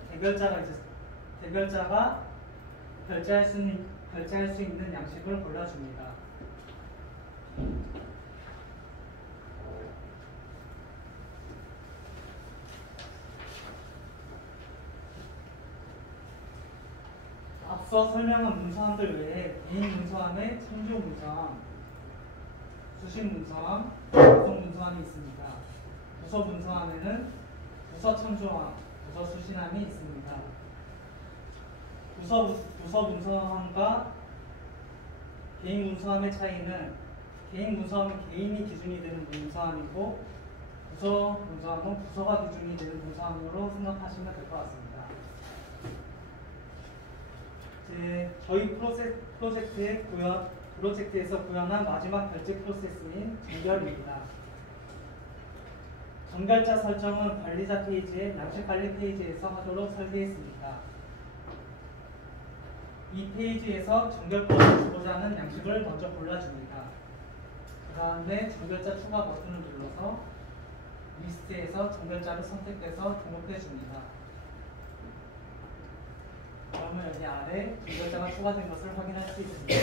대결자가 결제할 수 있는 양식을 골라줍니다. 앞서 설명한 문서함들 외에 개인 문서함에 참조 문서함, 수신 문서함, 구성 문서함이 있습니다. 부서 문서함에는 부서 참조함, 부서 수신함이 있습니다. 부서 문서함과 개인 문서함의 차이는 개인 문서함은 개인이 기준이 되는 문서함이고 부서 문서함은 부서가 기준이 되는 문서함으로 생각하시면 될 것 같습니다. 저희 프로젝트에서 구현한 마지막 결제 프로세스인 정결입니다. 정결자 설정은 관리자 페이지의 양식 관리 페이지에서 하도록 설계했습니다. 이 페이지에서 정결권을 주고자 하는 양식을 먼저 골라줍니다. 그 다음에 정결자 추가 버튼을 눌러서 리스트에서 정결자를 선택해서 등록해 줍니다. 그러면 여기 아래 정결자가 추가된 것을 확인할 수 있습니다.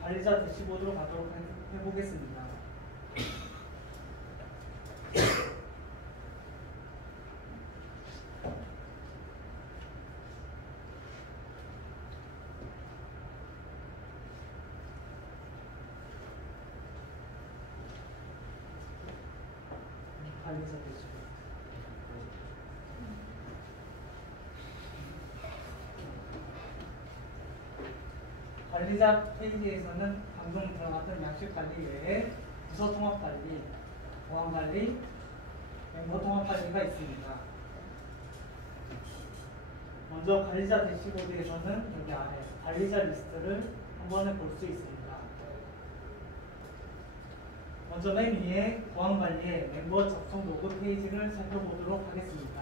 관리자 대시보드로 가도록 해보겠습니다. 관리자 대시보드. 관리자 페이지에서는 방금 들어갔던 양식 관리 외에 부서 통합 관리, 보안 관리, 멤버 통합 관리가 있습니다. 먼저 관리자 대시보드에서는 여기 아래 관리자 리스트를 한 번에 볼 수 있습니다. 먼저 맨 위에 보안 관리의 멤버 접속 로그 페이지를 살펴보도록 하겠습니다.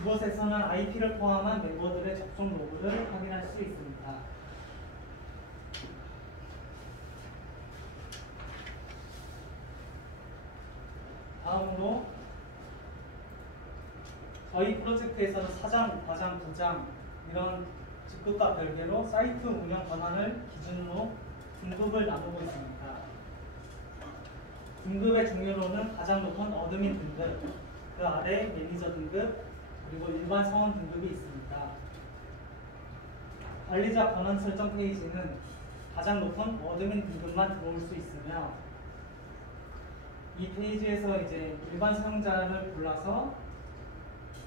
이곳에서는 IP를 포함한 멤버들의 접속 로그를 확인할 수 있습니다. 다음으로 저희 프로젝트에서는 사장, 과장, 부장 이런 직급과 별개로 사이트 운영 권한을 기준으로 등급을 나누고 있습니다. 등급의 종류로는 가장 높은 어드민 등급, 그 아래 매니저 등급, 그리고 일반 사원 등급이 있습니다. 관리자 권한 설정 페이지는 가장 높은 어드민 등급만 들어올 수 있으며 이 페이지에서 이제 일반 사용자를 골라서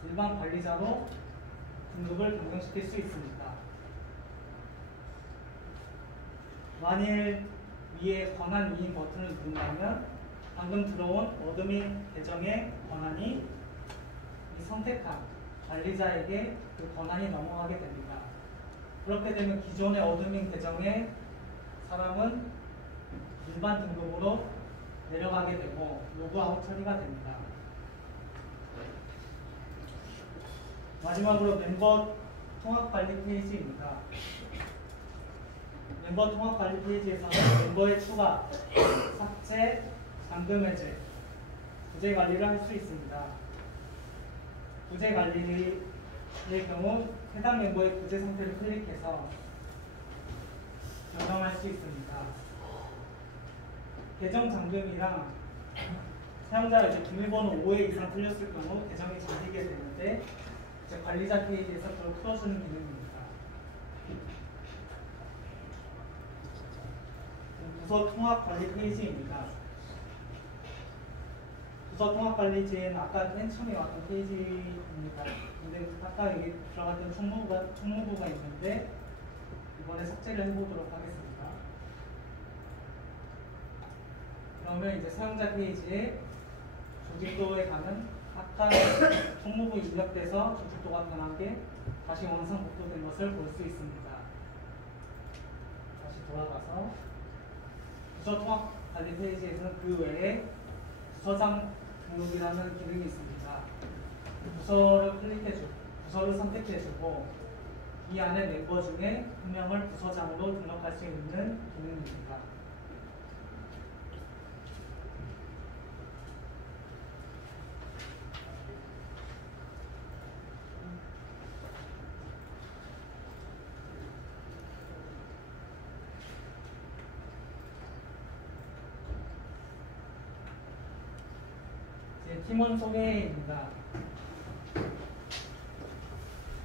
일반 관리자로 등급을 변경시킬 수 있습니다. 만일 위에 권한 이인 버튼을 누른다면 방금 들어온 어드민 계정의 권한이 이 선택한 관리자에게 그 권한이 넘어가게 됩니다. 그렇게 되면 기존의 어드민 계정의 사람은 일반 등급으로 내려가게 되고 로그아웃 처리가 됩니다. 마지막으로 멤버 통합 관리 페이지입니다. 멤버 통합 관리 페이지에서는 멤버의 추가, 삭제, 잠금 해제, 부재 관리를 할 수 있습니다. 부재 관리의 경우 해당 멤버의 부재 상태를 클릭해서 변경할 수 있습니다. 계정 잠금이랑 사용자가 이제 비밀번호 5회 이상 틀렸을 경우 계정이 잠기게 되는데 이제 관리자 페이지에서 그걸 풀어주는 기능입니다. 부서 통합 관리 페이지입니다. 부서 통합 관리지에는 아까 맨 처음에 왔던 페이지입니다. 근데 아까 여기 들어갔던 총무부가 있는데 이번에 삭제를 해보도록 하겠습니다. 그러면 이제 사용자 페이지에 조직도에 가면 아까 총무부 입력돼서 조직도가 변한 게 다시 원상 복구된 것을 볼 수 있습니다. 다시 돌아가서 부서 통합 관리 페이지에서는 그 외에 부서장 등록이라는 기능이 있습니다. 부서를 선택해주고 이 안에 멤버 중에 한 명을 부서장으로 등록할 수 있는 기능입니다. 팀원 소개입니다.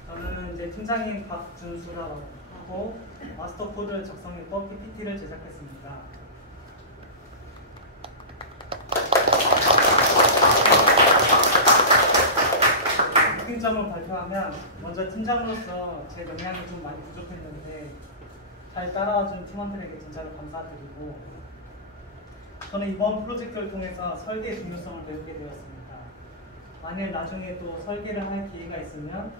저는 이제 팀장인 박준수라고 하고 마스터 코드를 작성했고 PPT를 제작했습니다. 특징점을 발표하면 먼저 팀장으로서 제 역량이 좀 많이 부족했는데 잘 따라와준 팀원들에게 진짜로 감사드리고 저는 이번 프로젝트를 통해서 설계의 중요성을 배우게 되었습니다. 만일 나중에 또 설계를 할 기회가 있으면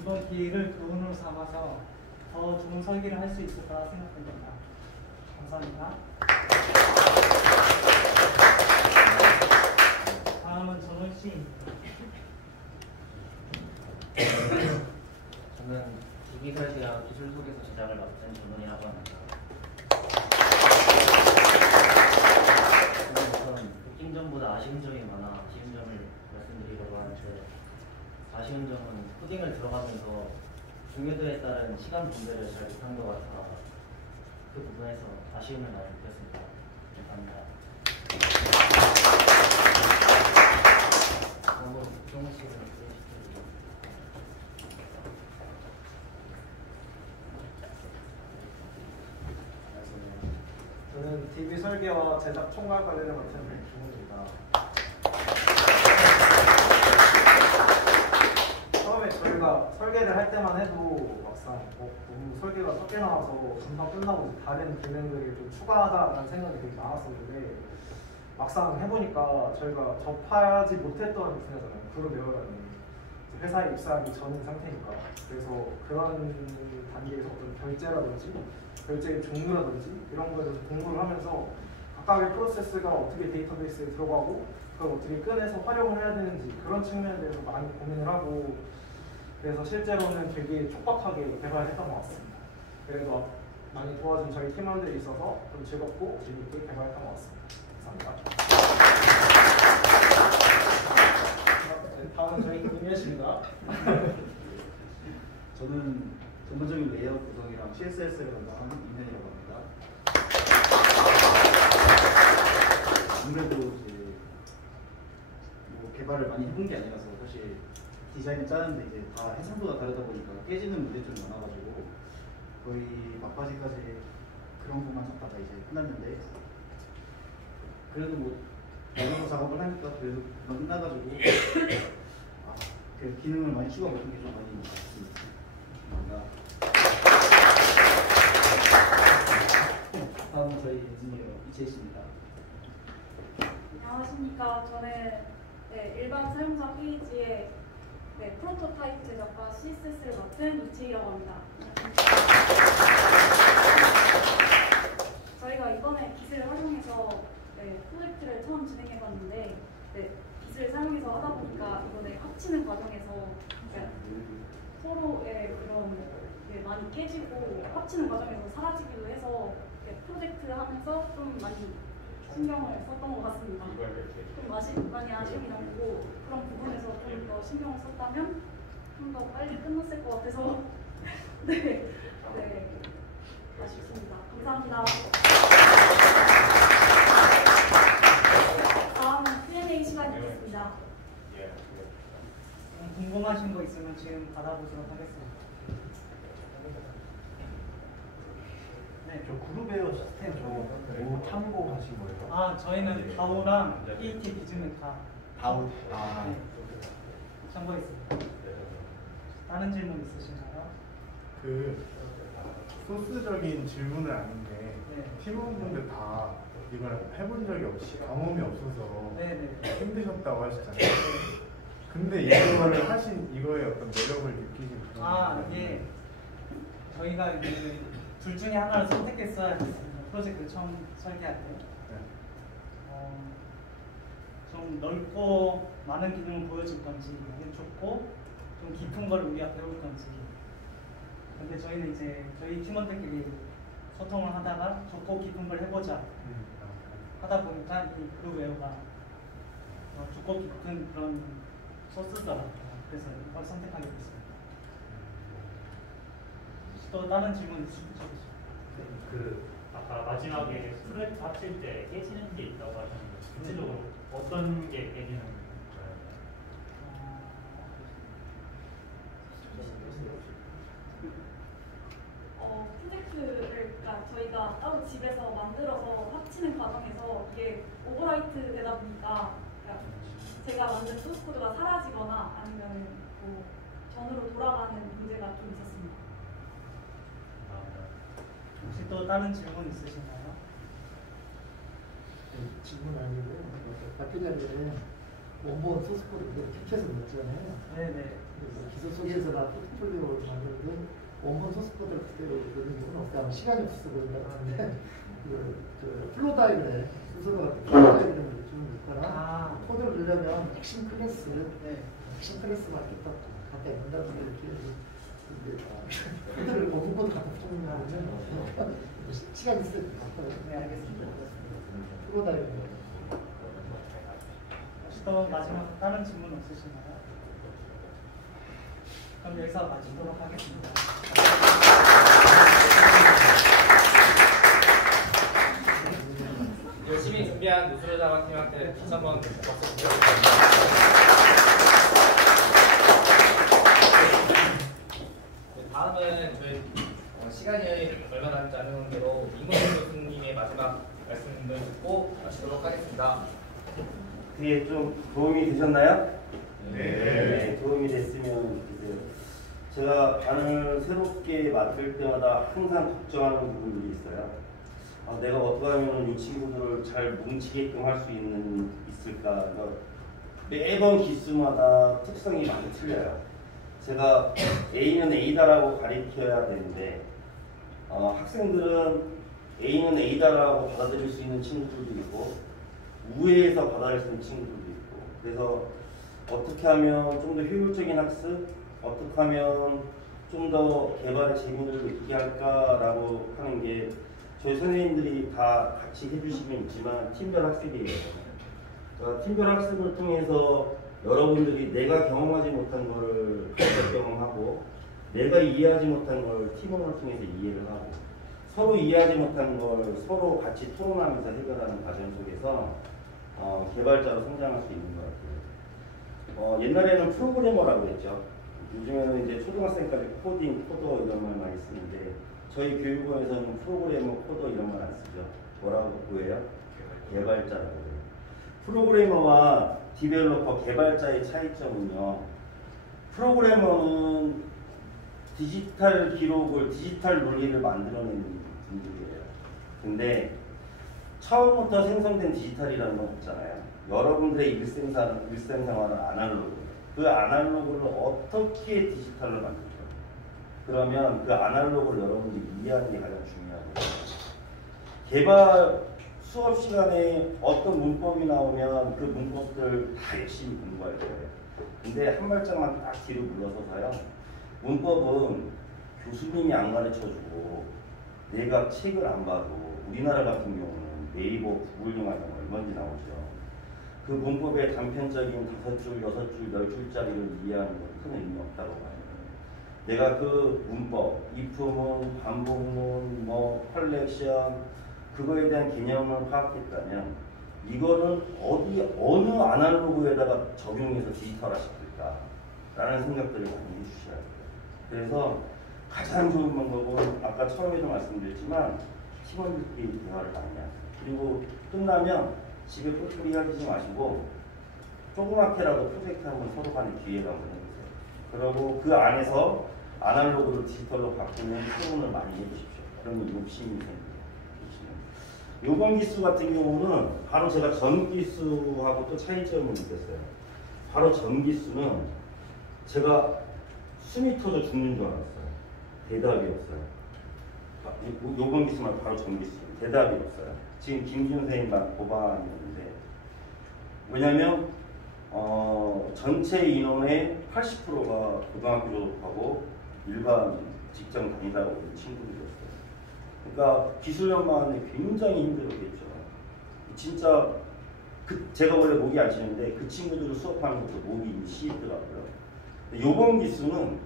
이번 기회를 교훈으로 삼아서 더 좋은 설계를 할 수 있을 거라 생각됩니다. 감사합니다. 다음은 전원 씨입니다. 저는 기기 설계와 기술 소개서 제작을 맡은 전원이라고 합니다. 웃긴 점보다 아쉬운 점이 많아 아쉬운 점을 말씀드리려고 하는데 아쉬운 점은 코딩을 들어가면서 중요도에 따른 시간 분배를 잘 못한 것 같아 그 부분에서 아쉬움을 많이 느꼈습니다. 감사합니다. 다음으로 박종우 씨를 소개시켜드립니다. 저는 저는 DB 설계와 제작 총괄 관리를 맡은 김웅입니다. 처음에 저희가 설계를 할 때만 해도 막상 너무 설계가 적게 나와서 금방 끝나고 다른 기능들이 좀 추가하다라는 생각이 되게 많았었는데 막상 해보니까 저희가 접하지 못했던 분야잖아요. 그룹웨어라는 회사에 입사하기 전인 상태니까. 그래서 그런 단계에서 어떤 결제라든지 결제의 종류라든지 이런 거에 대해서 공부를 하면서 각각의 프로세스가 어떻게 데이터베이스에 들어가고 그걸 어떻게 꺼내서 활용을 해야 되는지 그런 측면에 대해서 많이 고민을 하고 그래서 실제로는 되게 촉박하게 개발했던 것 같습니다. 그래도 많이 도와준 저희 팀원들이 있어서 좀 즐겁고 재밌게 개발했던 것 같습니다. 감사합니다. 다음은 저희 김현 씨입니다. 저는 전문적인 레이아웃 구성이랑 CSS를 담당한 임현이라고 합니다. 아무래도 이제 뭐 개발을 많이 해본 게 아니라서 사실 디자인을 짜는데 이제 다 해상도가 다르다 보니까 깨지는 문제점이 많아가지고 거의 막바지까지 그런 것만 찾다가 이제 끝났는데 그래도 뭐 여기서 작업을 하니까 그래도 금방 끝나가지고 그 기능을 많이 추가하고 있는 게 좀 많이 있습니다. 다음은 저희 엔지니어 이채희 씨입니다. 안녕하십니까. 저는 일반 사용자 페이지의 프로토타입 제작과 CSS를 맡은 이채희라고 합니다. 저희가 이번에 깃을 활용해서 프로젝트를 처음 진행해봤는데 깃을 사용해서 하다 보니까 이번에 합치는 과정에서 서로의 그런 게 많이 깨지고 합치는 과정에서 사라지기도 해서 프로젝트 하면서 좀 많이 신경을 썼던 것 같습니다. 좀 많이 아쉬움이 남고 그런 부분에서 좀 더 신경을 썼다면 좀 더 빨리 끝났을 것 같아서 네, 아쉽습니다. 감사합니다. 다음은 Q&A 시간이 있겠습니다. 궁금하신 거 있으면 지금 받아보도록 하겠습니다. 네. 저 그룹웨어 시스템 뭐 참고하신 거예요? 아, 저희는 다오랑 EAT 비즈메카. 다오. 네. 참고했습니다. 다른 질문 있으신가요? 그 소스적인 질문은 아닌데 팀원분들 다 이걸 해본 적이 없이 경험이 없어서 힘드셨다고 하시잖아요. 근데 이거를 하신 이거에 어떤 매력을 느끼신 분이 예. 저희가 이제 둘 중에 하나를 선택했어야 했습니다. 프로젝트 처음 설계할 때. 좀 넓고 많은 기능을 보여줄 건지 좁고 좀 깊은 걸 우리가 배울 건지. 근데 저희는 이제 저희 팀원들끼리 소통을 하다가 좁고 깊은 걸 해보자 하다 보니까 이 그룹웨어가 좁고 깊은 그런 소스더라고요. 그래서 이걸 선택하게 됐습니다. 또 다른 질문 있으시죠? 그 아까 마지막에 프로젝트 합칠 때 깨지는 게 있다고 하셨는데 구체적으로 어떤 게 깨지는 거예요? 프로젝트를 그러니까 저희가 따로 집에서 만들어서 합치는 과정에서 이게 오버라이트 되다 보니까 그러니까 제가 만든 소스 코드가 사라지거나 아니면 뭐 전으로 돌아가는 문제가 좀 있었습니다. 혹시 또 다른 질문 있으신가요? 질문 아니고요. 아까 전에 원본 소스 코드 그대로 캡처해서 넣었잖아요. 네네. 그래서 기술 소개서나 포트폴리오를 만들든 원본 소스 코드를 그대로 넣는 경우는 없어요. 시간이 없어서 그런다고 하는데 그 플로 다이그램 순서가 같은 플로 다이그램을 좀 넣거나 코드를 넣으려면 핵심 클래스 맞게 딱 갖다 있는다고 이렇게 코드를 원본 코드 갖다 붙여놓으면 시간이 있어요. 네, 알겠습니다. 플로 다이그램. 혹시 또 마지막 다른 질문 없으신가요? 그럼 여기서 마치도록 하겠습니다. 열심히 준비한 누수르자마 팀한테 다시 한번 박수 부탁드립니다. 다음은 저희 시간이 얼마 남지 않은 대로 임원준 교수님의 마지막 질문 듣고 마치도록 하겠습니다. 그게 좀 도움이 되셨나요? 네. 도움이 됐으면 이제 제가 반을 새롭게 맡을 때마다 항상 걱정하는 부분들이 있어요. 내가 어떻게 하면 이 친구들을 잘 뭉치게끔 할 수 있을까? 매번 기수마다 특성이 많이 틀려요. 제가 A는 A다라고 가리켜야 되는데 학생들은 A는 A다라고 받아들일 수 있는 친구들도 있고 우회해서 받아들일 수 있는 친구들도 있고, 그래서 어떻게 하면 좀 더 효율적인 학습, 어떻게 하면 좀 더 개발의 재미를 느끼게 할까라고 하는 게 저희 선생님들이 다 같이 해주시면 있지만 팀별 학습이에요. 팀별 학습을 통해서 여러분들이 내가 경험하지 못한 걸 각자 경험하고 내가 이해하지 못한 걸 팀원을 통해서 이해를 하고 서로 이해하지 못한 걸 서로 같이 토론하면서 해결하는 과정 속에서 개발자로 성장할 수 있는 것 같아요. 옛날에는 프로그래머라고 했죠. 요즘에는 이제 초등학생까지 코딩, 코더 이런 말 많이 쓰는데 저희 교육원에서는 프로그래머, 코더 이런 말 안 쓰죠. 뭐라고 해요? 개발자라고 해요. 프로그래머와 디벨로퍼, 개발자의 차이점은요. 프로그래머는 디지털 기록을, 디지털 논리를 만들어내는 분들이에요. 근데 처음부터 생성된 디지털이라는 건 없잖아요. 여러분들의 일생생활은 아날로그예요. 그 아날로그를 어떻게 디지털로 만들죠? 그러면 그 아날로그를 여러분들이 이해하는 게 가장 중요하거든요. 개발 수업 시간에 어떤 문법이 나오면 그 문법들 다 열심히 공부할 거예요. 근데 한 발짝만 딱 뒤로 물러서서요. 문법은 교수님이 안 가르쳐주고 내가 책을 안 봐도 우리나라 같은 경우는 네이버, 구글 영화가 얼마든지 나오죠. 그 문법의 단편적인 5줄, 6줄, 10줄짜리를 이해하는 건 큰 의미 없다고 봐요. 내가 그 문법, if문, 반복문, 컬렉션 그거에 대한 개념을 파악했다면 이거는 어느 아날로그에다가 적용해서 디지털화 시킬까 라는 생각들을 많이 해주셔야 돼요. 그래서 가장 좋은 방법은 아까 처음에도 말씀드렸지만 팀원들끼리 대화를 많이 하세요. 그리고 끝나면 집에 뿔뿔이 하지 마시고 조그맣게라도 프로젝트 한번 서로 간에 기획을 한번 해보세요. 그리고 그 안에서 아날로그를 디지털로 바꾸는 토론을 많이 해주십시오. 그러면 욕심이 생깁니다. 요번 기수 같은 경우는 바로 제가 전 기수하고 또 차이점을 느꼈어요. 바로 전 기수는 제가 숨이 터져 죽는 줄 알았어요. 대답이 없어요. 요번 기수만 바로 전 기수. 대답이 없어요. 지금 김기훈 선생님만 고반이었는데 왜냐면 전체 인원의 80%가 고등학교 졸업하고 일반 직장 다니다가 오는 친구들이었어요. 그러니까 기술연만에 굉장히 힘들었겠죠. 진짜 제가 원래 목이 안 쉬는데 그 친구들을 수업하는 것도 목이 이미 쉬더라고요. 요번 기수는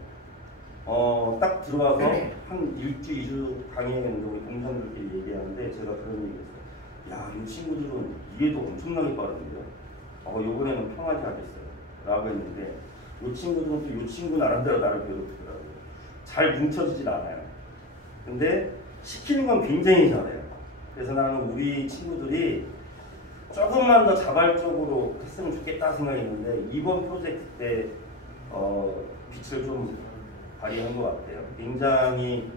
딱 들어와서 한 1주, 2주 강의했는데 우리 공무원들끼리 얘기하는데 제가 그런 얘기 했어요. 야, 이 친구들은 이해도 엄청나게 빠른데요. 요번에는 평하지 하겠어요. 라고 했는데 이 친구들은 또 이 친구 나름대로 나를 배우더라고요. 잘 뭉쳐지질 않아요. 근데 시키는 건 굉장히 잘해요. 그래서 나는 우리 친구들이 조금만 더 자발적으로 했으면 좋겠다 생각했는데 이번 프로젝트 때 빛을 좀 발휘한 것 같아요. 굉장히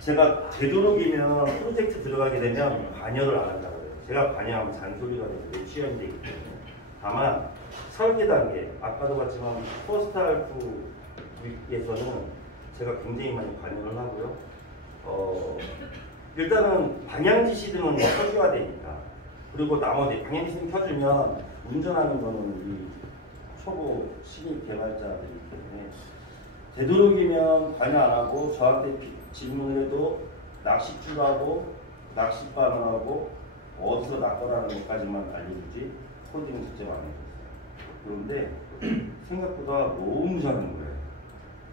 제가 되도록이면 프로젝트 들어가게 되면 관여를 안 한다고 해요. 제가 관여하면 잔소리가 되고 취연이 되기 때문에. 다만 설계 단계, 아까도 봤지만 포스트알프에서는 제가 굉장히 많이 관여를 하고요. 일단은 방향 지시등은 켜줘야 되니까. 그리고 나머지 방향 지시등 켜주면 운전하는 거는 우리 초보 신입 개발자들이기 때문에 되도록이면 관여 안 하고 저한테 질문을 해도 낚싯줄 하고 낚싯바늘 하고 어디서 낚으라는 것까지만 알려주지 코딩은 직접 안 해줬어요. 그런데 생각보다 너무 잘하는 거예요.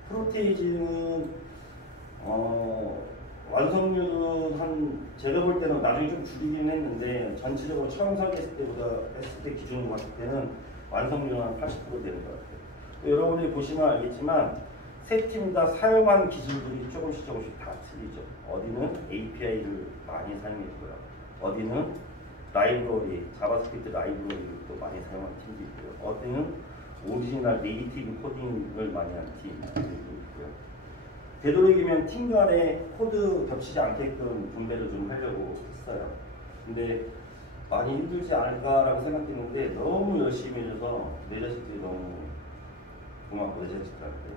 프로테이지는 완성률은 한 제가 볼 때는 나중에 좀 줄이긴 했는데 전체적으로 처음 설계했을 때 기준으로 봤을 때는 완성률은 한 80% 되는 것 같아요. 여러분이 보시면 알겠지만 세 팀 다 사용한 기술들이 조금씩 다 틀리죠. 어디는 API를 많이 사용했고요. 어디는 라이브러리, 자바스크립트 라이브러리도 많이 사용하는 팀도 있고요. 어때는 오리지널 네이티브 코딩을 많이 하는 팀도 있고요. 되도록이면 팀 간에 코드 겹치지 않게끔 분배를 좀 하려고 했어요. 근데 많이 힘들지 않을까라고 생각했는데 너무 열심히 해줘서 내 자식들이 너무 고맙고 내 자식들한테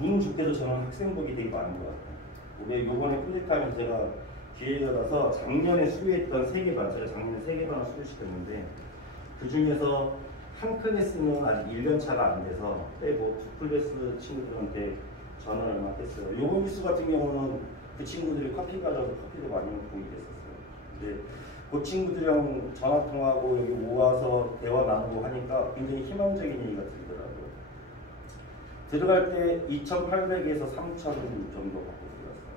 운 좋게도 저는 학생복이 되게 많은 것 같아요. 올해 요번에 프로젝트 하면서 제가 기회가 나서 작년에 수료했던 3개 반, 제가 작년에 3개 반을 수료시켰는데 그 중에서 한 클래스는 아직 1년 차가 안 돼서 빼고 2클래스 친구들한테 전화를 막 했어요. 요번 뉴스 같은 경우는 그 친구들이 커피 가져서 커피도 많이 보게 됐었어요. 근데 그 친구들이랑 전화 통화하고 여기 모아서 대화 나누고 하니까 굉장히 희망적인 얘기가 들리더라고요. 들어갈 때 2,800에서 3,000 정도 받고 들어갔어요.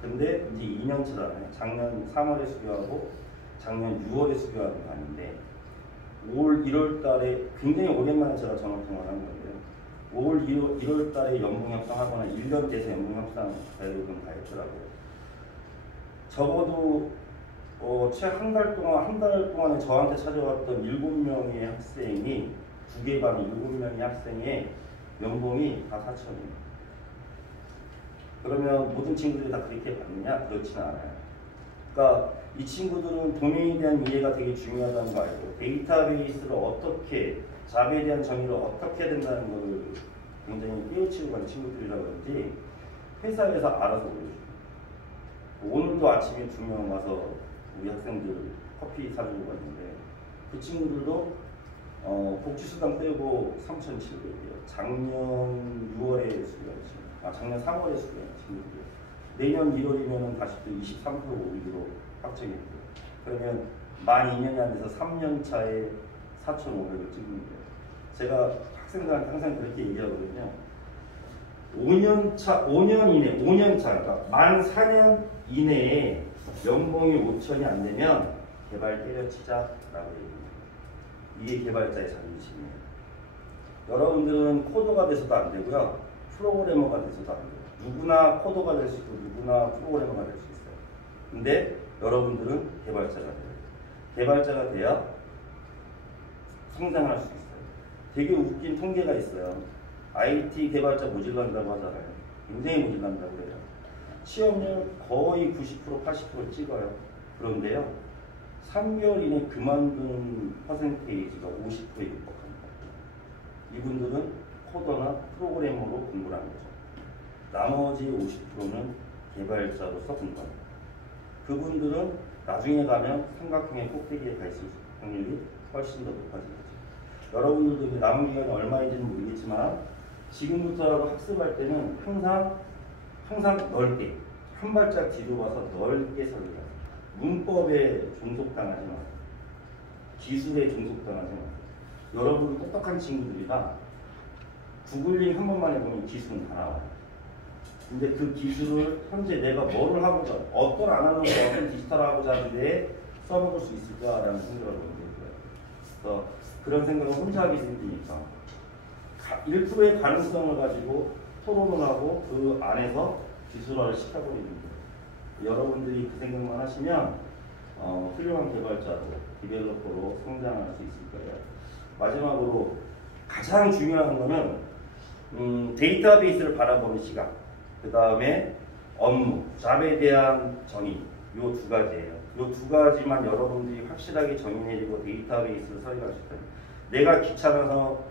근데 이제 2년 차잖아요. 작년 3월에 수료하고 작년 6월에 수료하는 거 아닌데 올 1월 달에 굉장히 오랜만에 제가 전화 통화를 한 건데요. 올 1월 달에 연봉 협상하거나 1년 돼서 연봉 협상 대부분 다 했더라고요. 적어도 채 한 달 동안에 저한테 찾아왔던 7명의 학생이 2개 반 7명의 학생의 연봉이 다 4,000이에요. 그러면 모든 친구들이 다 그렇게 받느냐? 그렇지는 않아요. 그러니까 이 친구들은 도메인에 대한 이해가 되게 중요하다는 거 알고 데이터베이스를 어떻게 자베에 대한 정의를 어떻게 해야 된다는 것을 굉장히 깨우치고 간 친구들이라 그런지 회사에서 알아서 보여줘요. 오늘도 아침에 2명 와서 우리 학생들 커피 사주고 갔는데 그 친구들도 복지수당 빼고 3,700이에요. 작년 6월에 수료한 친구, 작년 3월에 수료한 친구들. 내년 1월이면 다시 또 23% 오르기로 확정했고요. 그러면 만 2년이 안 돼서 3년 차에 4,500을 찍는 거예요. 제가 학생들한테 항상 그렇게 얘기하거든요. 5년 이내, 5년 차, 그러니까 만 4년 이내에 연봉이 5천이 안 되면 개발 때려치자라고 얘기합니다. 이게 개발자의 자존심이에요. 여러분들은 코더가 돼서도 안 되고요. 프로그래머가 돼서도 안 돼요. 누구나 코더가 될 수 있고 누구나 프로그래머가 될 수 있어요. 근데 여러분들은 개발자가 돼요. 개발자가 돼야 성장할 수 있어요. 되게 웃긴 통계가 있어요. IT 개발자 모질란다고 하잖아요. 굉장히 모질란다고 해요. 취업률 거의 90%, 80% 찍어요. 그런데요, 3개월 이내 그만두는 퍼센테이지가 50%에 육박합니다. 이분들은 코더나 프로그래머로 공부를 하는 거죠. 나머지 50%는 개발자로서 공부합니다. 그분들은 나중에 가면 삼각형의 꼭대기에 가 있을 확률이 훨씬 더 높아지겠죠. 여러분들도 남은 기간이 얼마인지는 모르겠지만 지금부터라도 학습할 때는 항상 넓게 한 발짝 뒤로 가서 넓게 설계하세요. 문법에 종속당하지 마세요. 기술에 종속당하지 마세요. 여러분 똑똑한 친구들이라 구글링 한 번만 해보면 기술은 다 나와요. 근데 그 기술을 현재 내가 뭐를 하고자, 어떤 아나운서, 어떤 디지털을 하고자 하는데 써먹을 수 있을까라는 생각을 먼저 해요. 그래서 그런 생각을 혼자 하기 힘드니까 1%의 가능성을 가지고 토론을 하고 그 안에서 기술화를 시켜버리는 거예요. 여러분들이 그 생각만 하시면 훌륭한 개발자로, 디벨로퍼로 성장할 수 있을 거예요. 마지막으로 가장 중요한 거는 데이터베이스를 바라보는 시각, 그 다음에 업무, 잡에 대한 정의, 이 두 가지예요. 이 두 가지만 여러분들이 확실하게 정의내리고 데이터베이스를 설계할 수 있어요. 내가 귀찮아서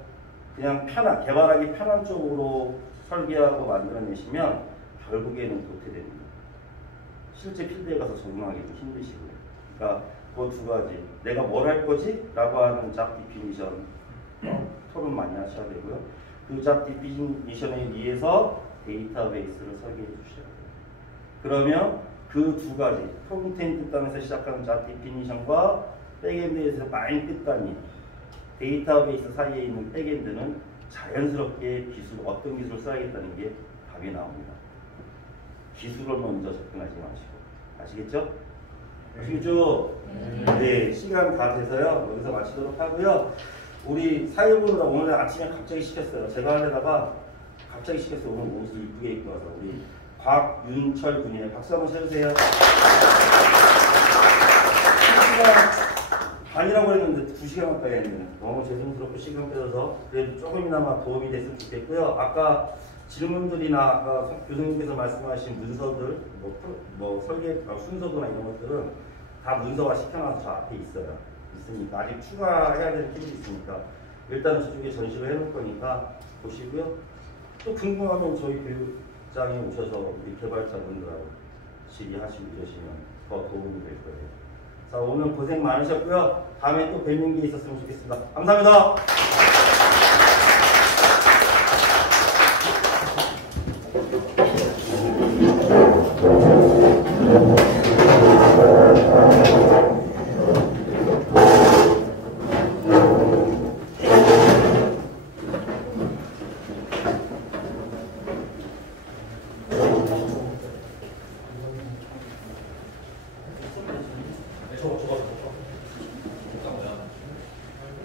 그냥 개발하기 편한 쪽으로 설계하고 만들어내시면 결국에는 도태됩니다. 실제 필드에 가서 적응하기도 힘드시고요. 그러니까 그 두 가지, 내가 뭘 할 거지? 라고 하는 잡 디피니션 토론 많이 하셔야 되고요. 그 잡 디피니션에 의해서 데이터베이스를 설계해 주셔야 돼요. 그러면 그 두 가지, 프론트엔드 단에서 시작하는 잡 디피니션과 백엔드에서 마인 끝단위, 데이터베이스 사이에 있는 백엔드는 자연스럽게 어떤 기술을 써야겠다는 게 답이 나옵니다. 기술을 먼저 접근하지 마시고. 아시겠죠? 아시겠죠? 네, 시간 다 돼서요. 여기서 마치도록 하고요. 우리 사회보느라 오늘 아침에 갑자기 시켰어요. 제가 하려다가 갑자기 시켰어요. 오늘 옷을 이쁘게 입고 와서 우리 박윤철 군이에요. 박수 한번 쳐주세요. 1시간 반이라고 했는데 2시간 가까이 했네요. 너무 죄송스럽고 시간 빼서 그래도 조금이나마 도움이 됐으면 좋겠고요. 아까 질문들이나 아까 교수님께서 말씀하신 문서들, 뭐 설계 순서도나 이런 것들은 다 문서화 시켜놔서 저 앞에 있으니까 아직 추가해야 될 필요도 있으니까 일단은 저쪽에 전시를 해놓을 거니까 보시고요. 또 궁금하면 저희 교육장에 오셔서 우리 개발자분들하고 질의하시고 이러시면 더 도움이 될 거예요. 자, 오늘 고생 많으셨고요. 다음에 또 뵙는 게 있었으면 좋겠습니다. 감사합니다.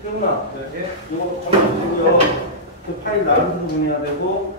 태훈아, 이거 정리해주고요. 그 파일 나름대로 보내야 되고